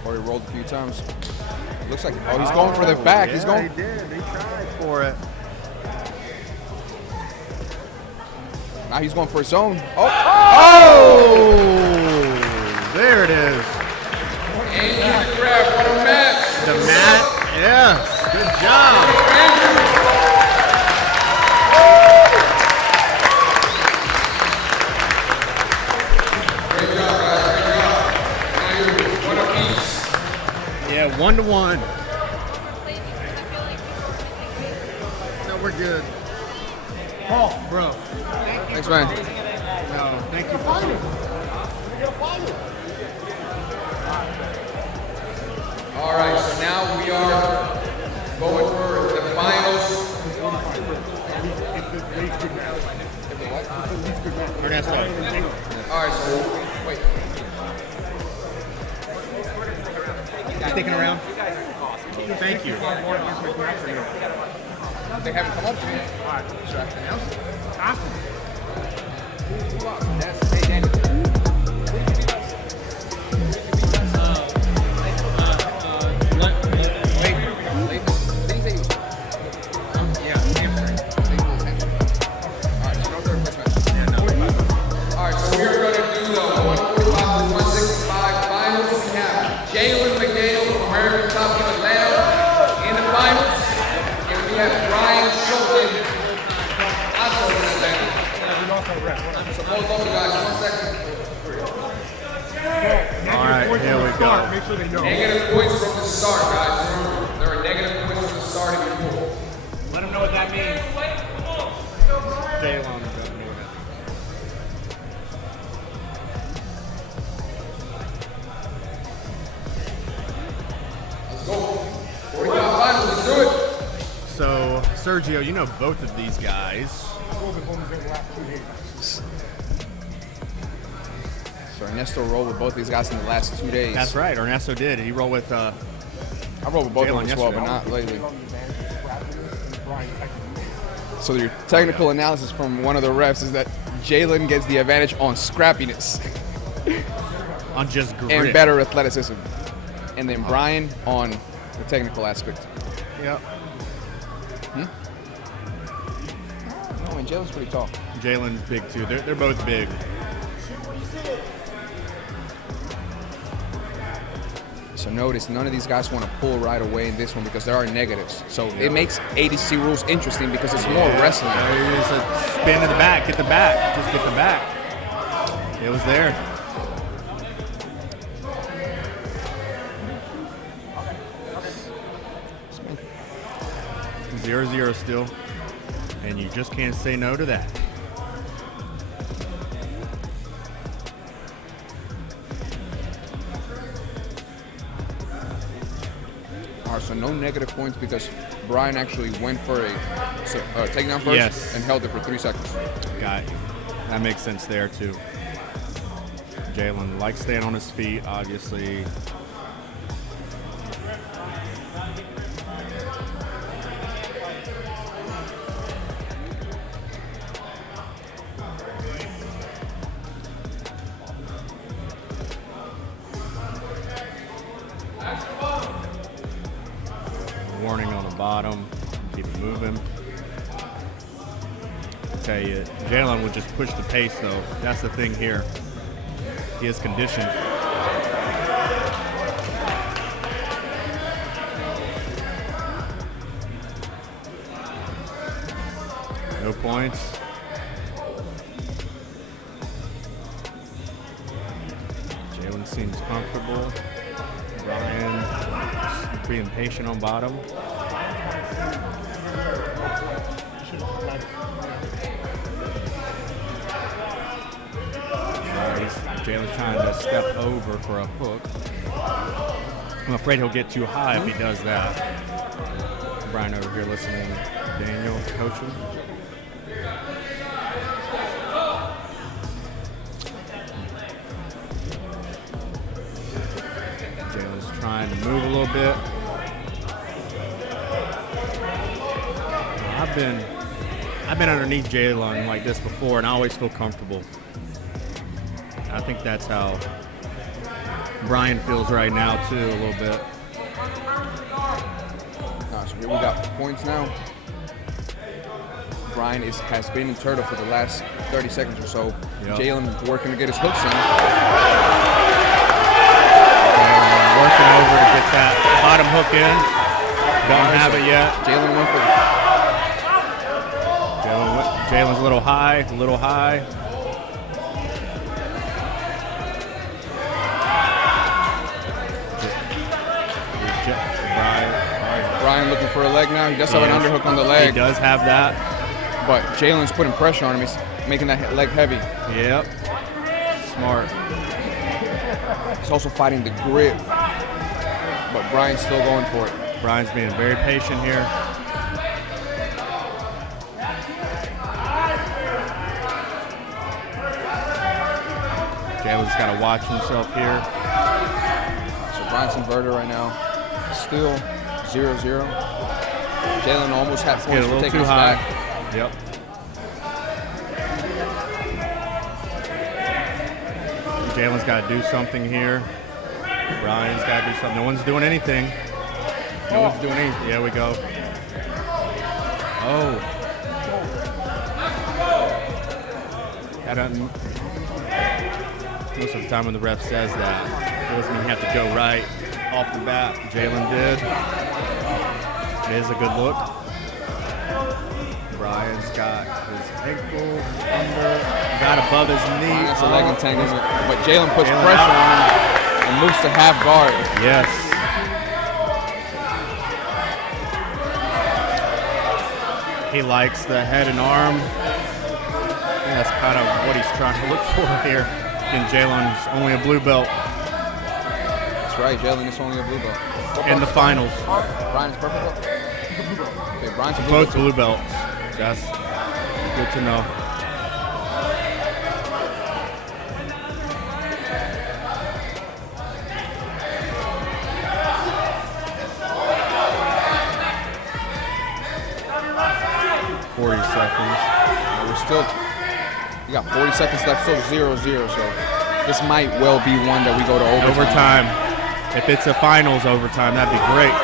Already rolled a few times. Looks like, oh, he's going for the back. Yeah, He's going. He did. He tried for it. Now he's going for his own. Oh! Oh! There it is. And you grab what a match. The mat. Yes. Good job. Great job, guys. Great job. One apiece. Yeah, 1-1. No, we're good. Paul, Bro. Thanks, man. No, thank you. All right, so now we are going for the finals. Ernesto. All right, so wait. Sticking around? Thank you. They haven't come up to me. should I announce it? Ask him. All right, so we are going to do the 145 to 165 finals. We have Jalen McDaniel from American Top Team Atlanta in the finals. And we have Brian Schulten also in Atlanta. So both of you guys, 1 second. All right, here we go. Make sure they know. Negative points from the start, guys. Remember, there are negative points from the start if you pull. Let them know what that means. Jalen. Let's go. 45 finals, let's do it. So, Sergio, you know both of these guys. So Ernesto rolled with both these guys in the last 2 days. That's right. Ernesto did. He rolled with. I rolled with both of Jalen them as well, but yesterday. not lately. So your technical analysis from one of the refs is that Jalen gets the advantage on scrappiness On just grit. and better athleticism, and then Brian on the technical aspect. Yep. Oh, and Jalen's pretty tall. Jalen's big too. They're both big. So notice none of these guys want to pull right away in this one because there are negatives. So it makes ADC rules interesting because it's more wrestling. There's a spin in the back. Get the back. Just get the back. It was there. Zero 0 still. And you just can't say no to that. All right, so no negative points because Brian actually went for a takedown first Yes. and held it for 3 seconds. Got it. That makes sense there too. Jalen likes staying on his feet, obviously. Warning on the bottom. Keep it moving. I tell you, Jalen would just push the pace though. That's the thing here. He is conditioned. No points. Jalen seems comfortable. Brian being patient on bottom. Jalen's trying to step over for a hook. I'm afraid he'll get too high if he does that. Brian over here listening to Daniel coaching. Jalen's trying to move a little bit. I've been underneath Jalen like this before, and I always feel comfortable. I think that's how Brian feels right now too, a little bit. So here we got points now. Brian has been in turtle for the last 30 seconds or so. Yep. Jalen working to get his hooks in. Working over to get that bottom hook in. Don't have it yet. Jalen went for Jalen's a little high, a little high. Brian looking for a leg now. He does have an underhook on the leg. He does have that. But Jalen's putting pressure on him. He's making that leg heavy. Yep. Smart. He's also fighting the grip. But Brian's still going for it. Brian's being very patient here. Jalen's got to watch himself here. So Brian's inverted right now. Still 0-0. Jalen almost had points for taking us back. Yep. Jalen's got to do something here. Brian's got to do something. No one's doing anything. No one's doing anything. There we go. Oh. Most of the time when the ref says that, it doesn't mean you have to go right off the bat. Jalen did. It is a good look. Brian's got his ankle under, got above his knee. That's a leg entanglement. But Jalen puts pressure on him and moves to half guard. Yes. He likes the head and arm. And that's kind of what he's trying to look for here. And Jalen's only a blue belt. That's right, Jalen is only a blue belt. In the finals. Brian's purple belt? Okay, Brian's a blue Both belt. blue belts. That's good to know. We got 40 seconds left, still 0-0, so this might well be one that we go to overtime. If it's a finals overtime, that'd be great.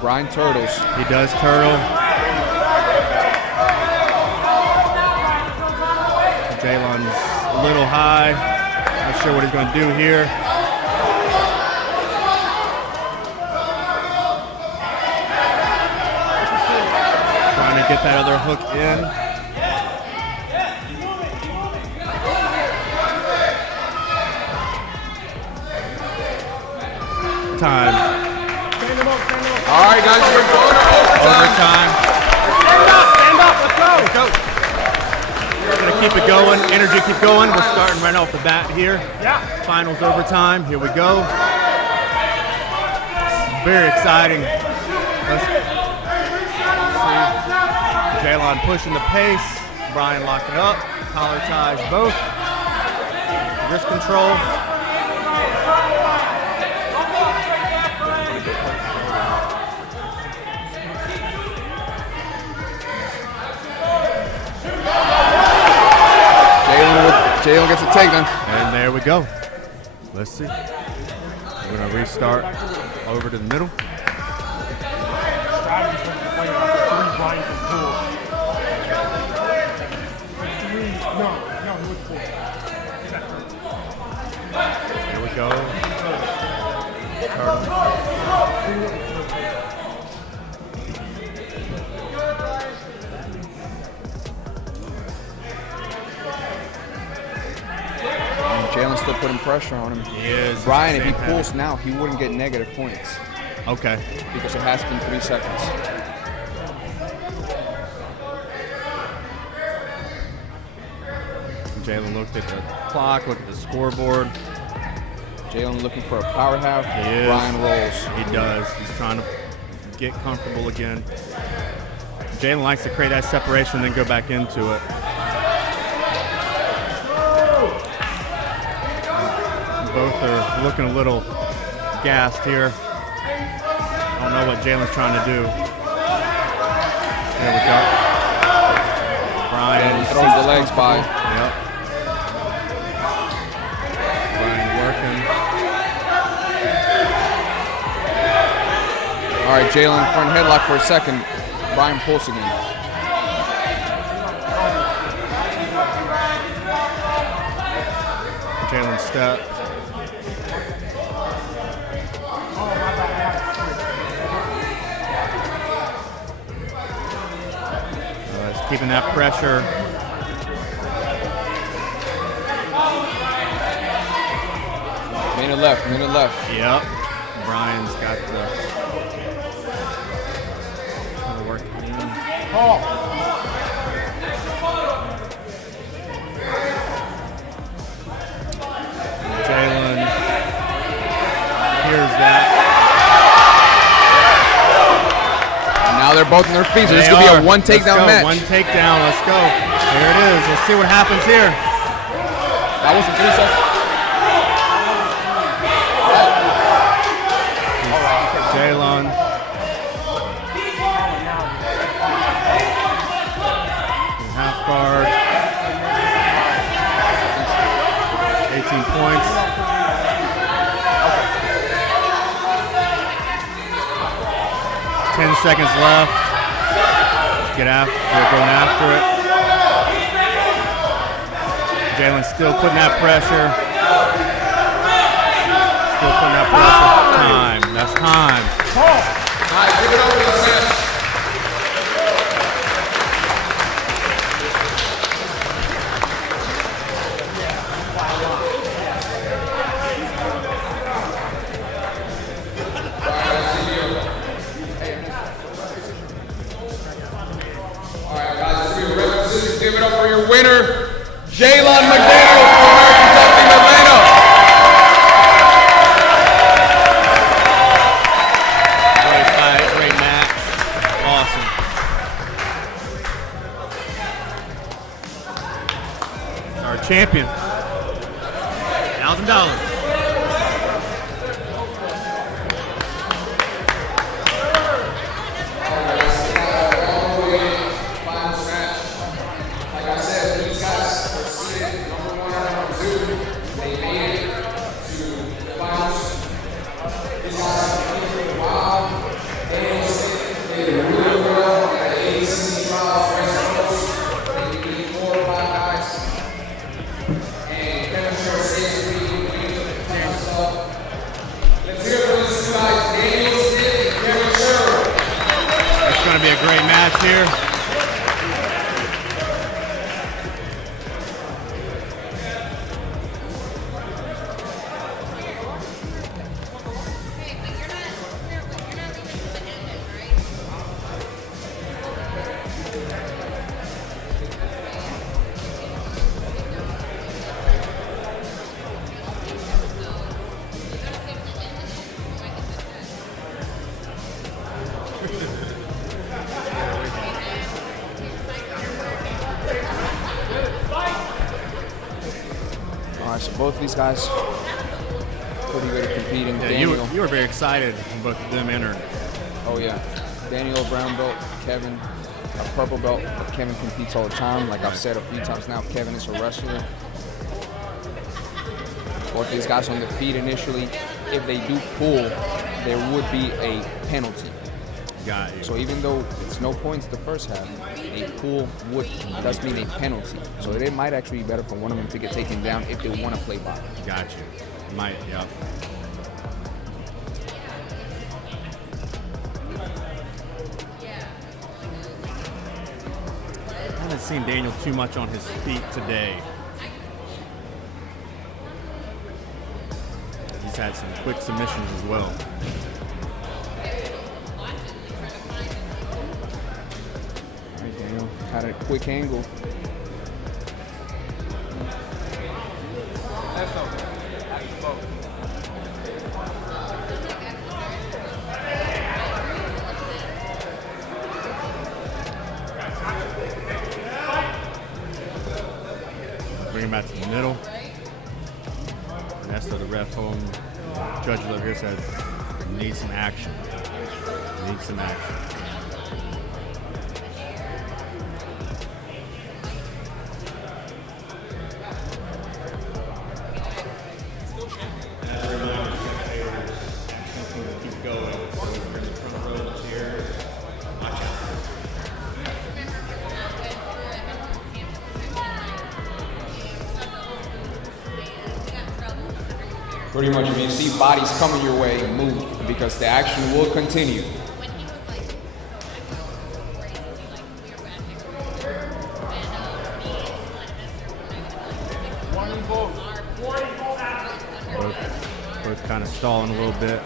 Brian turtles. He does turtle. Jalen's a little high. Not sure what he's going to do here. Trying to get that other hook in. Time. All right, guys, we're going to overtime. Stand up, let's go. Let's go. We're going to keep it going. Energy keep going. We're starting right off the bat here. Yeah. Finals overtime. Here we go. It's very exciting. Let's see. Jalen pushing the pace. Brian locking up. Collar ties both. Wrist control. Jalen gets a takedown. And there we go. Let's see. We're going to restart over to the middle. Here we go. Jalen's still putting pressure on him. He is. Brian, if he pulls now, he wouldn't get negative points. Okay. Because it has been 3 seconds. Jalen looked at the clock, looked at the scoreboard. Jalen looking for a power half. He is. Brian rolls. He does. He's trying to get comfortable again. Jalen likes to create that separation and then go back into it. Both are looking a little gassed here. I don't know what Jalen's trying to do. There we go. Brian throws the legs by. Yep. Brian working. All right, Jalen front headlock for a second. Brian pulls again. Jalen step. He's keeping that pressure. Minute left, minute left. Yep. Brian's got the work in. Jalen hears that. And now they're both on their feet, so this They could be are. a one takedown Let's go. match. One takedown. Let's go. There it is. Let's see what happens here. That was a 3 seconds. Jalen. Half guard. 18 points. Ten seconds left. Let's get after. They're going after it. Jalen's still putting that pressure. Still putting that pressure. Time. That's time. All right, give it over to the finish. All right, guys, let's be ready. Give it up for your winner, Jalen McDaniel from American Top Team Atlanta. Great fight, great match. Awesome. Our champion. $1,000. It's going to be a great match here. All right, so both of these guys pretty good at competing. Yeah, Daniel, you were very excited when both of them entered. oh yeah. Daniel, brown belt, Kevin, a purple belt. But Kevin competes all the time. Like I've said a few times now, Kevin is a wrestler. Both these guys on the feet initially. If they do pull, there would be a penalty. Got you. So even though it's no points the first half, a pull does mean a penalty. So it might actually be better for one of them to get taken down if they want to play by. Got you. Might, yep. I haven't seen Daniel too much on his feet today. He's had some quick submissions as well. All right, Daniel had a quick angle. Bring him back to the middle. And that's the ref home. Judge over here says, need some action. Need some action. Keep going. So we're in the front row of chairs. Watch out. Pretty much, if you see bodies coming your way, move, because the action will continue. Both kind of stalling a little bit,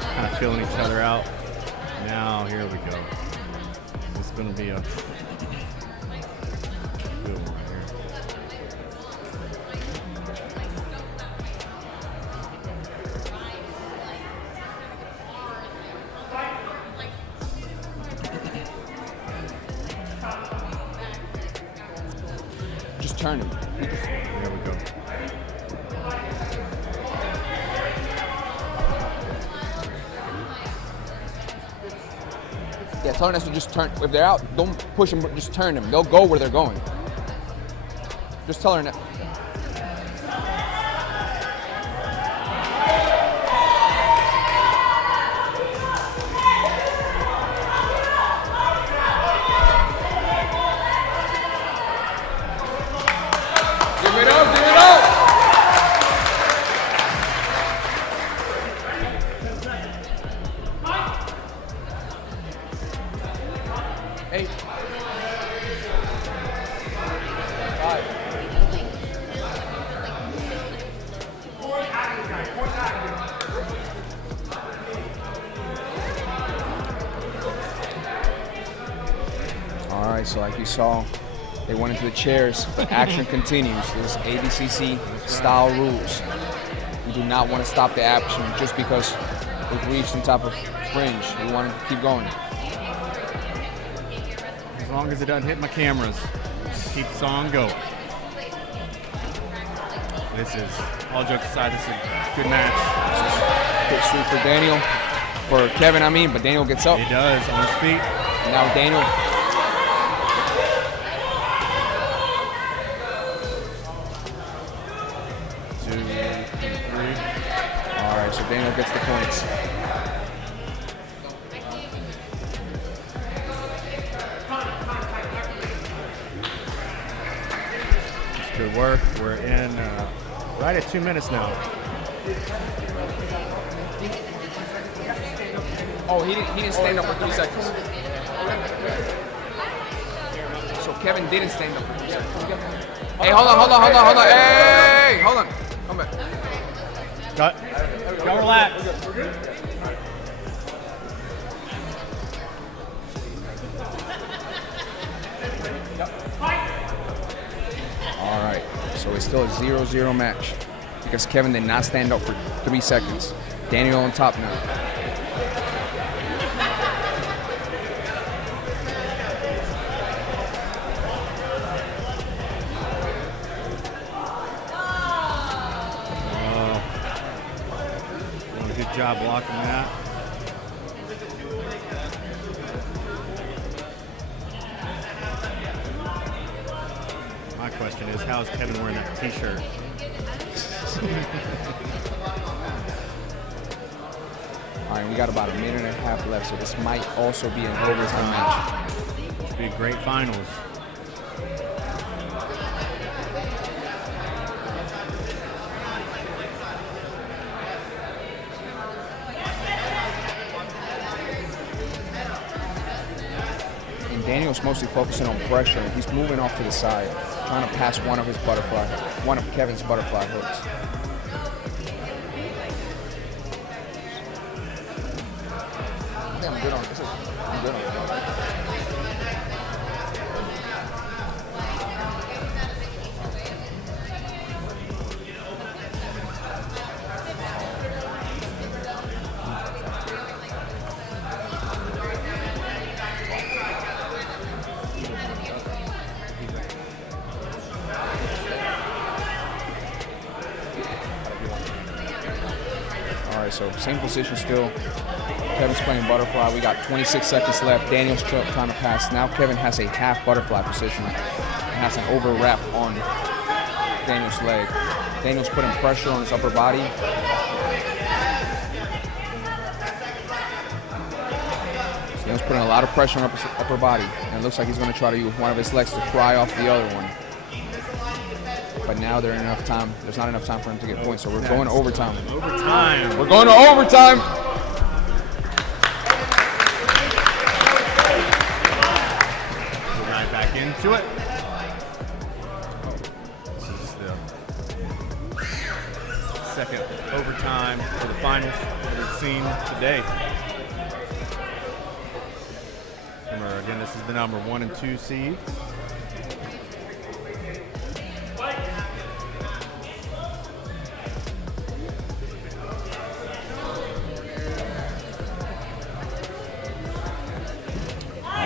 kind of feeling each other out. Now, here we go. This is going to be a good one right here. Just turn him. There we go. Yeah, tell us to just turn. If they're out, don't push them, just turn them. They'll go where they're going. Just tell her now. Give it up, give it up! Eight. All right, so like you saw, they went into the chairs, but action continues. This is ADCC style rules. We do not want to stop the action just because we've reached some type of fringe. We want to keep going. As long as it doesn't hit my cameras, keeps on going. This is, all jokes aside, this is a good match. Good sweep for Daniel, for Kevin, I mean, but Daniel gets up. He does, on his feet. Now Daniel. Two, three. All right, so Daniel gets the points. Good work. We're in right at 2 minutes now. Oh, he didn't stand up for 3 seconds. So Kevin didn't stand up for 3 seconds. Hey, hold on. Hey, hold on. Come back. Cut. Don't relax. All right, so it's still a 0-0 match because Kevin did not stand up for 3 seconds. Daniel on top now. Doing a good job blocking that. My question is, how is Kevin wearing that t-shirt? All right, we got about a minute and a half left, so this might also be an overtime match. This would be great finals. And Daniel's mostly focusing on pressure. He's moving off to the side, trying to pass one of Kevin's butterfly hooks. Yeah, I'm good on this. I'm good on it. All right, so same position still. Kevin's playing butterfly. We got 26 seconds left. Daniel's trying to pass. Now Kevin has a half butterfly position and has an over wrap on Daniel's leg. Daniel's putting pressure on his upper body. So Daniel's putting a lot of pressure on his upper body. And it looks like he's going to try to use one of his legs to pry off the other one. But now there's not enough time for him to get points, so we're going to overtime. Overtime. We're going to overtime. We're right back into it. This is the second overtime for the finals that we've seen today. Remember, again, this is the number 1 and 2 seed.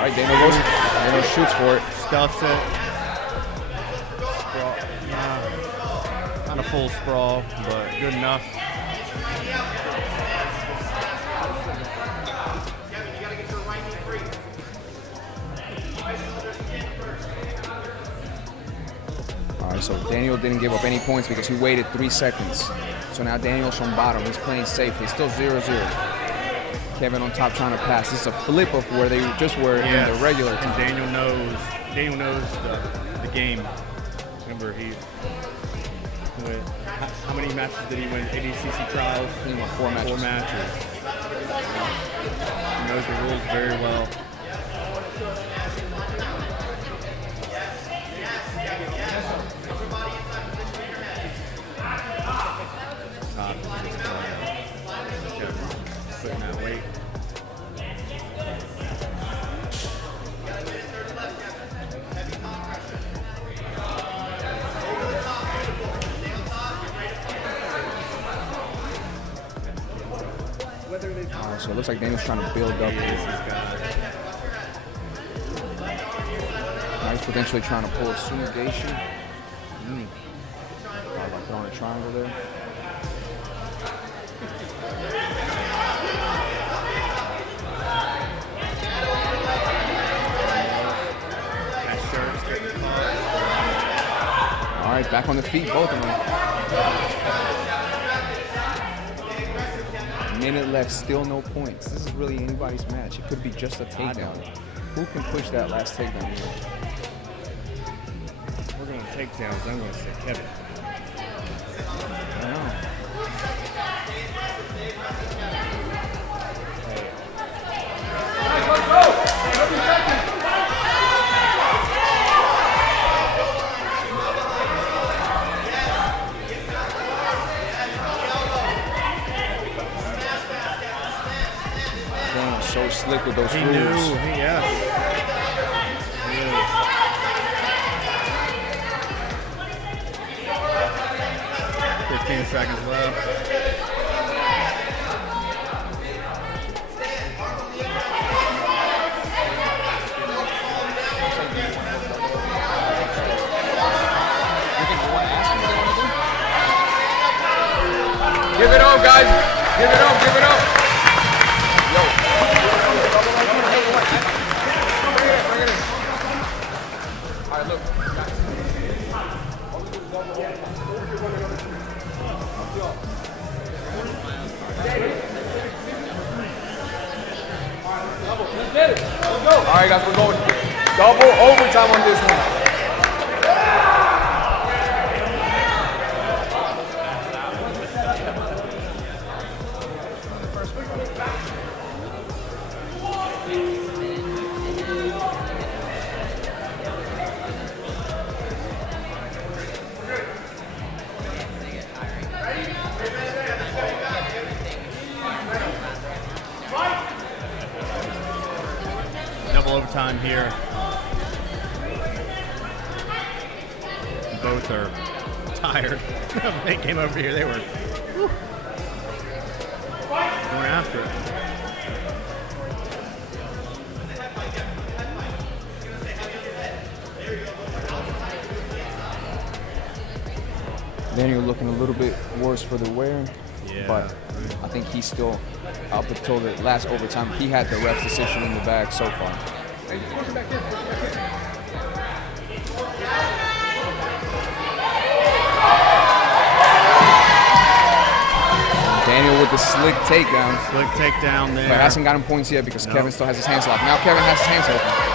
All right, Daniel shoots for it. Stuffs it. Sprawl. Not a full sprawl, but good enough. All right, so Daniel didn't give up any points because he waited 3 seconds. So now Daniel's from bottom. He's playing safe. He's still 0-0. Kevin on top trying to pass. This is a flip of where they just were in the regular time. And Daniel knows the game. Remember, how many matches did he win? ADCC trials? He won 4 matches. 4 matches. He knows the rules very well. Putting that weight. So it looks like Daniel's trying to build up. Yes, Now he's potentially trying to pull a sumigation. Like throwing a triangle there. All right, back on the feet, both of them. Minute left, still no points. This is really anybody's match. It could be just a takedown. Who can push that last takedown here? We're going to takedowns. I'm going to say Kevin. I don't know. So slick with those He rules. knew. Yeah. 15 seconds left. Give it up, guys. Give it up, give it up. Yo. All right, look. All right, guys, we're going double overtime on this one. Double overtime here. Both are tired. They came over here. They were going after it. Daniel looking a little bit worse for the wear, Yeah. but I think he's still, up until the last overtime, he had the ref's decision in the bag so far. Daniel with the slick takedown. Slick takedown there. But hasn't gotten points yet because Nope. Kevin still has his hands locked. Now Kevin has his hands open.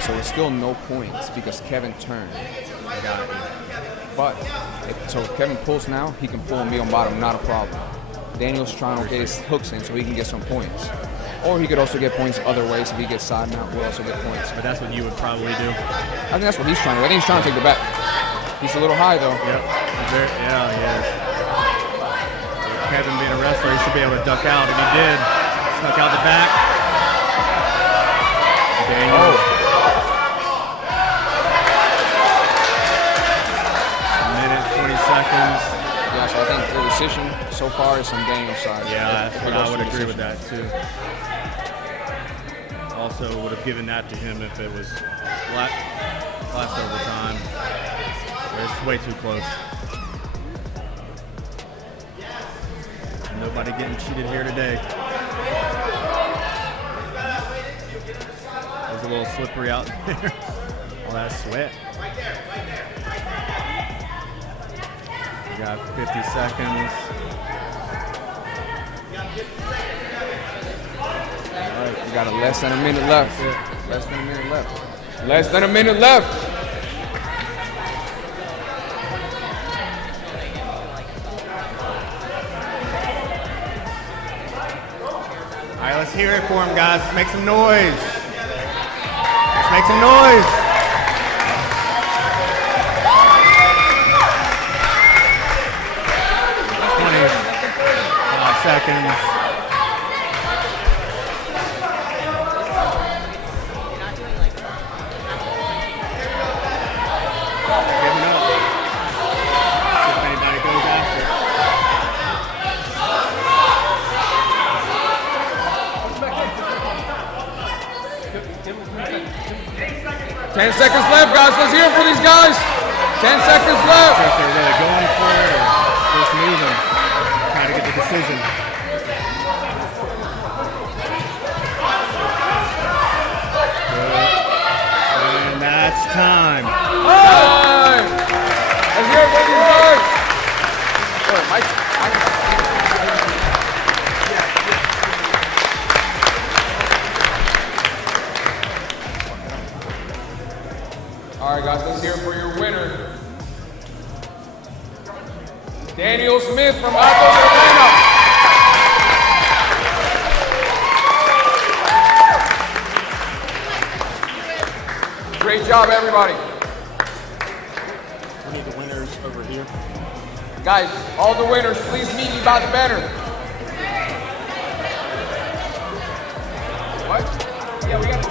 So it's still no points because Kevin turned. But so if Kevin pulls now, he can pull me on bottom, not a problem. Daniel's trying to get his hooks in so he can get some points. Or he could also get points other ways. If he gets side mount, we'll also get points. But that's what you would probably do. I think that's what he's trying to do. I think he's trying to take the bet. He's a little high though. Yep. Yeah, he is. Kevin being a wrestler, he should be able to duck out, and he did. Snuck out the back. Daniel. A minute, 20 seconds. Yeah, so I think the decision so far is on Daniel's side. Yeah, If it I goes would to agree with decision. that too. Also would have given that to him if it was last overtime. It's way too close. Nobody getting cheated here today. That was a little slippery out there. All that sweat. We got 50 seconds. All right, we got less than a minute left. Less than a minute left. Less than a minute left. All right, let's hear it for him, guys. Let's make some noise. Let's make some noise. Seconds. Giving up. See if anybody goes after it. 10 seconds left, guys. Let's hear it for these guys. 10 seconds left. If they're really going for it or just moving, trying to get the decision. And that's time. Time. Let's hear it for these guys. All right, guys, let's hear it for your winner. Daniel Smith from Atos, Atlanta. Great job, everybody. We need the winners over here. Guys, all the winners, please meet me by the banner. What? Yeah, we got